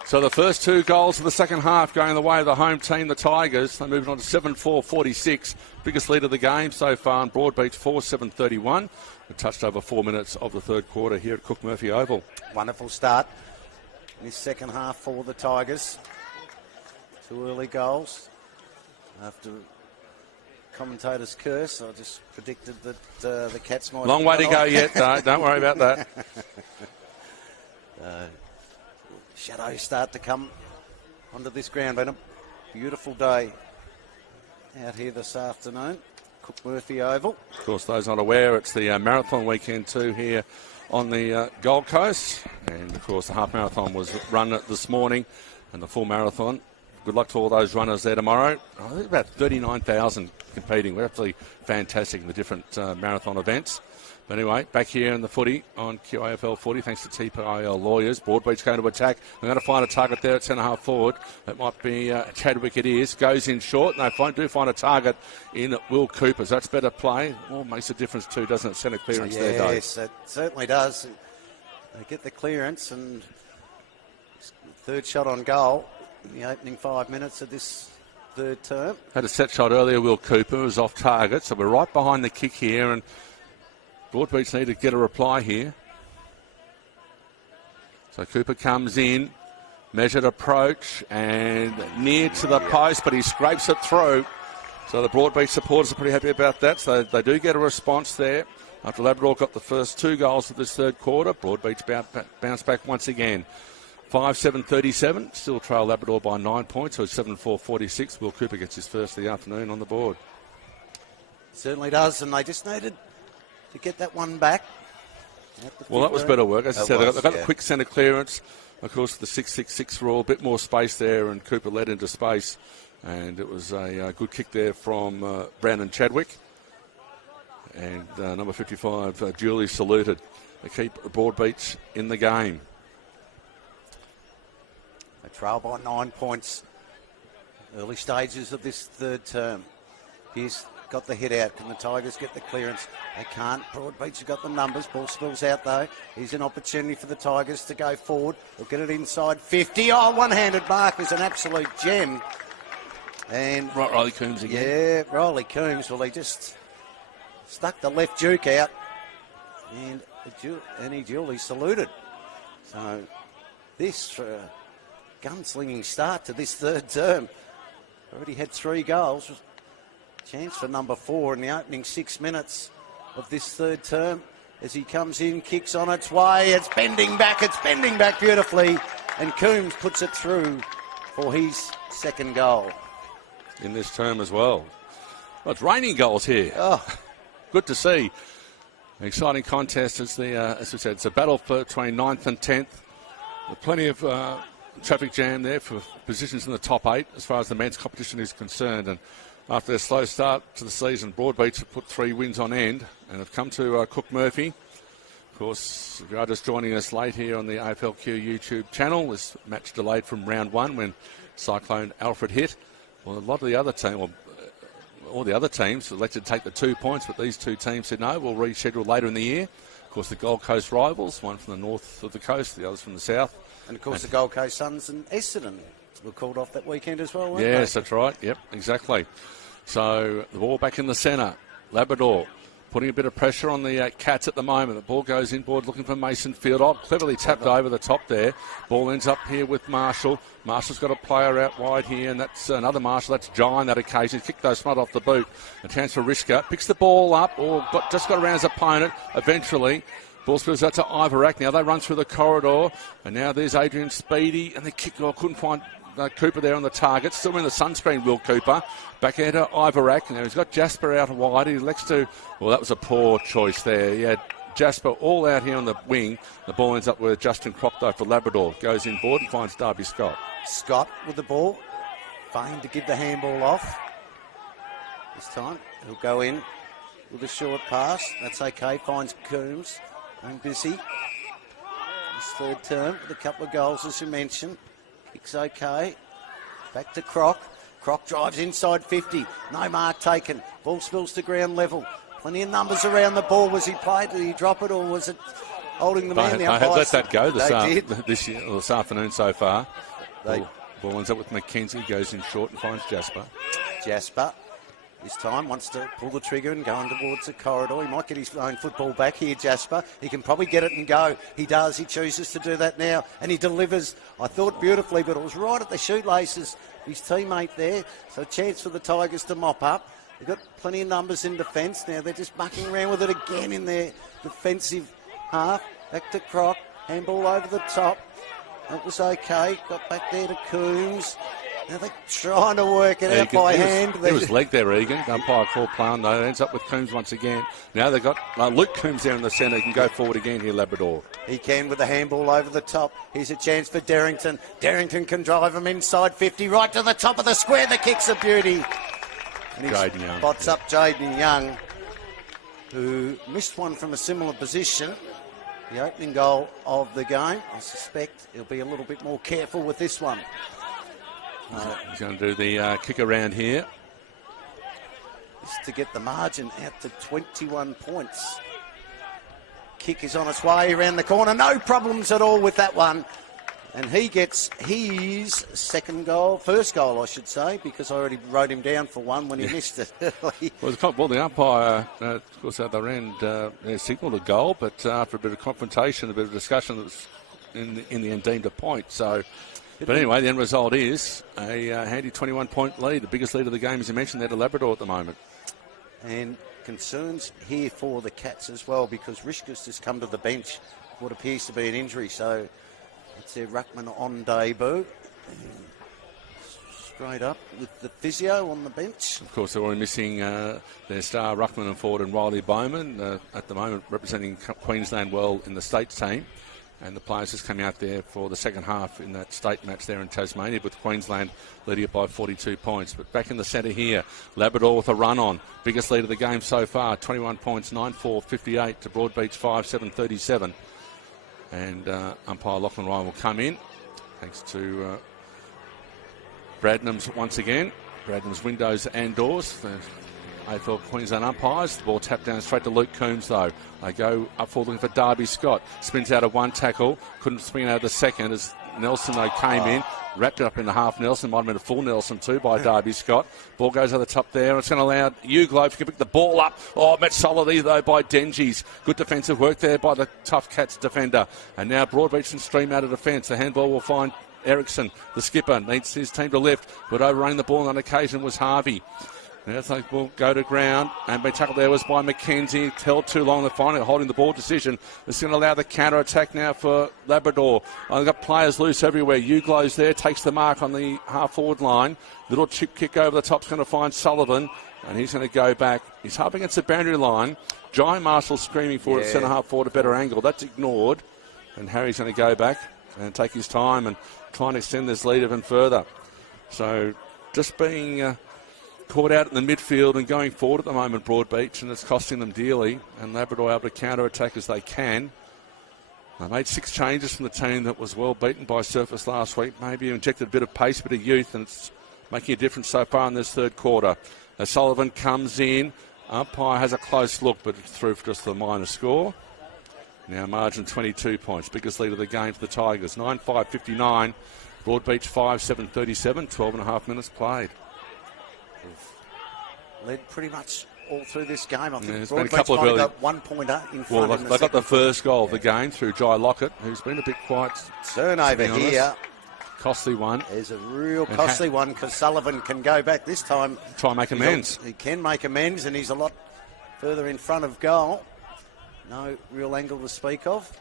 So the first 2 goals of the second half going the way of the home team, the Tigers. They're moving on to 7-4-46. Biggest lead of the game so far in Broadbeach, 4-7-31. We touched over 4 minutes of the third quarter here at Cook Murphy Oval. Wonderful start in this second half for the Tigers. 2 early goals. After commentator's curse, I just predicted that the Cats might... Long way to go yet, though. Don't worry about that. Shadows start to come onto this ground. Been a beautiful day out here this afternoon. Cook Murphy Oval. Of course, those not aware, it's the marathon weekend too here on the Gold Coast. And, of course, the half marathon was run this morning and the full marathon. Good luck to all those runners there tomorrow. I think about 39,000 competing. We're absolutely fantastic in the different marathon events. But anyway, back here in the footy on QAFL 40, thanks to TPIL lawyers. Broadbeach going to attack. They're going to find a target there at centre-half forward. It might be Chadwick, it is. Goes in short, and they do find a target in Will Cooper. So that's better play. Well, makes a difference too, doesn't it? Centre clearance there, Dave. Yes, it certainly does. They get the clearance, and third shot on goal in the opening 5 minutes of this third term. Had a set shot earlier, Will Cooper was off target. So we're right behind the kick here, and Broadbeach need to get a reply here. So Cooper comes in, measured approach, and near to the post, but he scrapes it through. So the Broadbeach supporters are pretty happy about that. So they do get a response there. After Labrador got the first 2 goals of this third quarter, Broadbeach bounced back once again. 5-7-37, still trail Labrador by 9 points, so it's 7-4-46. Will Cooper gets his first of the afternoon on the board. Certainly does, and they just needed to get that one back. Well, that was better work. As I said, they got a quick centre clearance. Of course, the 6-6-6 rule, a bit more space there, and Cooper led into space. And it was a good kick there from Brandon Chadwick. And number 55, Julie saluted to keep Broadbeach in the game. They trail by 9 points. Early stages of this third term. Here's got the hit out. Can the Tigers get the clearance? They can't. Broadbeach have got the numbers. Ball spills out though. Here's an opportunity for the Tigers to go forward. They'll get it inside 50. Oh, one-handed mark is an absolute gem. And Riley Coombs again. Yeah, Riley Coombs. Well, he just stuck the left juke out. And he duly saluted. So this for a gunslinging start to this third term. Already had 3 goals. Chance for number 4 in the opening 6 minutes of this third term. As he comes in, kicks on its way. It's bending back beautifully. And Coombs puts it through for his second goal. In this term as well. Well, it's raining goals here. Oh, good to see. An exciting contest. As we said, it's a battle between 9th and 10th. There's plenty of traffic jam there for positions in the top 8 as far as the men's competition is concerned. And after their slow start to the season, Broadbeach have put 3 wins on end and have come to Cook Murphy. Of course, if you are just joining us late here on the AFLQ YouTube channel, this match delayed from round 1 when Cyclone Alfred hit. Well, a lot of the other all the other teams elected to take the 2 points, but these 2 teams said no, we'll reschedule later in the year. Of course, the Gold Coast rivals, one from the north of the coast, the others from the south. And of course, the Gold Coast Suns and Essendon were called off that weekend as well, weren't they? Yes, that's right. Yep, exactly. So the ball back in the centre. Labrador putting a bit of pressure on the Cats at the moment. The ball goes inboard looking for Mason Field. Oh, cleverly tapped over the top there. Ball ends up here with Marshall. Marshall's got a player out wide here, and that's another Marshall. That's Jai on that occasion. Kicked those smart off the boot. A chance for Rishka. Picks the ball up, or just got around his opponent eventually. Ball spills out to Ivorak. Now they run through the corridor, and now there's Adrian Speedy, and the kick. Oh, couldn't find Cooper there on the target. Still in the sunscreen, Will Cooper. Back into Ivorak. Now he's got Jasper out wide. He elects to... Well, that was a poor choice there. He had Jasper all out here on the wing. The ball ends up with Justin Cropp, though, for Labrador. Goes inboard and finds Darby Scott. Scott with the ball. Fine to give the handball off. This time he'll go in with a short pass. That's okay. Finds Coombs. I'm busy. His third term with a couple of goals, as you mentioned. Kick's okay. Back to Croc. Croc drives inside 50. No mark taken. Ball spills to ground level. Plenty of numbers around the ball. Was he played? Did he drop it, or was it holding the man? I had let that go this afternoon so far. Ball ends up with McKenzie. Goes in short and finds Jasper. Jasper. This time wants to pull the trigger and go on towards the corridor. He might get his own football back here, Jasper. He can probably get it and go. He does. He chooses to do that now. And he delivers, I thought, beautifully, but it was right at the shoelaces. His teammate there. So a chance for the Tigers to mop up. They've got plenty of numbers in defence. Now they're just mucking around with it again in their defensive half. Back to Croc. Handball over the top. That was okay. Got back there to Coombs. Now they're trying to work it out by hand. There was leg there, Egan. Umpire called play on, though. It ends up with Coombs once again. Now they've got Luke Coombs there in the centre. He can go forward again here, Labrador. He can with the handball over the top. Here's a chance for Derrington. Derrington can drive him inside 50, right to the top of the square. The kick's a beauty. And Jaden Young. Spots up Jaden Young, who missed one from a similar position. The opening goal of the game. I suspect he'll be a little bit more careful with this one. He's going to do the kick around here. Just to get the margin out to 21 points. Kick is on its way around the corner. No problems at all with that one. And he gets his first goal, I should say, because I already wrote him down for one when he missed it. Well, the umpire, of course, at the end, signalled a goal, but after a bit of confrontation, a bit of discussion, that was in the end deemed a point. So, but anyway, the end result is a handy 21-point lead, the biggest lead of the game, as you mentioned, there to Labrador at the moment. And concerns here for the Cats as well, because Rishka's just come to the bench, what appears to be an injury. So it's their ruckman on debut. And straight up with the physio on the bench. Of course, they're already missing their star ruckman and forward and Riley Bowman, at the moment representing Queensland well in the States team. And the players just came out there for the second half in that state match there in Tasmania, with Queensland leading it by 42 points. But back in the centre here, Labrador with a run on. Biggest lead of the game so far, 21 points, 9-4-58 to Broadbeach 5-7-37. And umpire Lachlan Ryan will come in, thanks to Bradnam's once again. Bradnam's windows and doors. The AFL Queensland umpires. The ball tapped down straight to Luke Coombs, though. They go up for looking for Darby Scott. Spins out of one tackle. Couldn't spin out of the second as Nelson, though, came in. Wrapped it up in the half Nelson. Might have been a full Nelson, too, by Darby Scott. Ball goes over the top there. It's going to allow Uglo to pick the ball up. Oh, met solidly, though, by Dengies. Good defensive work there by the Tough Cats defender. And now Broadbeach and stream out of defence. The handball will find Ericsson. The skipper needs his team to lift, but overrunning the ball on that occasion was Harvey. Now they will go to ground, and being tackled there was by McKenzie. Held too long, they're finally holding the ball decision. It's going to allow the counter-attack now for Labrador. They've got players loose everywhere. Uglo's there, takes the mark on the half-forward line. Little chip kick over the top's going to find Sullivan, and he's going to go back. He's up against the boundary line. Jai Marshall screaming for it, centre-half forward, a better angle. That's ignored, and Harry's going to go back and take his time and try and extend this lead even further. So just being caught out in the midfield and going forward at the moment, Broadbeach, and it's costing them dearly, and Labrador able to counter-attack as they can. They made 6 changes from the team that was well beaten by Surface last week. Maybe injected a bit of pace, a bit of youth, and it's making a difference so far in this third quarter. As Sullivan comes in, umpire has a close look, but it's through for just the minor score. Now margin 22 points, biggest lead of the game for the Tigers, 9-5-59 Broadbeach 5-7-37, 12.5 minutes played. Led pretty much all through this game. I think there's been a Broadbeach couple of might have early... got 1 pointer in front. Well, they got the first goal of the game through Jai Lockett, who's been a bit quiet. Turnover here. Costly one. There's a real costly one because Sullivan can go back this time. Try and make amends. He can make amends, and he's a lot further in front of goal. No real angle to speak of.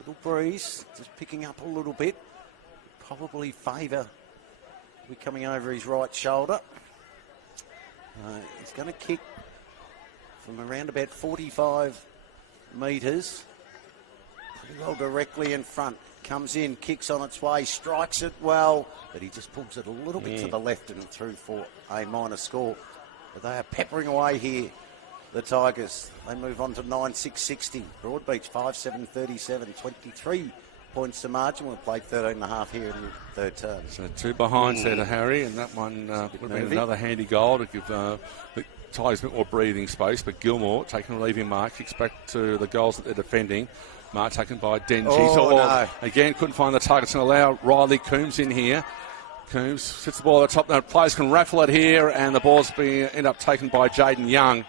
Little breeze, just picking up a little bit. Probably favour be coming over his right shoulder. He's going to kick from around about 45 metres. Pretty well directly in front. Comes in, kicks on its way, strikes it well, but he just pulls it a little bit to the left and through for a minor score. But they are peppering away here, the Tigers. They move on to 9-6-60. Broadbeach 5-7-37, 23 points to margin. We've played 13.5 here in the third term. So 2 behinds there to Harry, and that one would have been another handy goal to give the Tigers a bit more breathing space. But Gilmore taking a relieving mark, kicks back to the goals that they're defending. Mark taken by Denji. No. Again, couldn't find the targets and allow Riley Coombs in here. Coombs sits the ball at the top. The players can raffle it here, and the ball's end up taken by Jaden Young.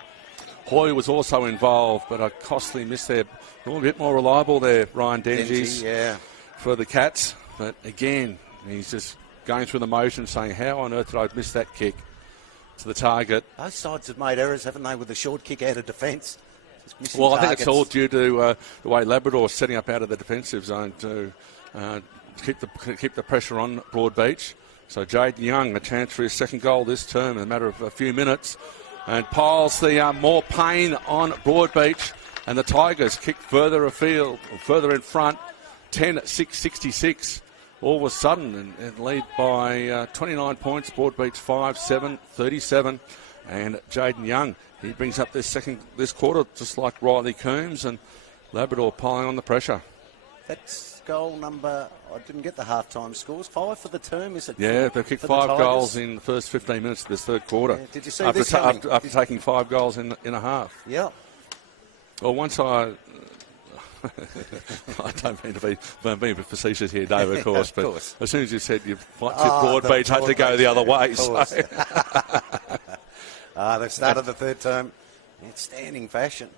Hoy was also involved, but a costly miss there. A little bit more reliable there, Ryan Denji, for the Cats. But again, he's just going through the motion, saying, how on earth did I miss that kick to the target? Both sides have made errors, haven't they, with the short kick out of defence? Well, I think it's all due to the way Labrador is setting up out of the defensive zone to keep the pressure on Broadbeach. So Jaden Young, a chance for his second goal this term in a matter of a few minutes, and piles the more pain on Broadbeach, and the Tigers kick further afield, further in front, 10-6-66. All of a sudden, and lead by 29 points. Broadbeach 5-7-37, and Jaden Young. He brings up this quarter, just like Riley Coombs, and Labrador piling on the pressure. That's goal number, I didn't get the half-time scores. 5 for the term, is it? Yeah, they've kicked 5 goals in the first 15 minutes of this third quarter. Yeah. Did you see this coming? After taking 5 goals in a half. Yeah. Well, once I don't mean to be being facetious here, Dave, of course, but as soon as you said you Broadbeach had to go the other way. So. They've started the third term in outstanding fashion.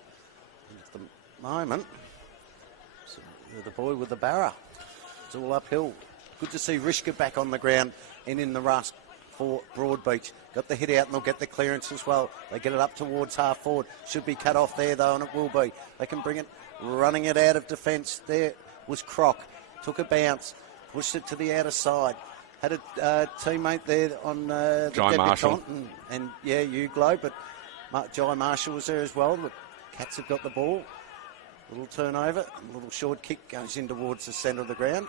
At the moment, so the boy with the barra. It's all uphill. Good to see Rishka back on the ground and in the rush for Broadbeach. Got the hit out and they'll get the clearance as well. They get it up towards half forward. Should be cut off there though, and it will be. They can bring it, running it out of defence. There was Croc. Took a bounce, pushed it to the outer side. Had a teammate there on the Jai Marshall. And Uglow, but Jai Marshall was there as well. The Cats have got the ball. Little turnover, little short kick goes in towards the centre of the ground.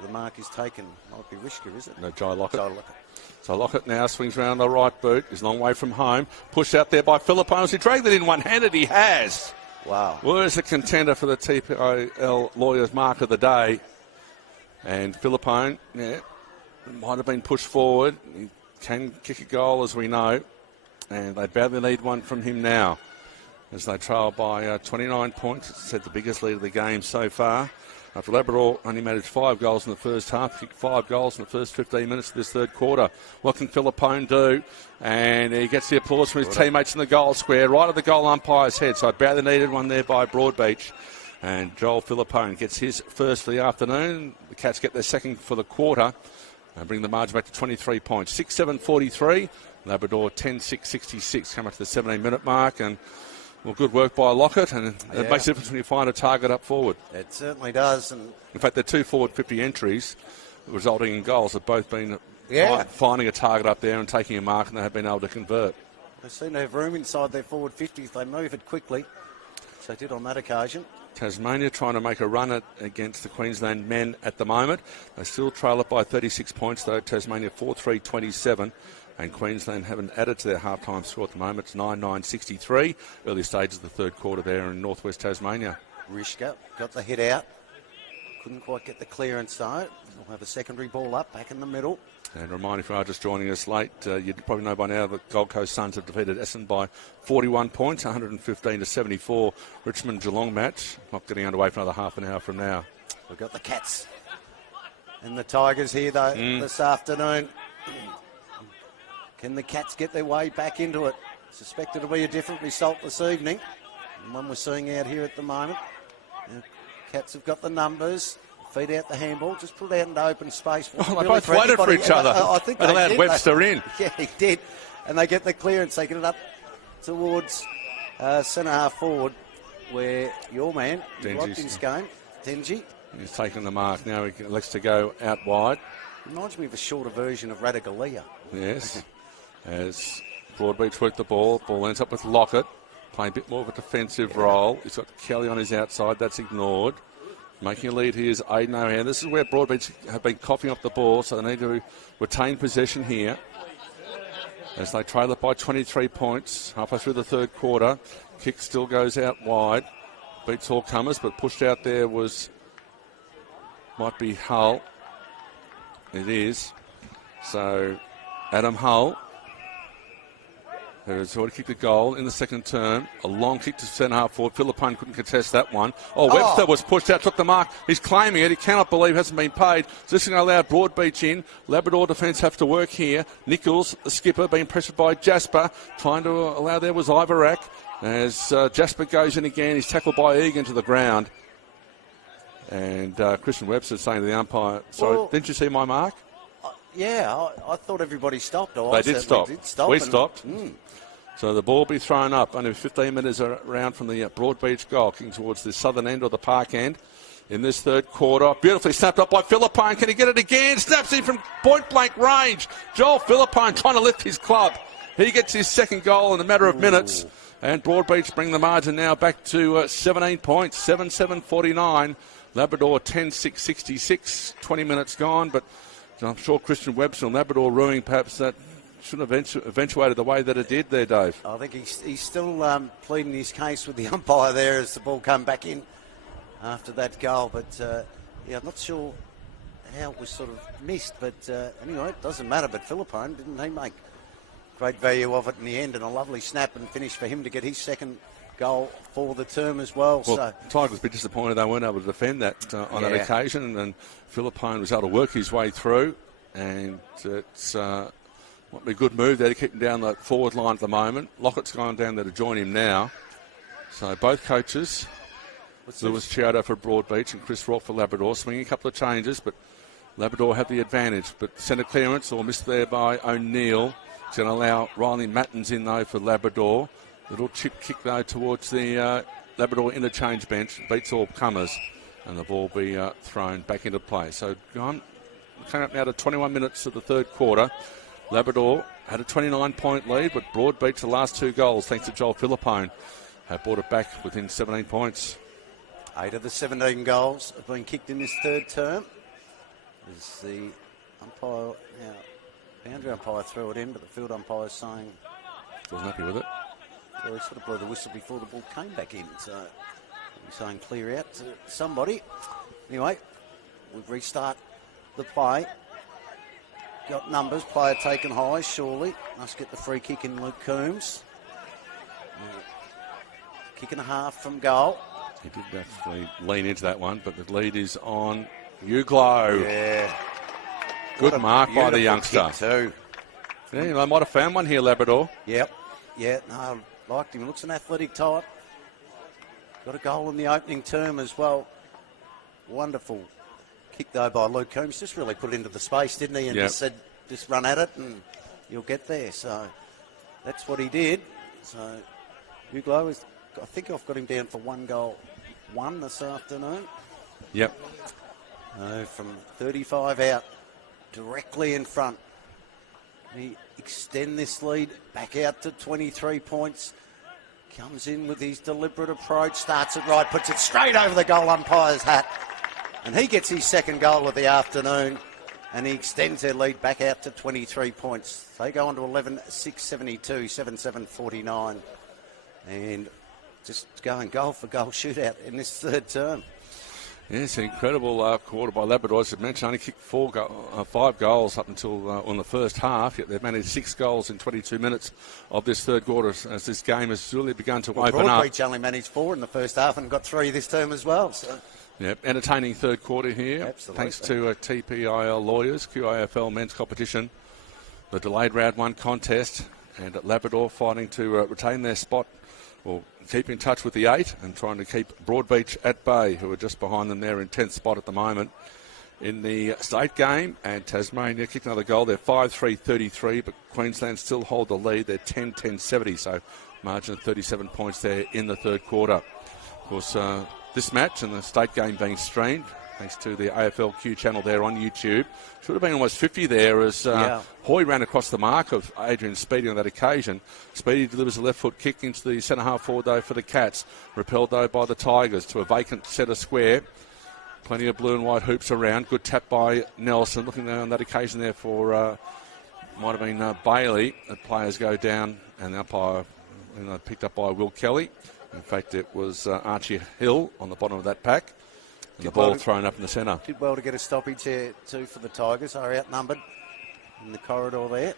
The mark is taken. Might be Rishka, is it? No, Jai Lockett. Jai Lockett. So Lockett now swings around the right boot. He's a long way from home. Pushed out there by Philippone. He dragged it in one-handed. He has. Wow. Where's the contender for the TPIL Lawyers Mark of the Day? And Philippone, might have been pushed forward. He can kick a goal, as we know. And they badly need one from him now, as they trail by 29 points. It's set the biggest lead of the game so far. After Labrador only managed 5 goals in the first half, kicked 5 goals in the first 15 minutes of this third quarter. What can Philippone do? And he gets the applause from his teammates in the goal square, right at the goal umpire's head. So badly needed one there by Broadbeach. And Joel Philippone gets his first for the afternoon. The Cats get their second for the quarter and bring the margin back to 23 points. 6-7-43. Labrador 10-6-66. Come up to the 17-minute mark. And well, good work by Lockett, and it makes a difference when you find a target up forward. It certainly does. And in fact, their 2 forward 50 entries resulting in goals have both been finding a target up there and taking a mark, and they have been able to convert. They seem to have room inside their forward 50 if they move it quickly. So they did on that occasion. Tasmania trying to make a run against the Queensland men at the moment. They still trail it by 36 points, though. Tasmania 4-3-27. And Queensland haven't added to their half-time score at the moment. It's 9-9-63. Early stages of the third quarter there in northwest Tasmania. Rishka got the hit out. Couldn't quite get the clearance though. We'll have a secondary ball up back in the middle. And remind if you are just joining us late, you'd probably know by now that Gold Coast Suns have defeated Essendon by 41 points, 115-74. Richmond-Geelong match. Not getting underway for another half an hour from now. We've got the Cats And the Tigers here, though, this afternoon. Can the Cats get their way back into it? Suspect it'll be a different result this evening. And one we're seeing out here at the moment. The Cats have got the numbers. Feed out the handball. Just put it out into open space. They both waited for each other. I think they allowed did. Webster in. Yeah, he did. And they get the clearance. They get it up towards centre half forward, where your man locked his game, Tenji. He's taking the mark now. He elects to go out wide. Reminds me of a shorter version of Radigalia. Yes. As Broadbeach work the ball. Ball ends up with Lockett, playing a bit more of a defensive role. He's got Kelly on his outside. That's ignored. Making a lead here is Aiden O'Hare. This is where Broadbeach have been coughing up the ball, so they need to retain possession here. As they trail it by 23 points, halfway through the third quarter. Kick still goes out wide. Beats all comers, but pushed out there might be Hull. It is. So Adam Hull, who has already kicked a goal in the second term. A long kick to centre half forward. Philippine couldn't contest that one. Webster was pushed out, took the mark. He's claiming it. He cannot believe it hasn't been paid. So this is going to allow Broadbeach in. Labrador defence have to work here. Nichols, the skipper, being pressured by Jasper. Trying to allow there was Ivarak. As Jasper goes in again, he's tackled by Egan to the ground. And Christian Webster saying to the umpire, sorry, didn't you see my mark? Yeah, I thought everybody stopped. They did stop. We stopped. So the ball will be thrown up. Only 15 minutes around from the Broadbeach goal, kicking towards the southern end or the park end in this third quarter. Beautifully snapped up by Philippine. Can he get it again? Snaps in from point-blank range. Joel Philippine trying to lift his club. He gets his second goal in a matter of minutes. And Broadbeach bring the margin now back to 17 points, 7-7-49. Labrador 10-6-66. 20 minutes gone, but I'm sure Christian Webster and Labrador ruining perhaps that shouldn't have eventuated the way that it did there, Dave. I think he's still pleading his case with the umpire there as the ball come back in after that goal. But, I'm not sure how it was sort of missed. But anyway, it doesn't matter. But Philippine, didn't he make great value of it in the end, and a lovely snap and finish for him to get his second goal for the term as well. So Tigers a bit disappointed they weren't able to defend that on that occasion, and Philippine was able to work his way through, and it's might be a good move there to keep him down the forward line at the moment. Lockett's gone down there to join him now. So both coaches, Lewis Chiodo for Broadbeach and Chris Rock for Labrador, swinging a couple of changes, but Labrador have the advantage. But centre clearance or missed there by O'Neill. It's going to allow Riley Mattins in though for Labrador. Little chip kick though towards the Labrador interchange bench. Beats all comers. And the ball will be thrown back into play. So coming up now to 21 minutes of the third quarter. Labrador had a 29-point lead, but Broadbeach, the last two goals, thanks to Joel Philippine, have brought it back within 17 points. 8 of the 17 goals have been kicked in this third term. As the umpire, boundary umpire threw it in, but the field umpire is saying... Wasn't happy with it. Well, he sort of blew the whistle before the ball came back in, so he's saying clear out to somebody. Anyway, we restart the play. Got numbers, player taken high, surely. Must get the free kick in Luke Coombs. Kick and a half from goal. He did actually lean into that one, but the lead is on Uglow. Yeah. Good mark by the youngster. Too. Yeah, they might have found one here, Labrador. Yep. Yeah, no, liked him. Looks an athletic type. Got a goal in the opening term as well. Wonderful kick, though, by Luke Coombs. Just really put it into the space, didn't he? And just said, just run at it and you'll get there. So that's what he did. So Uglow is, I think I've got him down for 1 goal, 1 this afternoon. Yep. From 35 out, directly in front. He extend this lead back out to 23 points. Comes in with his deliberate approach, starts it right, puts it straight over the goal umpire's hat. And he gets his second goal of the afternoon, and he extends their lead back out to 23 points. They go on to 11-6-72, 7-7-49. And just going goal for goal shootout in this third term. Yes, an incredible quarter by Labrador. As I mentioned, only kicked 5 goals up until on the first half. Yet they've managed 6 goals in 22 minutes of this third quarter as this game has really begun to open up. Broadbeach only managed 4 in the first half and got 3 this term as well. So. Yep, entertaining third quarter here. Absolutely. Thanks to TPIL Lawyers, QAFL men's competition, the delayed round 1 contest, and at Labrador fighting to retain their spot or keep in touch with the 8 and trying to keep Broadbeach at bay, who are just behind them there in 10th spot at the moment. In the state game, and Tasmania kicked another goal. They're 5-3-33, but Queensland still hold the lead. They're 10-10-70, so margin of 37 points there in the third quarter. Of course, this match and the state game being streamed, thanks to the AFLQ channel there on YouTube. Should have been almost 50 there as Hoy ran across the mark of Adrian Speedy on that occasion. Speedy delivers a left foot kick into the centre half forward though for the Cats. Repelled though by the Tigers to a vacant centre square. Plenty of blue and white hoops around. Good tap by Nelson. Looking there on that occasion there for, might have been Bailey. The players go down and the umpire picked up by Will Kelly. In fact, it was Archie Hill on the bottom of that pack. And the ball thrown up in the centre. Did well to get a stoppage here too for the Tigers. They were outnumbered in the corridor there.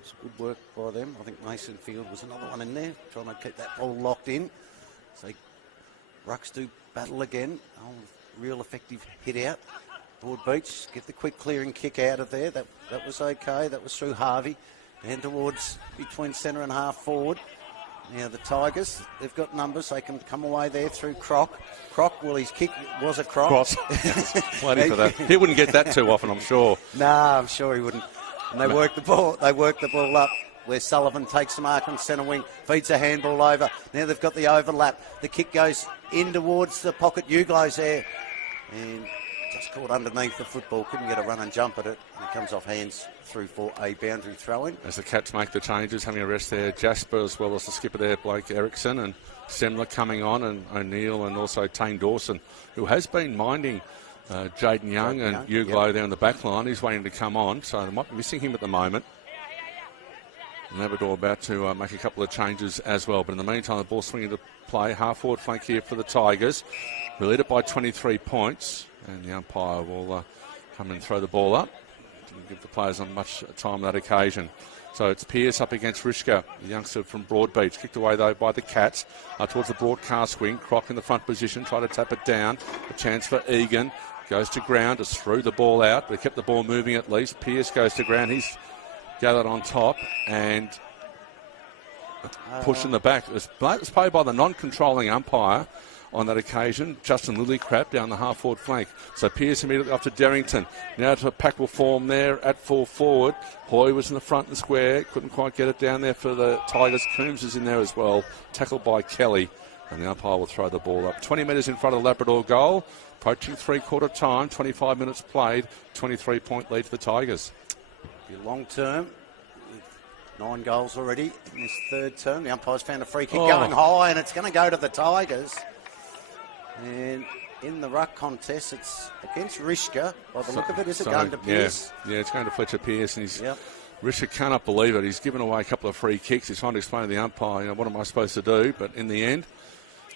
It's good work by them. I think Mason Field was another one in there, trying to keep that ball locked in. So Rucks do battle again. Oh, real effective hit out. Broadbeach get the quick clearing kick out of there. That was okay. That was through Harvey. And towards between centre and half forward. Now the Tigers, they've got numbers. They can come away there through Croc. Croc, well, his kick was a Croc. Waiting for that. He wouldn't get that too often, I'm sure. Nah, I'm sure he wouldn't. And they work the ball. They work the ball up. Where Sullivan takes the mark on centre wing, feeds a handball over. Now they've got the overlap. The kick goes in towards the pocket. Uglo's there. And just caught underneath the football. Couldn't get a run and jump at it. And it comes off hands through for a boundary throw-in. As the Cats make the changes, having a rest there, Jasper as well as the skipper there, Blake Erickson, and Semler coming on, and O'Neill, and also Tane Dawson, who has been minding Jaden Young and Uglo there in the back line. He's waiting to come on, so they might be missing him at the moment. Labrador about to make a couple of changes as well. But in the meantime, the ball swinging to play. Half-forward flank here for the Tigers. We lead it by 23 points. And the umpire will come and throw the ball up. Didn't give the players on much time on that occasion. So it's Pearce up against Rishka, the youngster from Broadbeach. Kicked away, though, by the Cats towards the broadcast wing. Croc in the front position, try to tap it down. A chance for Egan. Goes to ground, just threw the ball out. They kept the ball moving at least. Pearce goes to ground. He's gathered on top and pushing the back. It was played by the non-controlling umpire on that occasion. Justin Lillycrap down the half-forward flank. So Pearce immediately off to Derrington. Now to a pack will form there at full forward. Hoy was in the front and square. Couldn't quite get it down there for the Tigers. Coombs is in there as well. Tackled by Kelly. And the umpire will throw the ball up. 20 metres in front of the Labrador goal. Approaching three-quarter time. 25 minutes played. 23-point lead to the Tigers. Long term, 9 goals already in this third term. The umpire's found a free kick going high, and it's going to go to the Tigers. And in the ruck contest, it's against Rishka. By the look of it, is it going to Pearce? Yeah, it's going to Fletcher Pearce, and Rishka cannot believe it. He's given away a couple of free kicks. He's trying to explain to the umpire, what am I supposed to do? But in the end,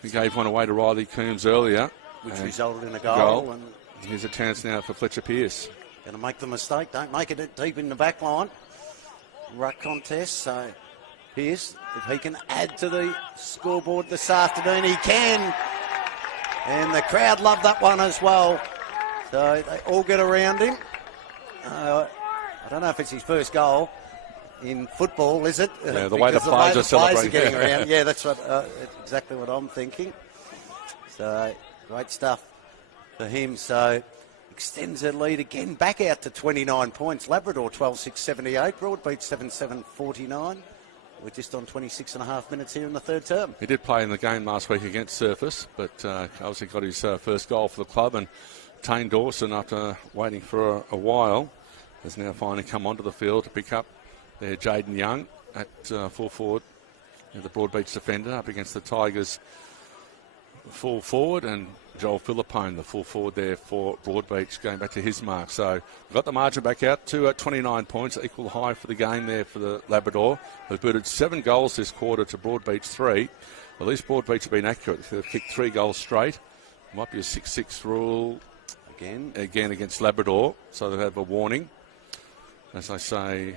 he gave one away to Riley Coombs earlier, which resulted in a goal. And here's a chance now for Fletcher Pearce. Going to make the mistake. Don't make it deep in the back line. Ruck contest. So Pearce, if he can add to the scoreboard this afternoon, he can. And the crowd love that one as well. So they all get around him. I don't know if it's his first goal in football, is it? Yeah, the way the players are celebrating. Getting around. Yeah, that's exactly what I'm thinking. So great stuff for him. So extends their lead again back out to 29 points. Labrador 12-6-78, Broadbeach 7-7-49. We're just on 26 and a half minutes here in the third term. He did play in the game last week against Surface, but obviously got his first goal for the club. And Tane Dawson, after waiting for a while, has now finally come onto the field to pick up their Jaden Young at full forward. The Broadbeach defender up against the Tigers full forward, and Joel Philippone, the full forward there for Broadbeach, going back to his mark. So we've got the margin back out to 29 points, equal high for the game there for the Labrador. They've booted 7 goals this quarter to Broadbeach 3. At least Broadbeach have been accurate. They've kicked 3 goals straight. Might be a 6-6 rule again against Labrador, so they've had a warning. As I say,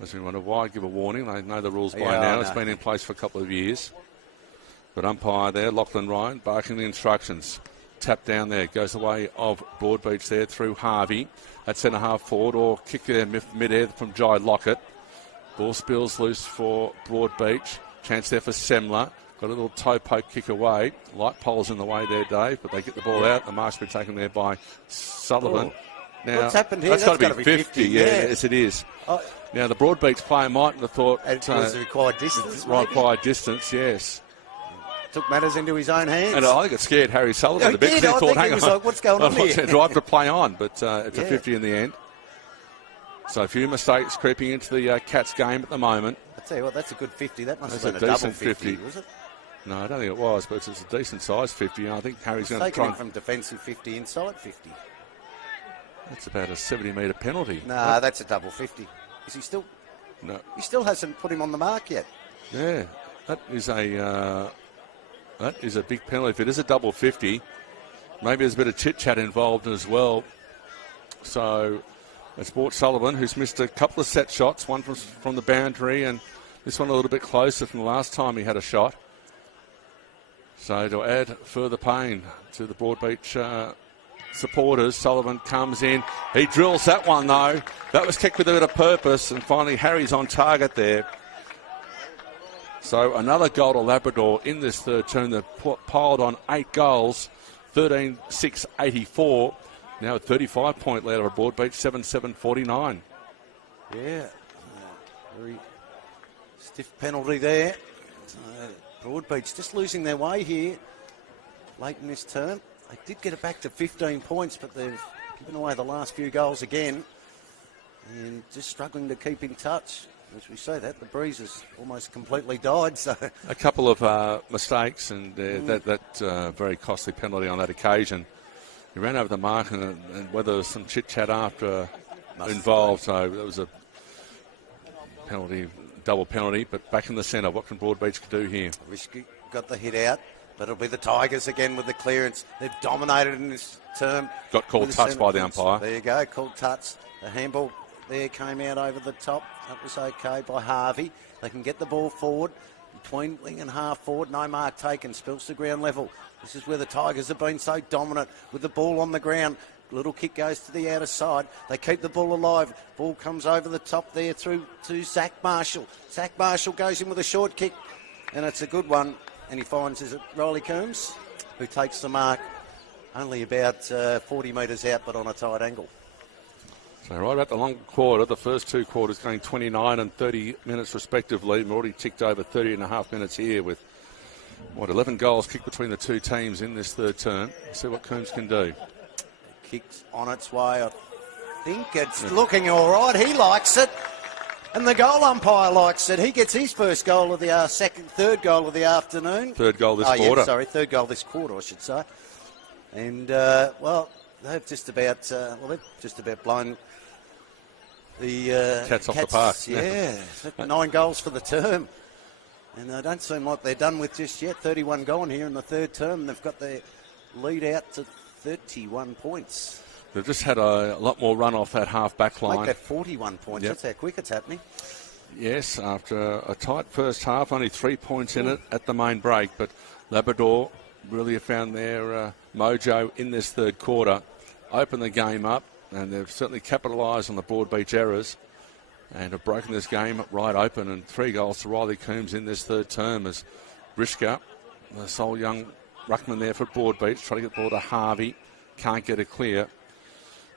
as we wonder why give a warning, they know the rules by now. It's been in place for a couple of years. But umpire there, Lachlan Ryan, barking the instructions. Tap down there, goes the way of Broadbeach there through Harvey. At centre half forward, or kick there mid-air from Jai Lockett. Ball spills loose for Broadbeach. Chance there for Semler. Got a little toe poke kick away. Light pole's in the way there, Dave, but they get the ball out. The mark's been taken there by Sullivan. Now, what's happened here? That's got to be 50. Yeah, yes, it is. Oh. Now, the Broadbeach player mightn't have thought... It was the required distance. Required distance, yes. Took matters into his own hands. And I think it scared Harry Sullivan a bit. He thought, hang on, like, what's going on here? Do I have to play on? But it's a 50 in the end. So a few mistakes creeping into the Cats game at the moment. I tell you what, that's a good 50. That must That's have been a double decent 50, was it? No, I don't think it was, but it's a decent size 50. And I think Harry's going to Taking try him from defensive 50 inside 50. That's about a 70-metre penalty. No, that's a double 50. Is he still? No. He still hasn't put him on the mark yet. Yeah, that is a big penalty. If it is a double 50, maybe there's a bit of chit-chat involved as well. So it's Bort Sullivan, who's missed a couple of set shots, one from the boundary and this one a little bit closer from the last time he had a shot. So to add further pain to the Broadbeach supporters, Sullivan comes in. He drills that one, though. That was kicked with a bit of purpose, and finally Harry's on target there. So another goal to Labrador in this third term. They've piled on 8 goals, 13-6-84. Now a 35-point lead over Broadbeach, 7-7-49. Yeah, very stiff penalty there. Broadbeach just losing their way here late in this term. They did get it back to 15 points, but they've given away the last few goals again and just struggling to keep in touch. As we say that, the breeze has almost completely died. So a couple of mistakes and that very costly penalty on that occasion. He ran over the mark and whether there was some chit-chat after involved, so that was a penalty, double penalty, but back in the centre. What can Broadbeach do here? Risky got the hit out, but it'll be the Tigers again with the clearance. They've dominated in this term. Got called touch by the umpire. There you go, called touch. The handball there came out over the top. That was okay by Harvey. They can get the ball forward between wing and half forward. No mark taken. Spills to ground level. This is where the Tigers have been so dominant with the ball on the ground. Little kick goes to the outer side. They keep the ball alive. Ball comes over the top there through to Zach Marshall. Zach Marshall goes in with a short kick, and it's a good one. And he finds, is it Riley Coombs, who takes the mark only about 40 metres out, but on a tight angle. So right about the long quarter, the first 2 quarters going 29 and 30 minutes respectively. We've already ticked over 30 and a half minutes here with, 11 goals kicked between the two teams in this third term. Let's see what Coombs can do. Kick's on its way. I think it's looking all right. He likes it. And the goal umpire likes it. He gets his first goal of the third goal of the afternoon. Third goal this quarter. Yeah, sorry, third goal this quarter, I should say. And, they've just about blown the Cats off the park. Yeah, 9 goals for the term. And they don't seem like they're done with just yet. 31 gone here in the third term. They've got their lead out to 31 points. They've just had a lot more run off that half-back line. Make that 41 points. Yep. That's how quick it's happening. Yes, after a tight first half, only 3 points in it at the main break. But Labrador really have found their mojo in this third quarter, opened the game up, and they've certainly capitalised on the Broadbeach errors and have broken this game right open. And 3 goals to Riley Coombs in this third term as Brisker, the sole young ruckman there for Broadbeach, trying to get the ball to Harvey, can't get it clear.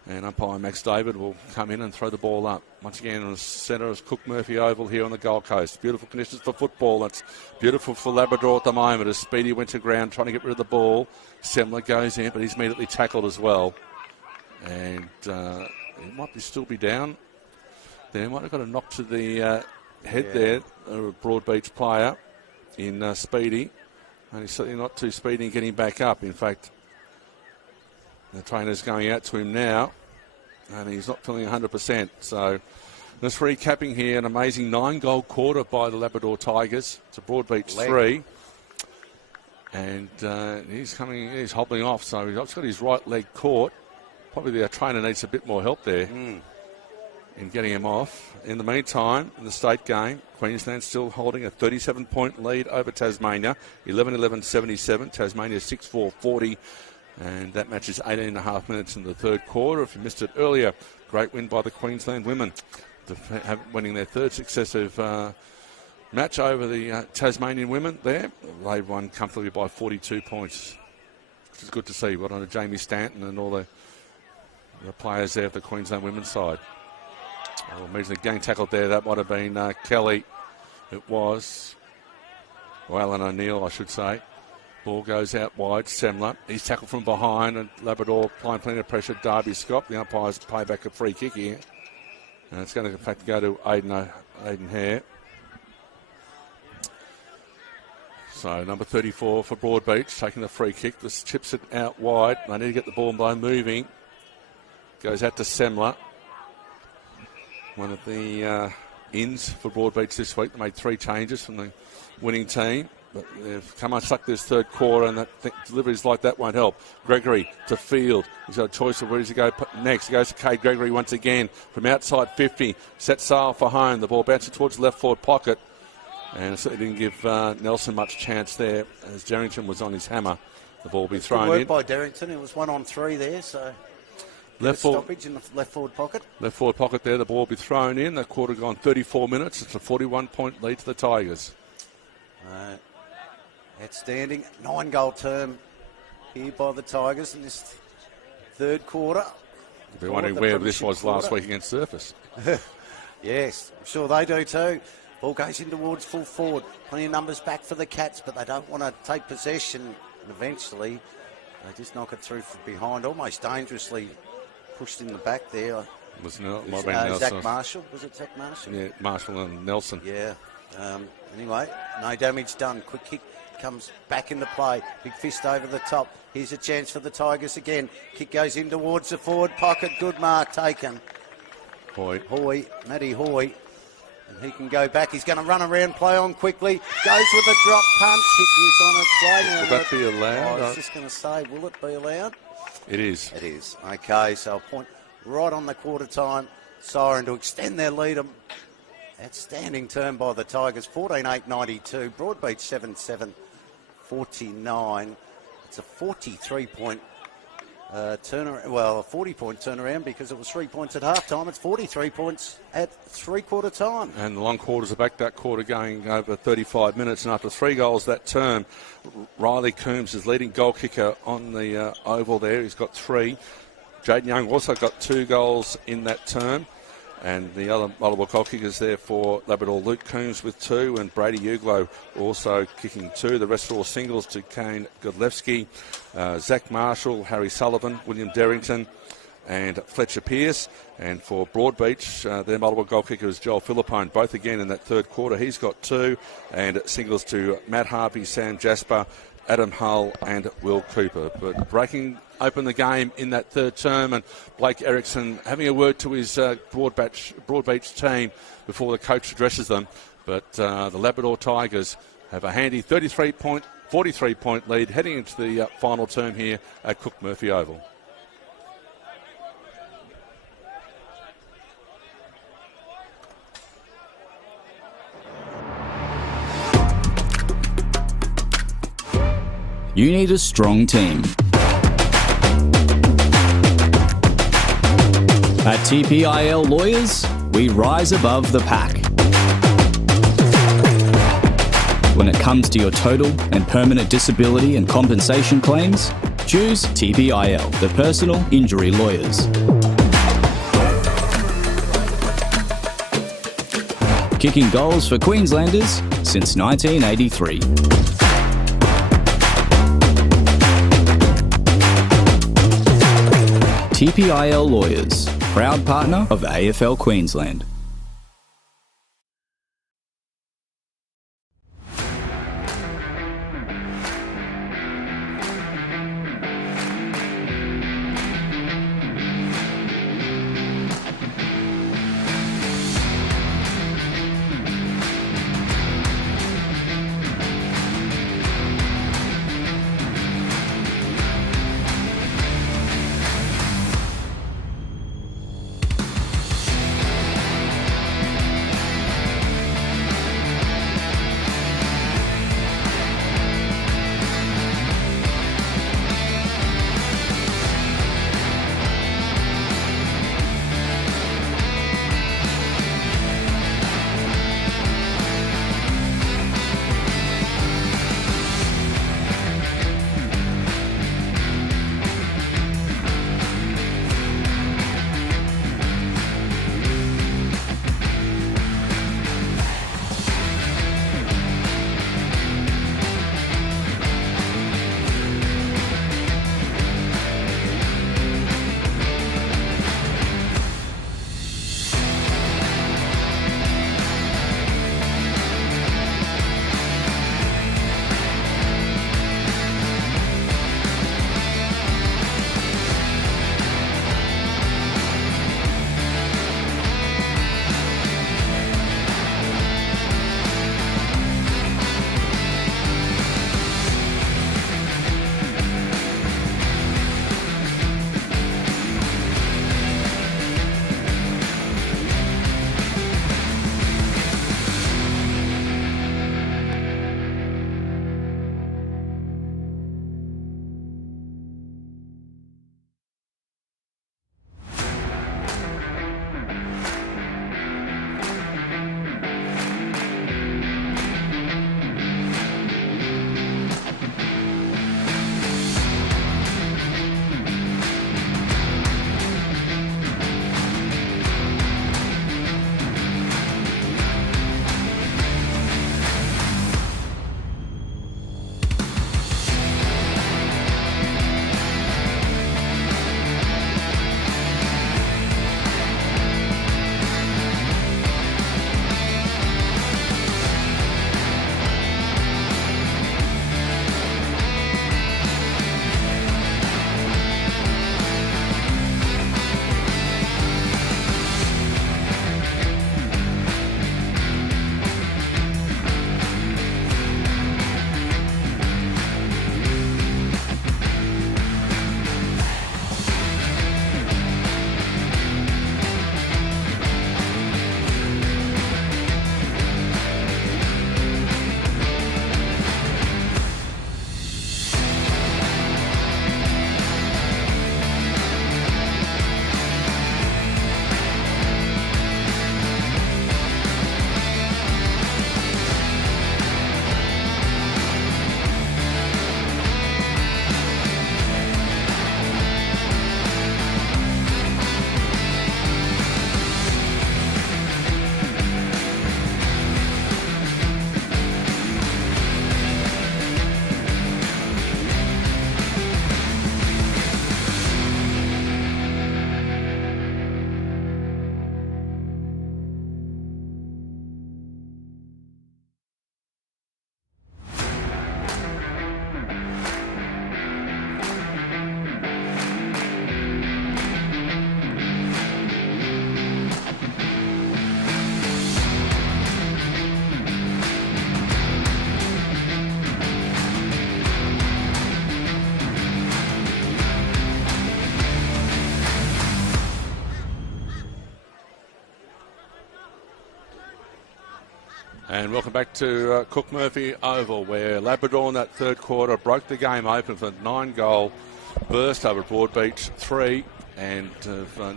And umpire Max David will come in and throw the ball up. Once again, in the centre is Cook Murphy Oval here on the Gold Coast. Beautiful conditions for football. It's beautiful for Labrador at the moment as Speedy went to ground trying to get rid of the ball. Semler goes in, but he's immediately tackled as well. And he might still be down. There might have got a knock to the head there, a Broadbeach player in Speedy. And he's certainly not too speedy in getting back up. In fact, the trainer's going out to him now, and he's not feeling 100%. So just recapping here, an amazing 9-goal quarter by the Labrador Tigers. It's a Broadbeach 3. And he's hobbling off, so he's got his right leg caught. Probably the trainer needs a bit more help there. in getting him off. In the meantime, in the state game, Queensland still holding a 37-point lead over Tasmania, 11-11-77. Tasmania 6-4-40, and that match is 18.5 minutes in the third quarter. If you missed it earlier, great win by the Queensland women, winning their third successive match over the Tasmanian women there. They won comfortably by 42 points, which is good to see. Well done to Jamie Stanton and all the players there of the Queensland women's side. Well, immediately getting tackled there. That might have been Kelly. It was. Well, Alan O'Neill, I should say. Ball goes out wide. Semler. He's tackled from behind, and Labrador applying plenty of pressure. Darby Scott. The umpires pay back a free kick here. And it's going to, in fact, go to Aiden Hare. So number 34 for Broadbeach, taking the free kick. This chips it out wide. They need to get the ball moving. Goes out to Semler. One of the ins for Broadbeach this week. They made 3 changes from the winning team, but they've come unstuck this third quarter, and deliveries like that won't help. Gregory to Field. He's got a choice of where does he go next. He goes to Cade Gregory once again from outside 50. Sets sail for home. The ball bounces towards the left forward pocket, and it certainly didn't give Nelson much chance there as Derrington was on his hammer. The ball will be thrown good work in. By Derrington. It was 1-on-3 there, so... Left stoppage in the left forward pocket. Left forward pocket there. The ball will be thrown in. That quarter gone 34 minutes. It's a 41-point lead to the Tigers. Outstanding 9-goal term here by the Tigers in this third quarter. You'll be wondering where this was last week against Surface. Yes, I'm sure they do too. Ball goes in towards full forward. Plenty of numbers back for the Cats, but they don't want to take possession. And eventually, they just knock it through from behind, almost dangerously. Pushed in the back there. Zach Marshall. Was it Zach Marshall? Yeah, Marshall and Nelson. Yeah. Anyway, no damage done. Quick kick comes back into play. Big fist over the top. Here's a chance for the Tigers again. Kick goes in towards the forward pocket. Good mark taken. Matty Hoy. And he can go back. He's going to run around, play on quickly. Goes with a drop punt. Kick is on its way now. Will that be allowed? I was just going to say, will it be allowed? It is. It is. Okay, so a point right on the quarter time siren to extend their lead. Outstanding turn by the Tigers. 14-8-92. Broadbeach 7-7-49. It's a 43-point turnaround. Well, a 40-point turnaround because it was 3 points at half time. It's 43 points at three-quarter time. And the long quarters are back. That quarter going over 35 minutes. And after 3 goals that term, Riley Coombs is leading goal kicker on the oval there. He's got 3. Jaden Young also got 2 goals in that term. And the other multiple goal kickers there for Labrador, Luke Coombs with 2, and Brady Uglow also kicking 2. The rest are all singles to Kane Godlewski, Zach Marshall, Harry Sullivan, William Derrington, and Fletcher Pearce. And for Broadbeach, their multiple goal kicker is Joel Philippone, both again in that third quarter. He's got 2, and singles to Matt Harvey, Sam Jasper, Adam Hull, and Will Cooper. But breaking open the game in that third term, and Blake Erickson having a word to his Broadbeach team before the coach addresses them. But the Labrador Tigers have a handy 43-point lead heading into the final term here at Cook Murphy Oval. You need a strong team. At TPIL Lawyers, we rise above the pack. When it comes to your total and permanent disability and compensation claims, choose TPIL, the Personal Injury Lawyers. Kicking goals for Queenslanders since 1983. TPIL Lawyers, proud partner of AFL Queensland. And welcome back to Cook Murphy Oval, where Labrador in that third quarter broke the game open for a 9-goal burst over Broadbeach 3, and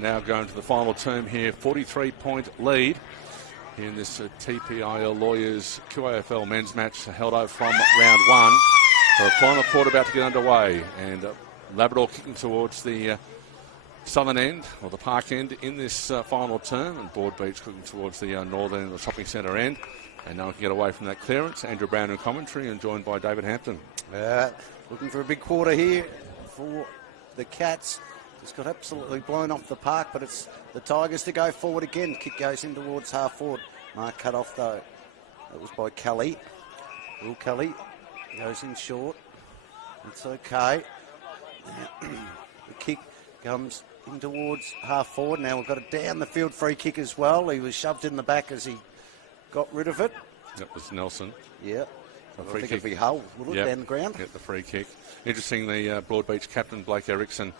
now going to the final term here, 43-point lead in this TPIL Lawyers QAFL men's match held over from round 1. The final quarter about to get underway, and Labrador kicking towards the southern end, or the park end, in this final term, and Broadbeach kicking towards the northern end, the shopping centre end. And no one can get away from that clearance. Andrew Brown in commentary, and joined by David Hampton. Looking for a big quarter here for the Cats. Just got absolutely blown off the park, but it's the Tigers to go forward again. Kick goes in towards half forward. Mark cut off though. That was by Kelly. Will Kelly goes in short. It's okay. The kick comes in towards half forward. Now we've got a down the field free kick as well. He was shoved in the back as he got rid of it. That was Nelson. Yeah. I think it'd be Hull, would it, down the ground? Get the free kick. Interesting, the Broadbeach captain, Blake Erickson,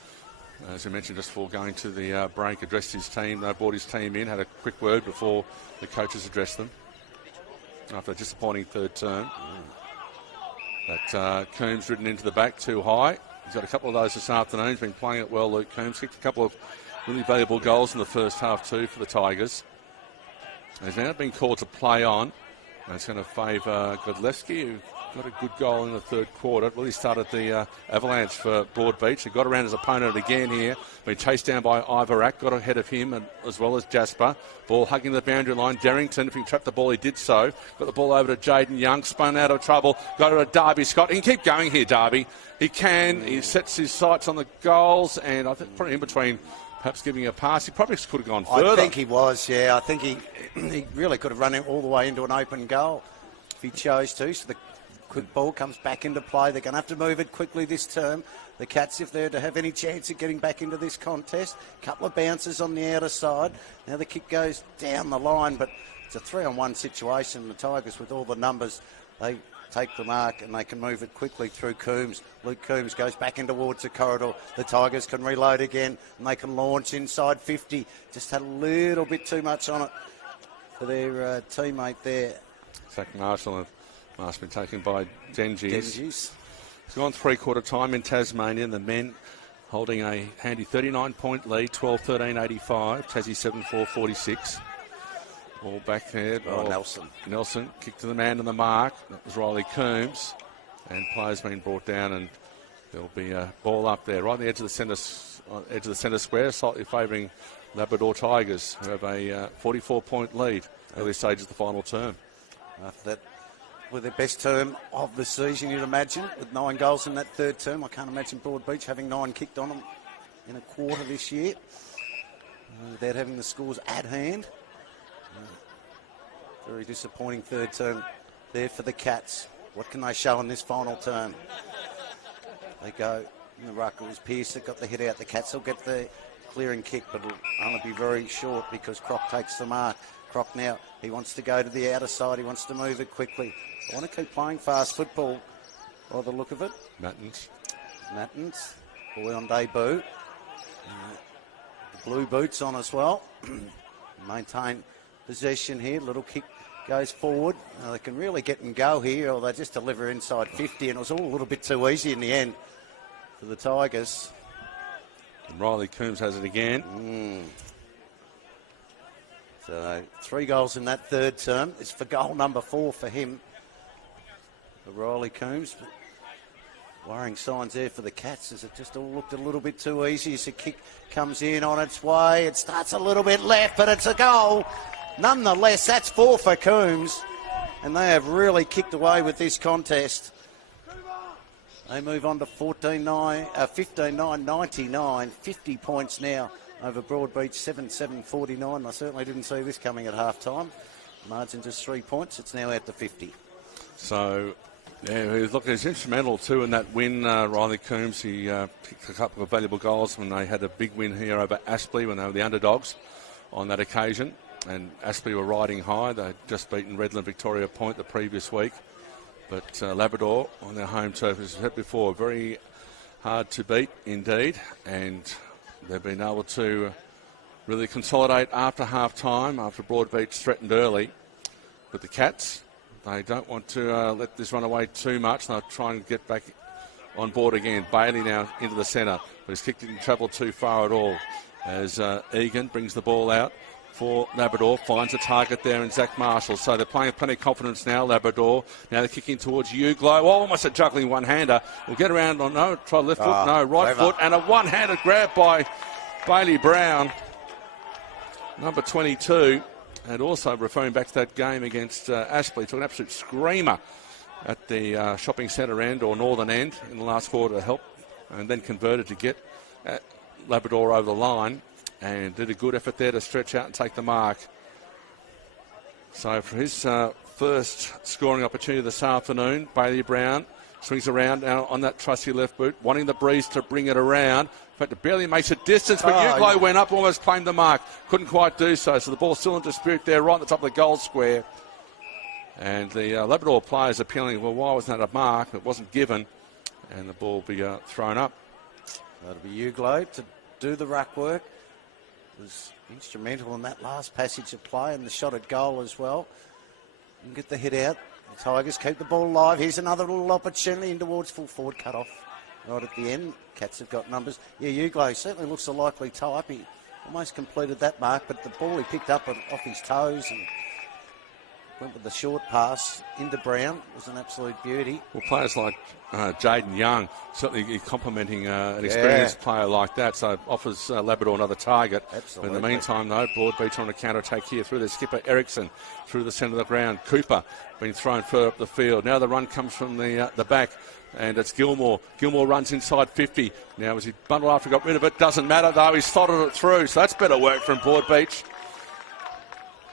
as we mentioned just before going to the break, addressed his team, brought his team in, had a quick word before the coaches addressed them after a disappointing third term. But Coombs ridden into the back too high. He's got a couple of those this afternoon. He's been playing it well, Luke Coombs. Kicked a couple of really valuable goals in the first half too for the Tigers. He's now been called to play on. And it's going to favour Godleski, who got a good goal in the third quarter. Really started the avalanche for Broadbeach. He got around his opponent again here. Been chased down by Ivarak, got ahead of him, and as well as Jasper. Ball hugging the boundary line. Darrington, if he trapped the ball, he did so. Got the ball over to Jaden Young, spun out of trouble. Got it to Darby Scott. He can keep going here, Darby. He can. He sets his sights on the goals, and I think probably in between perhaps giving a pass. He probably could have gone further. I think he was, yeah. I think he really could have run it all the way into an open goal if he chose to. So the quick ball comes back into play. They're going to have to move it quickly this term. The Cats, if they're to have any chance of getting back into this contest, couple of bounces on the outer side. Now the kick goes down the line, but it's a 3-on-1 situation. The Tigers, with all the numbers, they take the mark and they can move it quickly through Coombs. Luke Coombs goes back in towards the corridor. The Tigers can reload again and they can launch inside 50. Just had a little bit too much on it for their teammate there. Zach Marshall and must have been taken by Dengies. It's gone three-quarter time in Tasmania, and the men holding a handy 39-point lead, 12-13-85. Tassie 7-4-46. Ball back there. Nelson kicked to the man on the mark. That was Riley Coombs. And players being brought down, and there'll be a ball up there, right on the edge of the centre square, slightly favouring Labrador Tigers, who have a 44-point lead early stages of the final term. After that, with their best term of the season, you'd imagine, with 9 goals in that third term. I can't imagine Broadbeach having 9 kicked on them in a quarter this year without having the scores at hand. Very disappointing third term there for the Cats. What can they show in this final term? They go in the ruck. It was Pearce that got the hit out. The Cats will get the clearing kick, but it'll only be very short because Croc takes the mark. Croc now, he wants to go to the outer side. He wants to move it quickly. I want to keep playing fast football by the look of it. Mattins, boy on debut. The blue boots on as well. Maintain possession here. Little kick goes forward. They can really get and go here, or they just deliver inside 50, and it was all a little bit too easy in the end for the Tigers. And Riley Coombs has it again. So 3 goals in that third term. It's for goal number 4 for him, for Riley Coombs. Worrying signs there for the Cats, as it just all looked a little bit too easy as the kick comes in on its way. It starts a little bit left, but it's a goal. Nonetheless, that's 4 for Coombs, and they have really kicked away with this contest. They move on to 15-9-99, 50 points now over Broadbeach, 7-7-49. I certainly didn't see this coming at half-time. Margin just 3 points. It's now out to 50. So, yeah, look, he's instrumental too in that win, Riley Coombs. He picked a couple of valuable goals when they had a big win here over Aspley when they were the underdogs on that occasion. And Aspley were riding high. They'd just beaten Redland Victoria Point the previous week. But Labrador on their home turf, as I said before, very hard to beat indeed. And they've been able to really consolidate after half-time, after Broadbeach threatened early. But the Cats they don't want to let this run away too much. They'll try and get back on board again. Bailey now into the centre, but his kick didn't travel too far at all as Egan brings the ball out for Labrador, finds a target there in Zach Marshall. So they're playing with plenty of confidence now, Labrador. Now they're kicking towards Uglow. Oh, almost a juggling one-hander. We'll get around on, no, try left foot, no, right foot, and a one-handed grab by Bailey Brown, number 22. And also referring back to that game against Ashley, took an absolute screamer at the shopping centre end or northern end in the last quarter to help, and then converted to get Labrador over the line. And did a good effort there to stretch out and take the mark. So for his first scoring opportunity this afternoon, Bailey Brown swings around now on that trusty left boot, wanting the breeze to bring it around. In fact, it barely makes a distance, but Uglow went up, almost claimed the mark. Couldn't quite do so. So the ball's still in dispute there, right at the top of the goal square. And the Labrador players appealing, well, why wasn't that a mark? It wasn't given. And the ball will be thrown up. That'll be Uglow to do the ruck work. Was instrumental in that last passage of play and the shot at goal as well. And get the hit out. The Tigers keep the ball alive. Here's another little opportunity in towards full forward cut off. Right at the end. Cats have got numbers. Yeah, Uglow certainly looks a likely type. He almost completed that mark, but the ball he picked up off his toes and went with the short pass into Brown. It was an absolute beauty. Well, players like Jaden Young, certainly complimenting an experienced player like that, so offers Labrador another target. Absolutely. But in the meantime, though, Broadbeach on a counter-attack here through the skipper Ericsson, through the centre of the ground. Cooper being thrown further up the field. Now the run comes from the back, and it's Gilmore. Gilmore runs inside 50. Now as he bundled after, got rid of it. Doesn't matter, though. He's slotted it through, so that's better work from Broadbeach.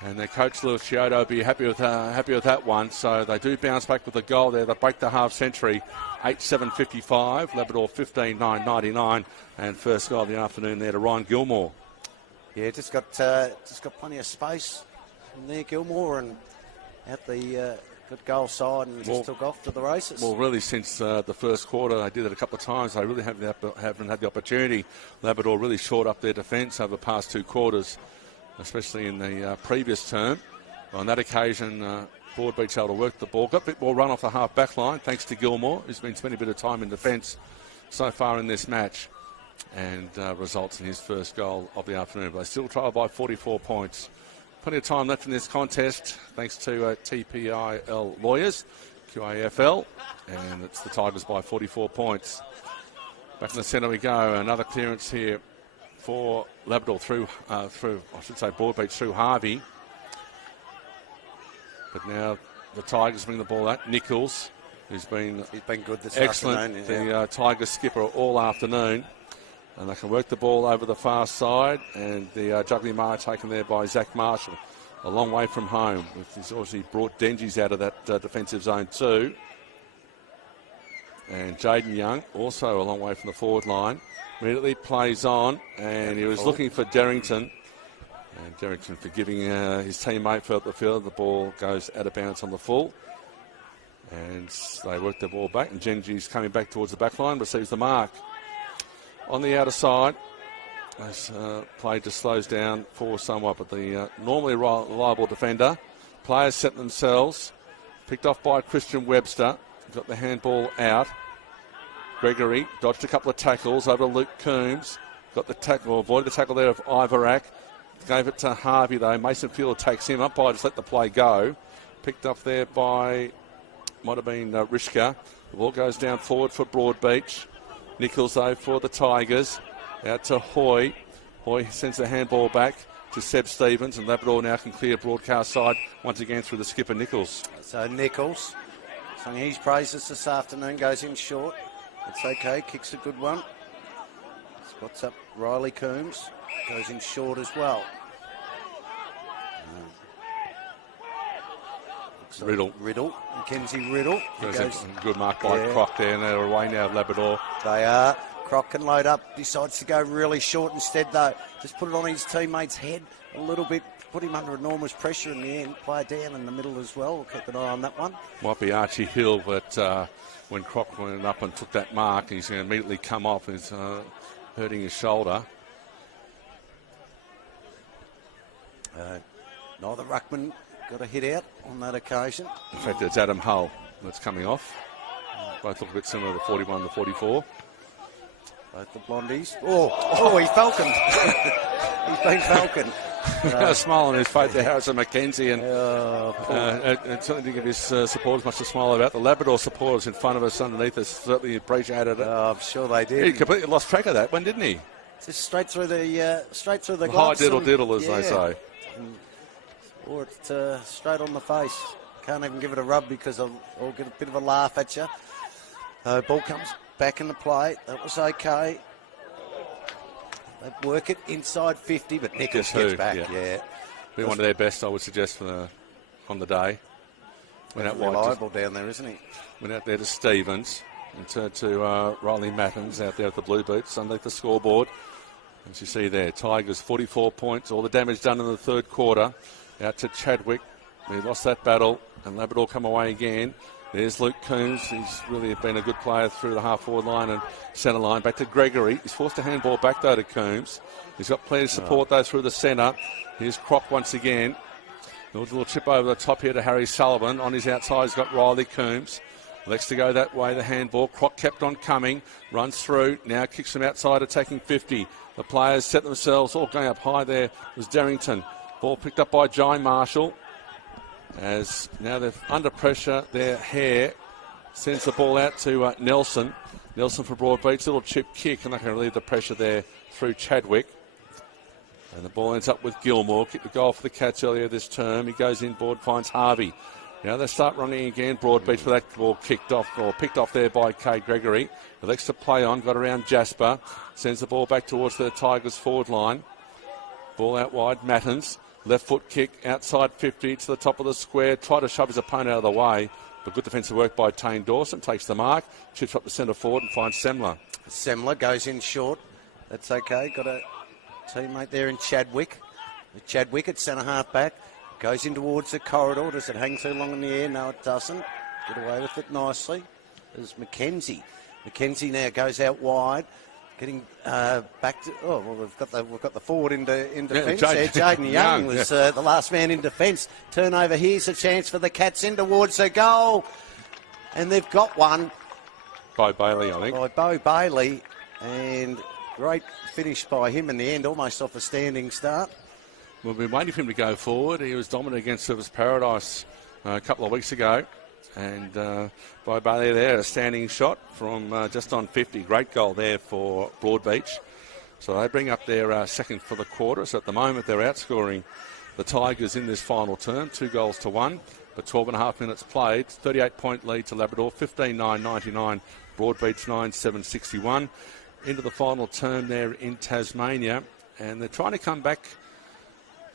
And their coach, Lewis Chiodo, will be happy with that one. So they do bounce back with a goal there. They break the half century, 8-7-55. Labrador 15-9-99. And first goal of the afternoon there to Ryan Gilmore. Yeah, just got plenty of space in there, Gilmore, and at the good goal side, and just took off to the races. Well, really, since the first quarter, they did it a couple of times. They really haven't had the opportunity. Labrador really shored up their defence over the past two quarters, especially in the previous term. On that occasion, Broadbeach able to work the ball. Got a bit more run off the half-back line, thanks to Gilmore, who's been spending a bit of time in defence so far in this match, and results in his first goal of the afternoon. But they still trail by 44 points. Plenty of time left in this contest, thanks to TPIL lawyers, QAFL, and it's the Tigers by 44 points. Back in the centre we go. Another clearance here for Labrador through Broadbeach through Harvey. But now the Tigers bring the ball out. Nichols, he's been good this excellent, afternoon. the Tigers skipper all afternoon. And they can work the ball over the far side. And the juggling mark taken there by Zach Marshall. A long way from home. He's obviously brought Dengies out of that defensive zone too. And Jaden Young also a long way from the forward line. Immediately plays on, and he was looking for Derrington. And Derrington forgiving his teammate further up the field. The ball goes out of bounds on the full. And they work the ball back, and Genji's coming back towards the back line, receives the mark. On the outer side, as play just slows down for somewhat, but the normally reliable defender, players set themselves, picked off by Christian Webster, got the handball out. Gregory dodged a couple of tackles over Luke Coombs, got the tackle, avoided the tackle there of Ivarak, gave it to Harvey though. Mason Field takes him up by just let the play go. Picked up there by, might have been Rishka. The ball goes down forward for Broadbeach. Nichols though for the Tigers. Out to Hoy. Hoy sends the handball back to Seb Stevens, and Labrador now can clear broadcast side once again through the skipper Nichols. So Nichols, sung his praises this afternoon, goes in short. It's okay, kicks a good one. Spots up Riley Coombs, goes in short as well. Riddle, Mackenzie Riddle. Good mark by Croc there, and they're away now, Labrador. They are. Croc can load up, decides to go really short instead though. Just put it on his teammate's head a little bit, put him under enormous pressure in the end. Play down in the middle as well. We'll keep an eye on that one. Might be Archie Hill, but when Croc went up and took that mark, he's going to immediately come off. He's hurting his shoulder. Neither ruckman got a hit out on that occasion. In fact, it's Adam Hull that's coming off. Both look a bit similar to 41 and the 44. Both the Blondies. Oh, he's falconed. He's been falconed. Got a smile on his face there, Harrison McKenzie, and certainly didn't give his supporters much to smile about. The Labrador supporters in front of us underneath us certainly appreciated it. I'm sure they did. He completely lost track of that one, didn't he? Just straight through the gloves. High diddle, as they say. Or it's straight on the face. Can't even give it a rub because I'll get a bit of a laugh at you. Ball comes back in the play. That was okay. They work it inside 50, but Nichols gets back. Yeah. Be one of their best, I would suggest, on the day. Went out reliable down there, isn't he? Went out there to Stevens and turned to Riley Mattins out there at the Blue Boots underneath the scoreboard. As you see there, Tigers 44 points. All the damage done in the third quarter. Out to Chadwick. He lost that battle, and Labrador come away again. There's Luke Coombs. He's really been a good player through the half-forward line and centre line. Back to Gregory. He's forced a handball back, though, to Coombs. He's got plenty of support, though, through the centre. Here's Croc once again. A little chip over the top here to Harry Sullivan. On his outside, he's got Riley Coombs. Elects to go that way, the handball. Croc kept on coming. Runs through. Now kicks them outside, attacking 50. The players set themselves, all going up high there. It was Darrington. Ball picked up by Jai Marshall. As now they're under pressure, their Hare sends the ball out to Nelson. Nelson for Broadbeach, little chip kick, and they can relieve the pressure there through Chadwick. And the ball ends up with Gilmore. Kicked the goal for the Cats earlier this term. He goes inboard, finds Harvey. Now they start running again. Broadbeach with that ball kicked off, or picked off there by Kay Gregory. Elects to play on, got around Jasper. Sends the ball back towards the Tigers forward line. Ball out wide, Mattins. Left foot kick outside 50 to the top of the square. Tried to shove his opponent out of the way. But good defensive work by Tane Dawson. Takes the mark. Chips up the centre forward and finds Semler. Semler goes in short. That's okay. Got a teammate there in Chadwick. Chadwick at centre half back. Goes in towards the corridor. Does it hang too long in the air? No, it doesn't. Get away with it nicely. There's McKenzie. McKenzie now goes out wide. Getting back to we've got the forward in defence there. Jaden Young was the last man in defence. Turnover. Here's a chance for the Cats in towards the goal, and they've got one by Bailey, I think. By Bo Bailey, and great finish by him in the end, almost off a standing start. We've been waiting for him to go forward. He was dominant against Service Paradise a couple of weeks ago. And by Bailey there, a standing shot from just on 50. Great goal there for Broadbeach. So they bring up their second for the quarter. So at the moment, they're outscoring the Tigers in this final term, 2-1. But 12 and a half minutes played. 38-point lead to Labrador, 15-9-99. Broadbeach 9-7-61. Into the final term there in Tasmania. And they're trying to come back.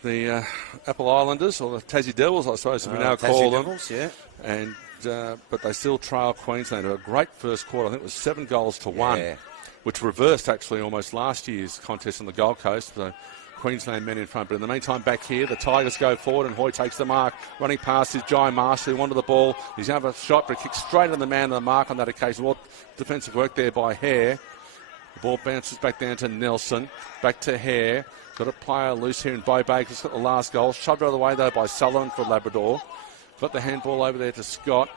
The Apple Islanders, or the Tassie Devils, I suppose, as we now call them. Devils, yeah. And but they still trail Queensland. A great first quarter. I think it was 7-1, which reversed actually almost last year's contest on the Gold Coast. So Queensland men in front. But in the meantime, back here, the Tigers go forward and Hoy takes the mark. Running past is Jai Marshall, who wanted the ball. He's going to have a shot, but it kicks straight on the man of the mark on that occasion. Well, defensive work there by Hare. The ball bounces back down to Nelson. Back to Hare. Got a player loose here in Bo Baker's got the last goal. Shoved out of the way, though, by Sullivan for Labrador. Got the handball over there to Scott.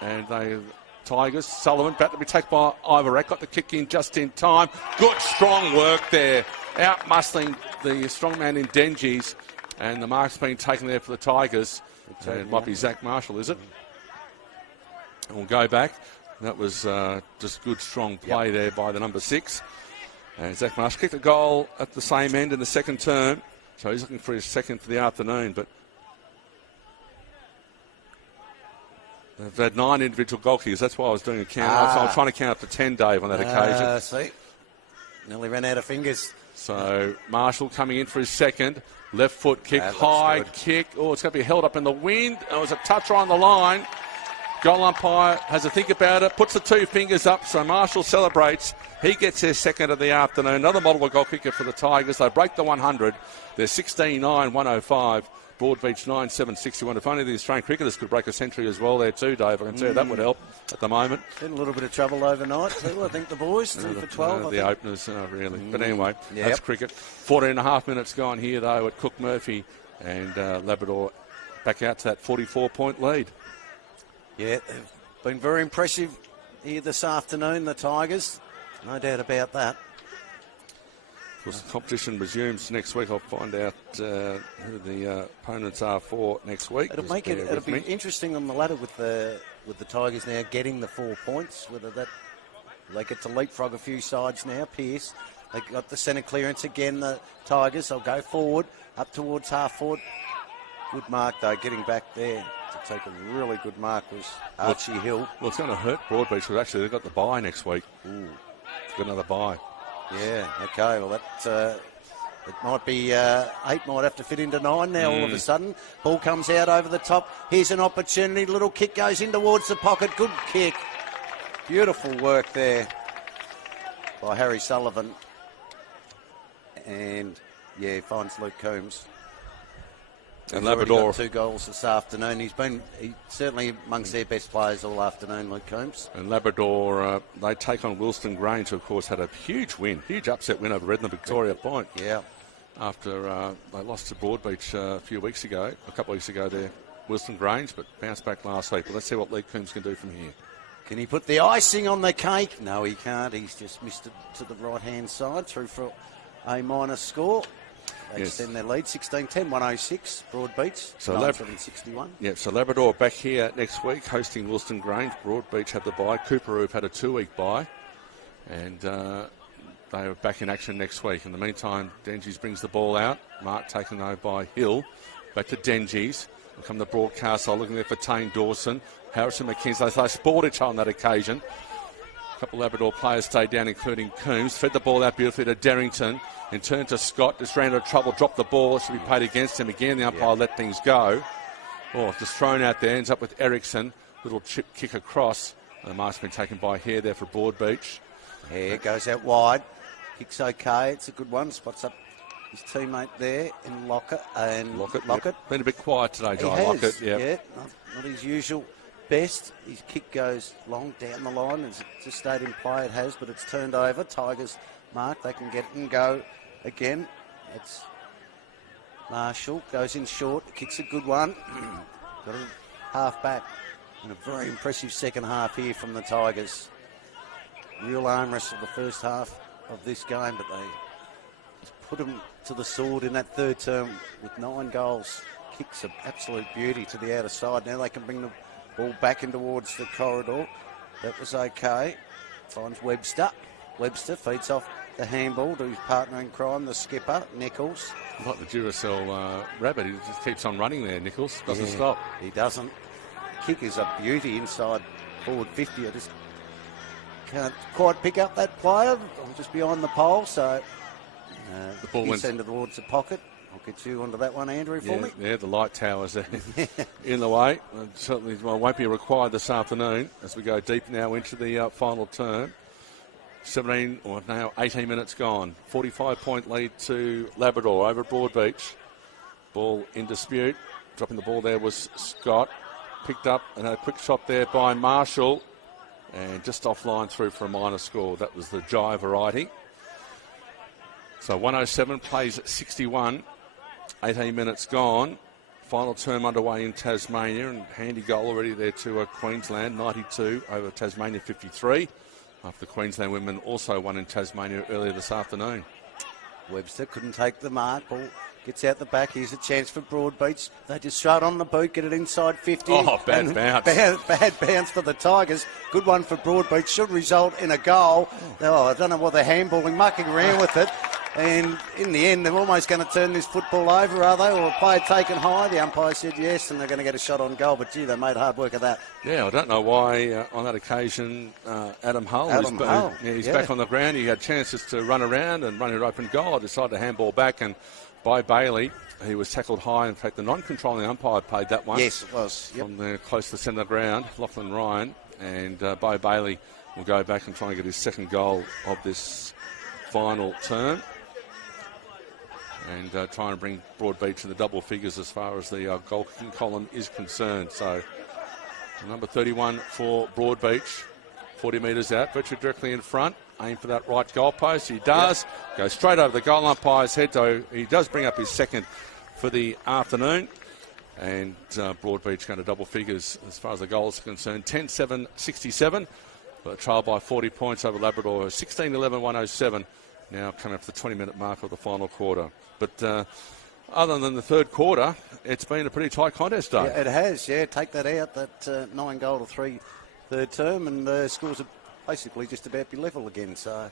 And they Tigers. Sullivan about to be taken by Ivorek. Got the kick in just in time. Good, strong work there. Out muscling the strong man in Dengies. And the mark's been taken there for the Tigers. It might be Zach Marshall, is it? And we'll go back. That was just good, strong play there by the number 6. And Zach Marshall kicked a goal at the same end in the second term. So he's looking for his second for the afternoon. But they've had 9 individual goal kickers. That's why I was doing a count. I was trying to count up to 10, Dave, on that occasion. See, nearly ran out of fingers. So Marshall coming in for his second. Left foot kick, high kick. Oh, it's going to be held up in the wind. It was a touch right on the line. Goal umpire has a think about it, puts the 2 fingers up, so Marshall celebrates. He gets their second of the afternoon. Another model goal kicker for the Tigers. They break the 100. They're 16-9-105. Broadbeach 9-7-61. If only the Australian cricketers could break a century as well there too, Dave. I can tell you that would help at the moment. In a little bit of trouble overnight too, I think the boys. 2 for 12. The openers, really. But anyway, that's cricket. 14 and a half minutes gone here, though, at Cook Murphy. And Labrador back out to that 44-point lead. Yeah, they've been very impressive here this afternoon, the Tigers. No doubt about that. Of course, the competition resumes next week. I'll find out who the opponents are for next week. It'll be interesting on the ladder with the Tigers now getting the 4 points. Whether they get to leapfrog a few sides now. Pearce, they got the centre clearance again. The Tigers, they'll go forward up towards half forward. Good mark though, getting back there to take a really good mark was Archie Hill. Well, it's going to hurt Broadbeach because actually they've got the bye next week. Ooh, got another bye. Yeah, okay, well that it might be 8 might have to fit into 9 now all of a sudden. Ball comes out over the top. Here's an opportunity. Little kick goes in towards the pocket. Good kick. Beautiful work there by Harry Sullivan. And, yeah, finds Luke Coombs. And Labrador. Got 2 goals this afternoon. He's certainly amongst their best players all afternoon, Luke Coombs. And Labrador, they take on Wilston Grange, who of course had a huge upset win over Redland Victoria Point. Yeah. After they lost to Broadbeach a couple of weeks ago there, Wilston Grange, but bounced back last week. But let's see what Luke Coombs can do from here. Can he put the icing on the cake? No, he can't. He's just missed it to the right-hand side, through for a minor score. They extend their lead, 16-10, 106, Broadbeach, so 9-7-61. Yeah, so Labrador back here next week, hosting Wilston Grange. Broadbeach have the bye. Cooperoo have had a 2-week bye. And they are back in action next week. In the meantime, Dengies brings the ball out. Mark taken over by Hill. Back to Dengies. Will come the broadcast. Looking there for Tane Dawson. Harrison McKinsley. They sport each other on that occasion. A couple of Labrador players stayed down, including Coombs. Fed the ball out beautifully to Derrington. In turn to Scott. Just ran out of trouble. Dropped the ball. It should be paid against him. Again, the umpire let things go. Oh, just thrown out there. Ends up with Ericsson. Little chip kick across. And the mark's been taken by Hare there for Broadbeach. Hare goes out wide. Kick's okay. It's a good one. Spots up his teammate there in Lockett. And Lockett. Yep. Been a bit quiet today, John Lockett. Yep. Yeah, not his usual best. His kick goes long down the line. It's a stadium play it has, but it's turned over. Tigers mark. They can get it and go again. It's Marshall. Goes in short. Kicks a good one. Got a half back. And a very impressive second half here from the Tigers. Real arm wrestle the first half of this game, but they just put them to the sword in that third term with 9 goals. Kicks of absolute beauty to the outer side. Now they can bring the ball back in towards the corridor. That was okay. Finds Webster. Webster feeds off the handball to his partner in crime, the skipper, Nichols. Like the Duracell rabbit, he just keeps on running there, Nichols. Doesn't stop. He doesn't. Kick is a beauty inside forward 50. I just can't quite pick up that player. I'm just behind the pole, so the ball went towards the pocket. I'll get you onto that one, Andrew, for me. Yeah, the light tower's there in the way. Certainly won't be required this afternoon as we go deep now into the final term. 18 minutes gone. 45-point lead to Labrador over Broadbeach. Ball in dispute. Dropping the ball there was Scott. Picked up and a quick shot there by Marshall. And just offline through for a minor score. That was the Jai variety. So 107 plays at 61. 18 minutes gone. Final term underway in Tasmania. And handy goal already there to Queensland. 92 over Tasmania 53. After the Queensland women also won in Tasmania earlier this afternoon. Webster couldn't take the mark. Ball gets out the back. Here's a chance for Broadbeach. They just throw it on the boot, get it inside 50. Oh, bad bounce. Bad bounce for the Tigers. Good one for Broadbeach. Should result in a goal. Oh, I don't know what they're handballing, mucking around with it. And in the end, they're almost going to turn this football over, are they? Or a player taken high? The umpire said yes, and they're going to get a shot on goal. But, gee, they made hard work of that. Yeah, I don't know why on that occasion Adam Hull, he's back on the ground. He had chances to run around and run an open goal. I decided to handball back, and by Bailey, he was tackled high. In fact, the non-controlling umpire paid that one. Yes, it was. From the close to the centre of the ground, Lachlan Ryan. And Bo Bailey will go back and try and get his second goal of this final term. And trying to bring Broadbeach to the double figures as far as the goal kicking column is concerned. So number 31 for Broadbeach, 40 metres out, virtually directly in front. Aim for that right goal post. He does. Yep. Goes straight over the goal umpire's head, though. He does bring up his second for the afternoon. And Broadbeach going to double figures as far as the goals are concerned. 10-7-67. But a trial by 40 points over Labrador. 16-11-107. Now coming up to the 20-minute mark of the final quarter. But other than the third quarter, it's been a pretty tight contest, Dave. Yeah, it has, yeah. Take that out, that 9-3 third term, and the scores are basically just about be level again. So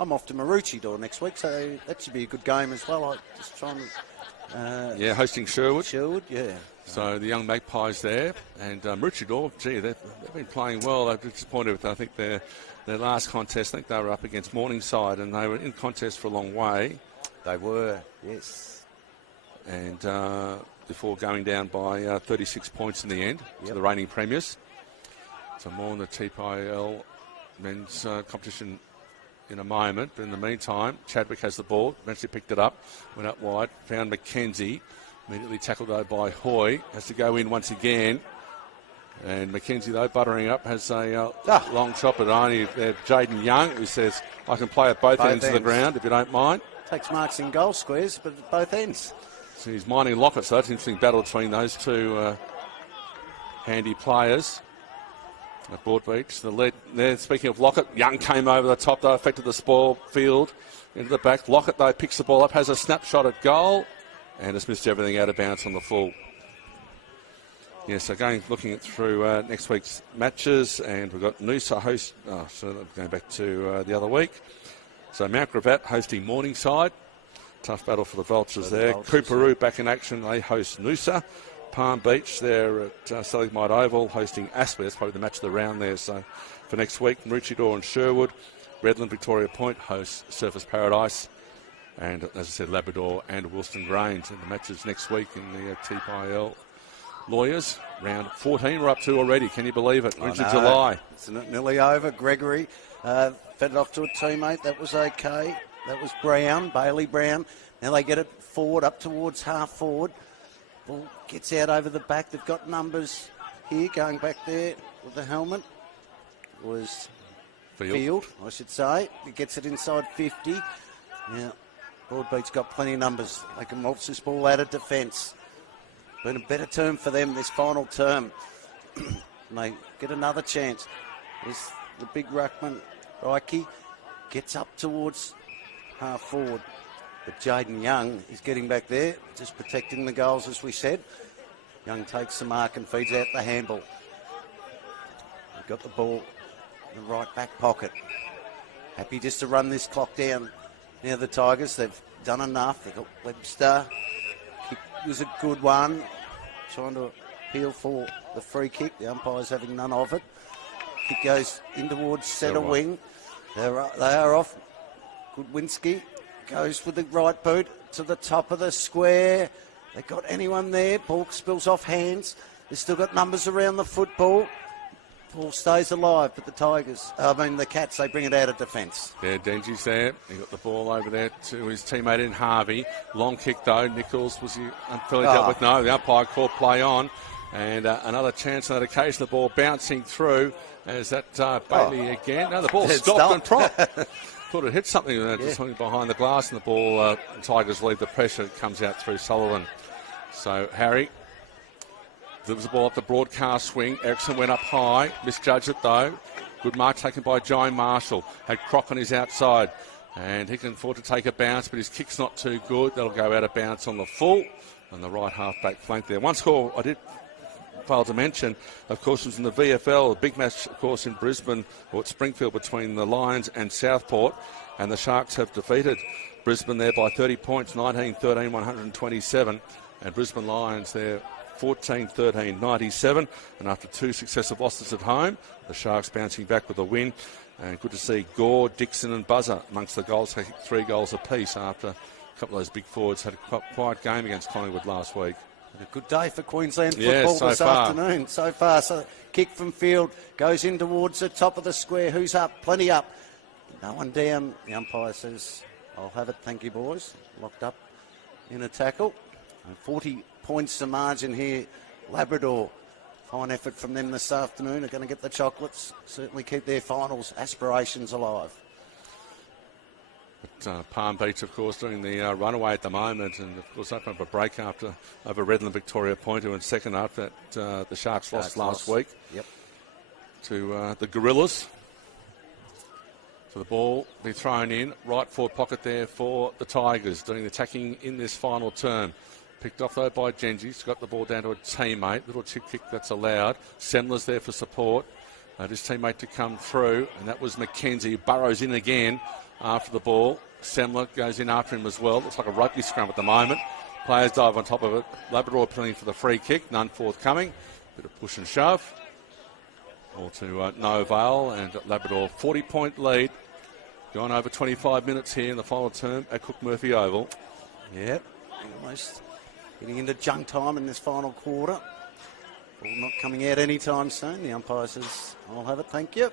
I'm off to Maroochydore next week, so that should be a good game as well. I just trying to... hosting Sherwood. Sherwood, yeah. So the young Magpies there. And Maroochydore, gee, they've been playing well. They've disappointed with, I think, their last contest. I think they were up against Morningside, and they were in contest for a long way. They were, yes. And before going down by 36 points in the end to the reigning premiers. So more on the TPIL men's competition in a moment. But in the meantime, Chadwick has the ball, eventually picked it up, went up wide, found McKenzie, immediately tackled though by Hoy, has to go in once again. And McKenzie, though, buttering up, has a long shot, but only Jaden Young, who says, I can play at both ends of the ground, if you don't mind. Takes marks in goal squares, but at both ends. So he's mining Lockett, so that's an interesting battle between those two handy players at Broadbeach. The lead there, speaking of Lockett, Young came over the top, though, affected the spoil field into the back. Lockett, though, picks the ball up, has a snapshot at goal, and has missed everything out of bounds on the full. Yeah, so looking at through next week's matches, and we've got Noosa host. Going back to the other week. So Mount Gravatt hosting Morningside. Tough battle for the Vultures there. Cooperoo back in action. They host Noosa. Palm Beach there at Seligmite Oval hosting Aspley. That's probably the match of the round there. So for next week, Maroochydore and Sherwood. Redland Victoria Point hosts Surfers Paradise. And as I said, Labrador and Wilston Grange. And the matches next week in the TPIL Lawyers. Round 14 we're up to already. Can you believe it? We're into July. It's nearly over. Gregory fed it off to a teammate. That was okay. That was Brown, Bailey Brown. Now they get it forward, up towards half forward. Ball gets out over the back. They've got numbers here going back there with the helmet. It was Field, I should say. He gets it inside 50. Now, Broadbeach got plenty of numbers. They can waltz this ball out of defence. Been a better term for them this final term. And they get another chance. There's the big ruckman, Reiki, gets up towards half forward. But Jaden Young is getting back there, just protecting the goals, as we said. Young takes the mark and feeds out the handball. They've got the ball in the right back pocket. Happy just to run this clock down. Now the Tigers, they've done enough. They've got Webster. Kick was a good one. Trying to appeal for the free kick. The umpire's having none of it. Kick goes in towards centre wing. They are off. Goodwinski goes with the right boot to the top of the square. They got anyone there. Ball spills off hands. They've still got numbers around the football. Ball stays alive, but the Cats, they bring it out of defence. Yeah, Denji's there. He got the ball over there to his teammate in Harvey. Long kick though. Nichols, was he unfairly dealt with? No, the umpire called play on. And another chance on that occasion. The ball bouncing through. As that Bailey again. No, the ball stopped and propped. Thought it hit something, just something behind the glass, and the ball, Tigers leave the pressure. It comes out through Sullivan. So Harry delivers the ball up the broadcast swing. Erickson went up high, misjudged it though. Good mark taken by Joe Marshall. Had Croc on his outside, and he can afford to take a bounce, but his kick's not too good. That'll go out of bounce on the full, on the right half-back flank there. One score I did fail to mention, of course, was in the VFL, a big match, of course, in Brisbane, or at Springfield, between the Lions and Southport, and the Sharks have defeated Brisbane there by 30 points, 19-13, 127, and Brisbane Lions there 14-13, 97, and after two successive losses at home, the Sharks bouncing back with a win, and good to see Gore, Dixon and Buzzer amongst the goals, taking 3 goals apiece after a couple of those big forwards had a quiet game against Collingwood last week. A good day for Queensland football this afternoon. So far, so kick from field goes in towards the top of the square. Who's up? Plenty up. No one down. The umpire says, I'll have it. Thank you, boys. Locked up in a tackle. 40 points to margin here. Labrador. Fine effort from them this afternoon. Are going to get the chocolates. Certainly keep their finals aspirations alive. But Palm Beach, of course, doing the runaway at the moment, and of course opened up a break over Redland Victoria Point, who in second after that the Sharks lost last week to the Gorillas. So the ball be thrown in, right forward pocket there for the Tigers, doing the attacking in this final term. Picked off though by Genji. He's got the ball down to a teammate. Little chip kick that's allowed. Semler's there for support. His teammate to come through, and that was McKenzie. Burrows in again after the ball. Semler goes in after him as well. Looks like a rugby scrum at the moment. Players dive on top of it. Labrador appealing for the free kick. None forthcoming. Bit of push and shove. All to no avail, and Labrador 40-point lead. Gone over 25 minutes here in the final term at Cook Murphy Oval. Yep, almost getting into junk time in this final quarter. Ball not coming out anytime soon. The umpire says, I'll have it, thank you.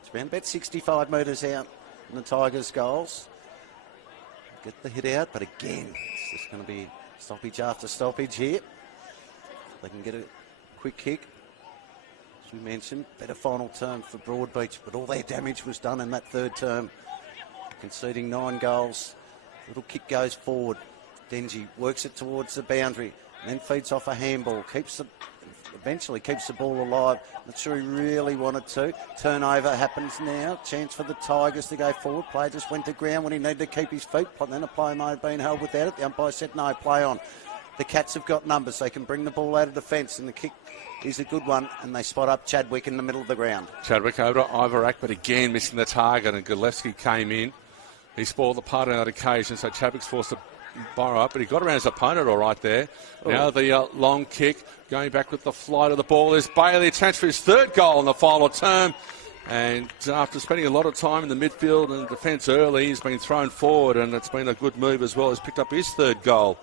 It's around about 65 metres out in the Tigers' goals. Get the hit out, but again, it's just going to be stoppage after stoppage here. They can get a quick kick. As we mentioned, better final term for Broadbeach, but all their damage was done in that third term. Conceding 9 goals. Little kick goes forward. Denji works it towards the boundary, and then feeds off a handball. Eventually keeps the ball alive. Not sure he really wanted to. Turnover happens now. Chance for the Tigers to go forward. Player just went to ground when he needed to keep his feet. Then a player may have been held without it. The umpire said no, play on. The Cats have got numbers. They can bring the ball out of defence, and the kick is a good one, and they spot up Chadwick in the middle of the ground. Chadwick over to Ivarak, but again missing the target, and Gillespie came in. He spoiled the part on that occasion, so Chadwick's forced to borrow up, but he got around his opponent all right there. Now the long kick, going back with the flight of the ball is Bailey. Chance for his third goal in the final term, and after spending a lot of time in the midfield and defence early, he's been thrown forward, and it's been a good move as well. He's picked up his third goal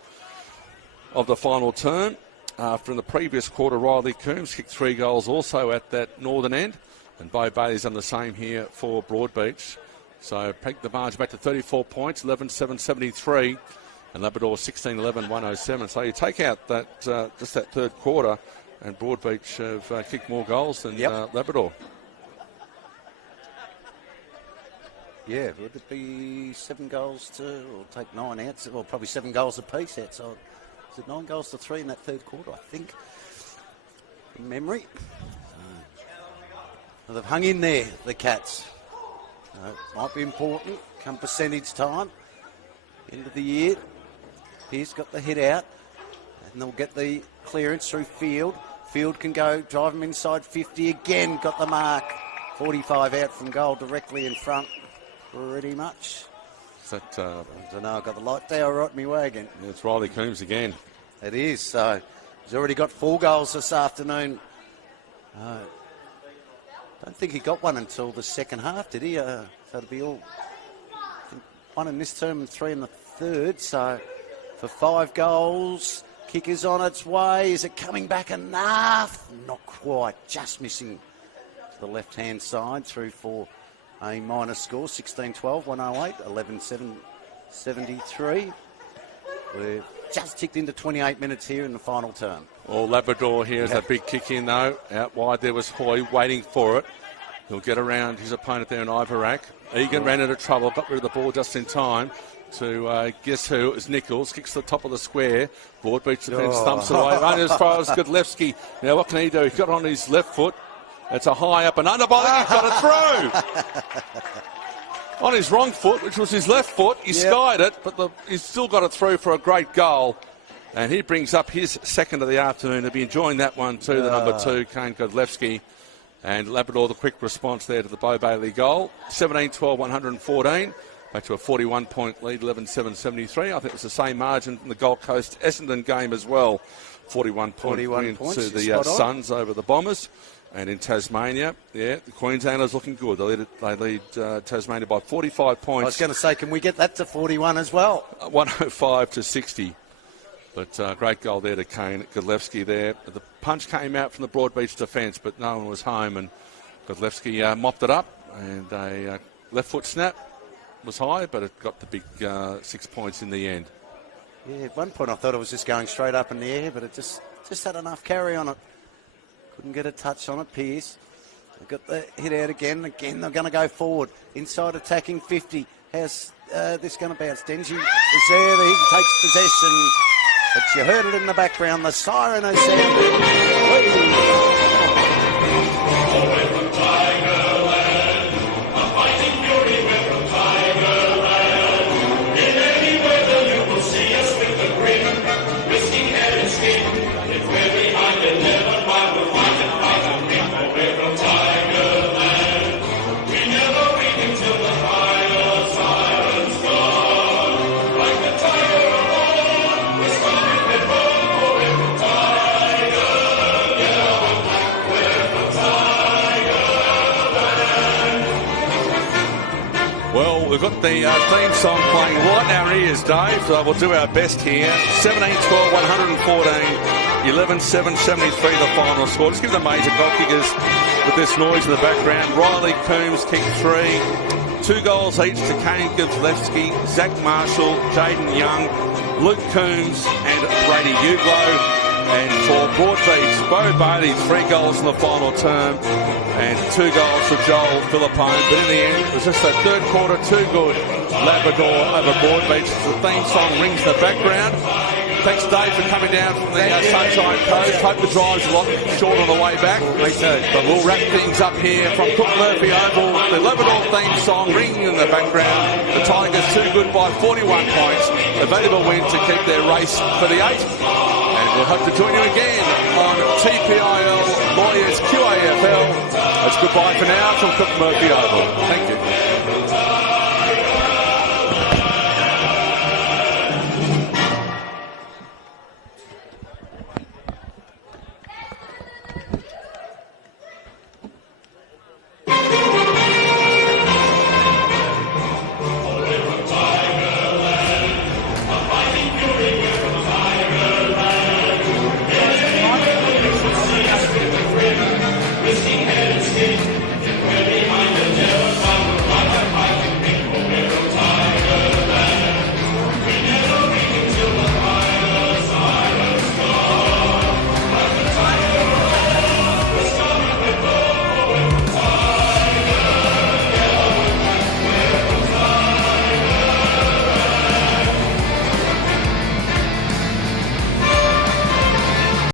of the final term. After in the previous quarter, Riley Coombs kicked 3 goals also at that northern end, and Bo Bailey's done the same here for Broadbeach. So pegged the margin back to 34 points, 11-7-73, and Labrador 16-11-107. So you take out that just that third quarter, and Broadbeach have kicked more goals than Labrador. Yeah, would it be 7 goals to, or take 9 out? Well, probably 7 goals apiece outside. Is it 9 goals to 3 in that third quarter, I think, from memory? Well, they've hung in there, the Cats. Might be important come percentage time. End of the year. Pearce got the hit out, and they'll get the clearance through Field. Field can go, drive them inside 50 again, got the mark. 45 out from goal, directly in front, pretty much. I don't know, I've got the light there right in my way again. It's Riley Coombs again. It is, so he's already got 4 goals this afternoon. Don't think he got one until the second half, did he? So it'll be all 1 in this term and 3 in the third. So for 5 goals, kick is on its way. Is it coming back enough? Not quite, just missing to the left-hand side through for a minor score, 16-12, 108, 11-7-73. We're just ticked into 28 minutes here in the final term. Well, Labrador here is a big kick in, though. Out wide there was Hoy waiting for it. He'll get around his opponent there in Ivarak. Egan ran into trouble, got rid of the ball just in time to guess who? It was Nichols. Kicks to the top of the square. Broadbeach defence thumps away. Running as far as Godlewski. Now, what can he do? He's got it on his left foot. It's a high up and under ball. He's got it through. On his wrong foot, which was his left foot, he skied it, but he's still got it through for a great goal. And he brings up his second of the afternoon. He'll be enjoying that one too, the number 2, Kane Godlewski. And Labrador, the quick response there to the Bo Bailey goal. 17-12, 114. Back to a 41-point lead, 11-7-73. I think it's the same margin in the Gold Coast Essendon game as well. 41-point win to the Suns over the Bombers. And in Tasmania, the Queenslanders looking good. They lead Tasmania by 45 points. I was going to say, can we get that to 41 as well? 105-60. But great goal there to Kane Godlewski there. The punch came out from the Broadbeach defence, but no one was home, and Godlewski mopped it up, and a left foot snap was high, but it got the big 6 points in the end. Yeah, at one point I thought it was just going straight up in the air, but it just had enough carry on it. Couldn't get a touch on it, Pearce. They've got the hit out again. They're going to go forward. Inside attacking 50. how's this going to bounce? Denji is there. He takes possession. But you heard it in the background. The siren has sounded. We've got the theme song playing right in our ears, Dave. So we'll do our best here. 17-12, 114, 11-7, 73 the final score. Just give the major goal kickers with this noise in the background. Riley Coombs kicked 3. 2 goals each to Kane Gilevsky, Zach Marshall, Jaden Young, Luke Coombs and Brady Uglow. And for Broadbeach, Bo Bailey, 3 goals in the final term and 2 goals for Joel Philippone. But in the end, it was just that third quarter, too good. Labrador over Broadbeach. The theme song rings in the background. Thanks, Dave, for coming down from the Sunshine Coast. Hope the drive's a lot short on the way back. Me too. But we'll wrap things up here from Cook Murphy Oval. The Labrador theme song ringing in the background. The Tigers too good by 41 points. A valuable win to keep their race for the 8. We'll hope to join you again on TPIL Lawyers QAFL. That's goodbye for now from Cook Murphy Oval. Thank you.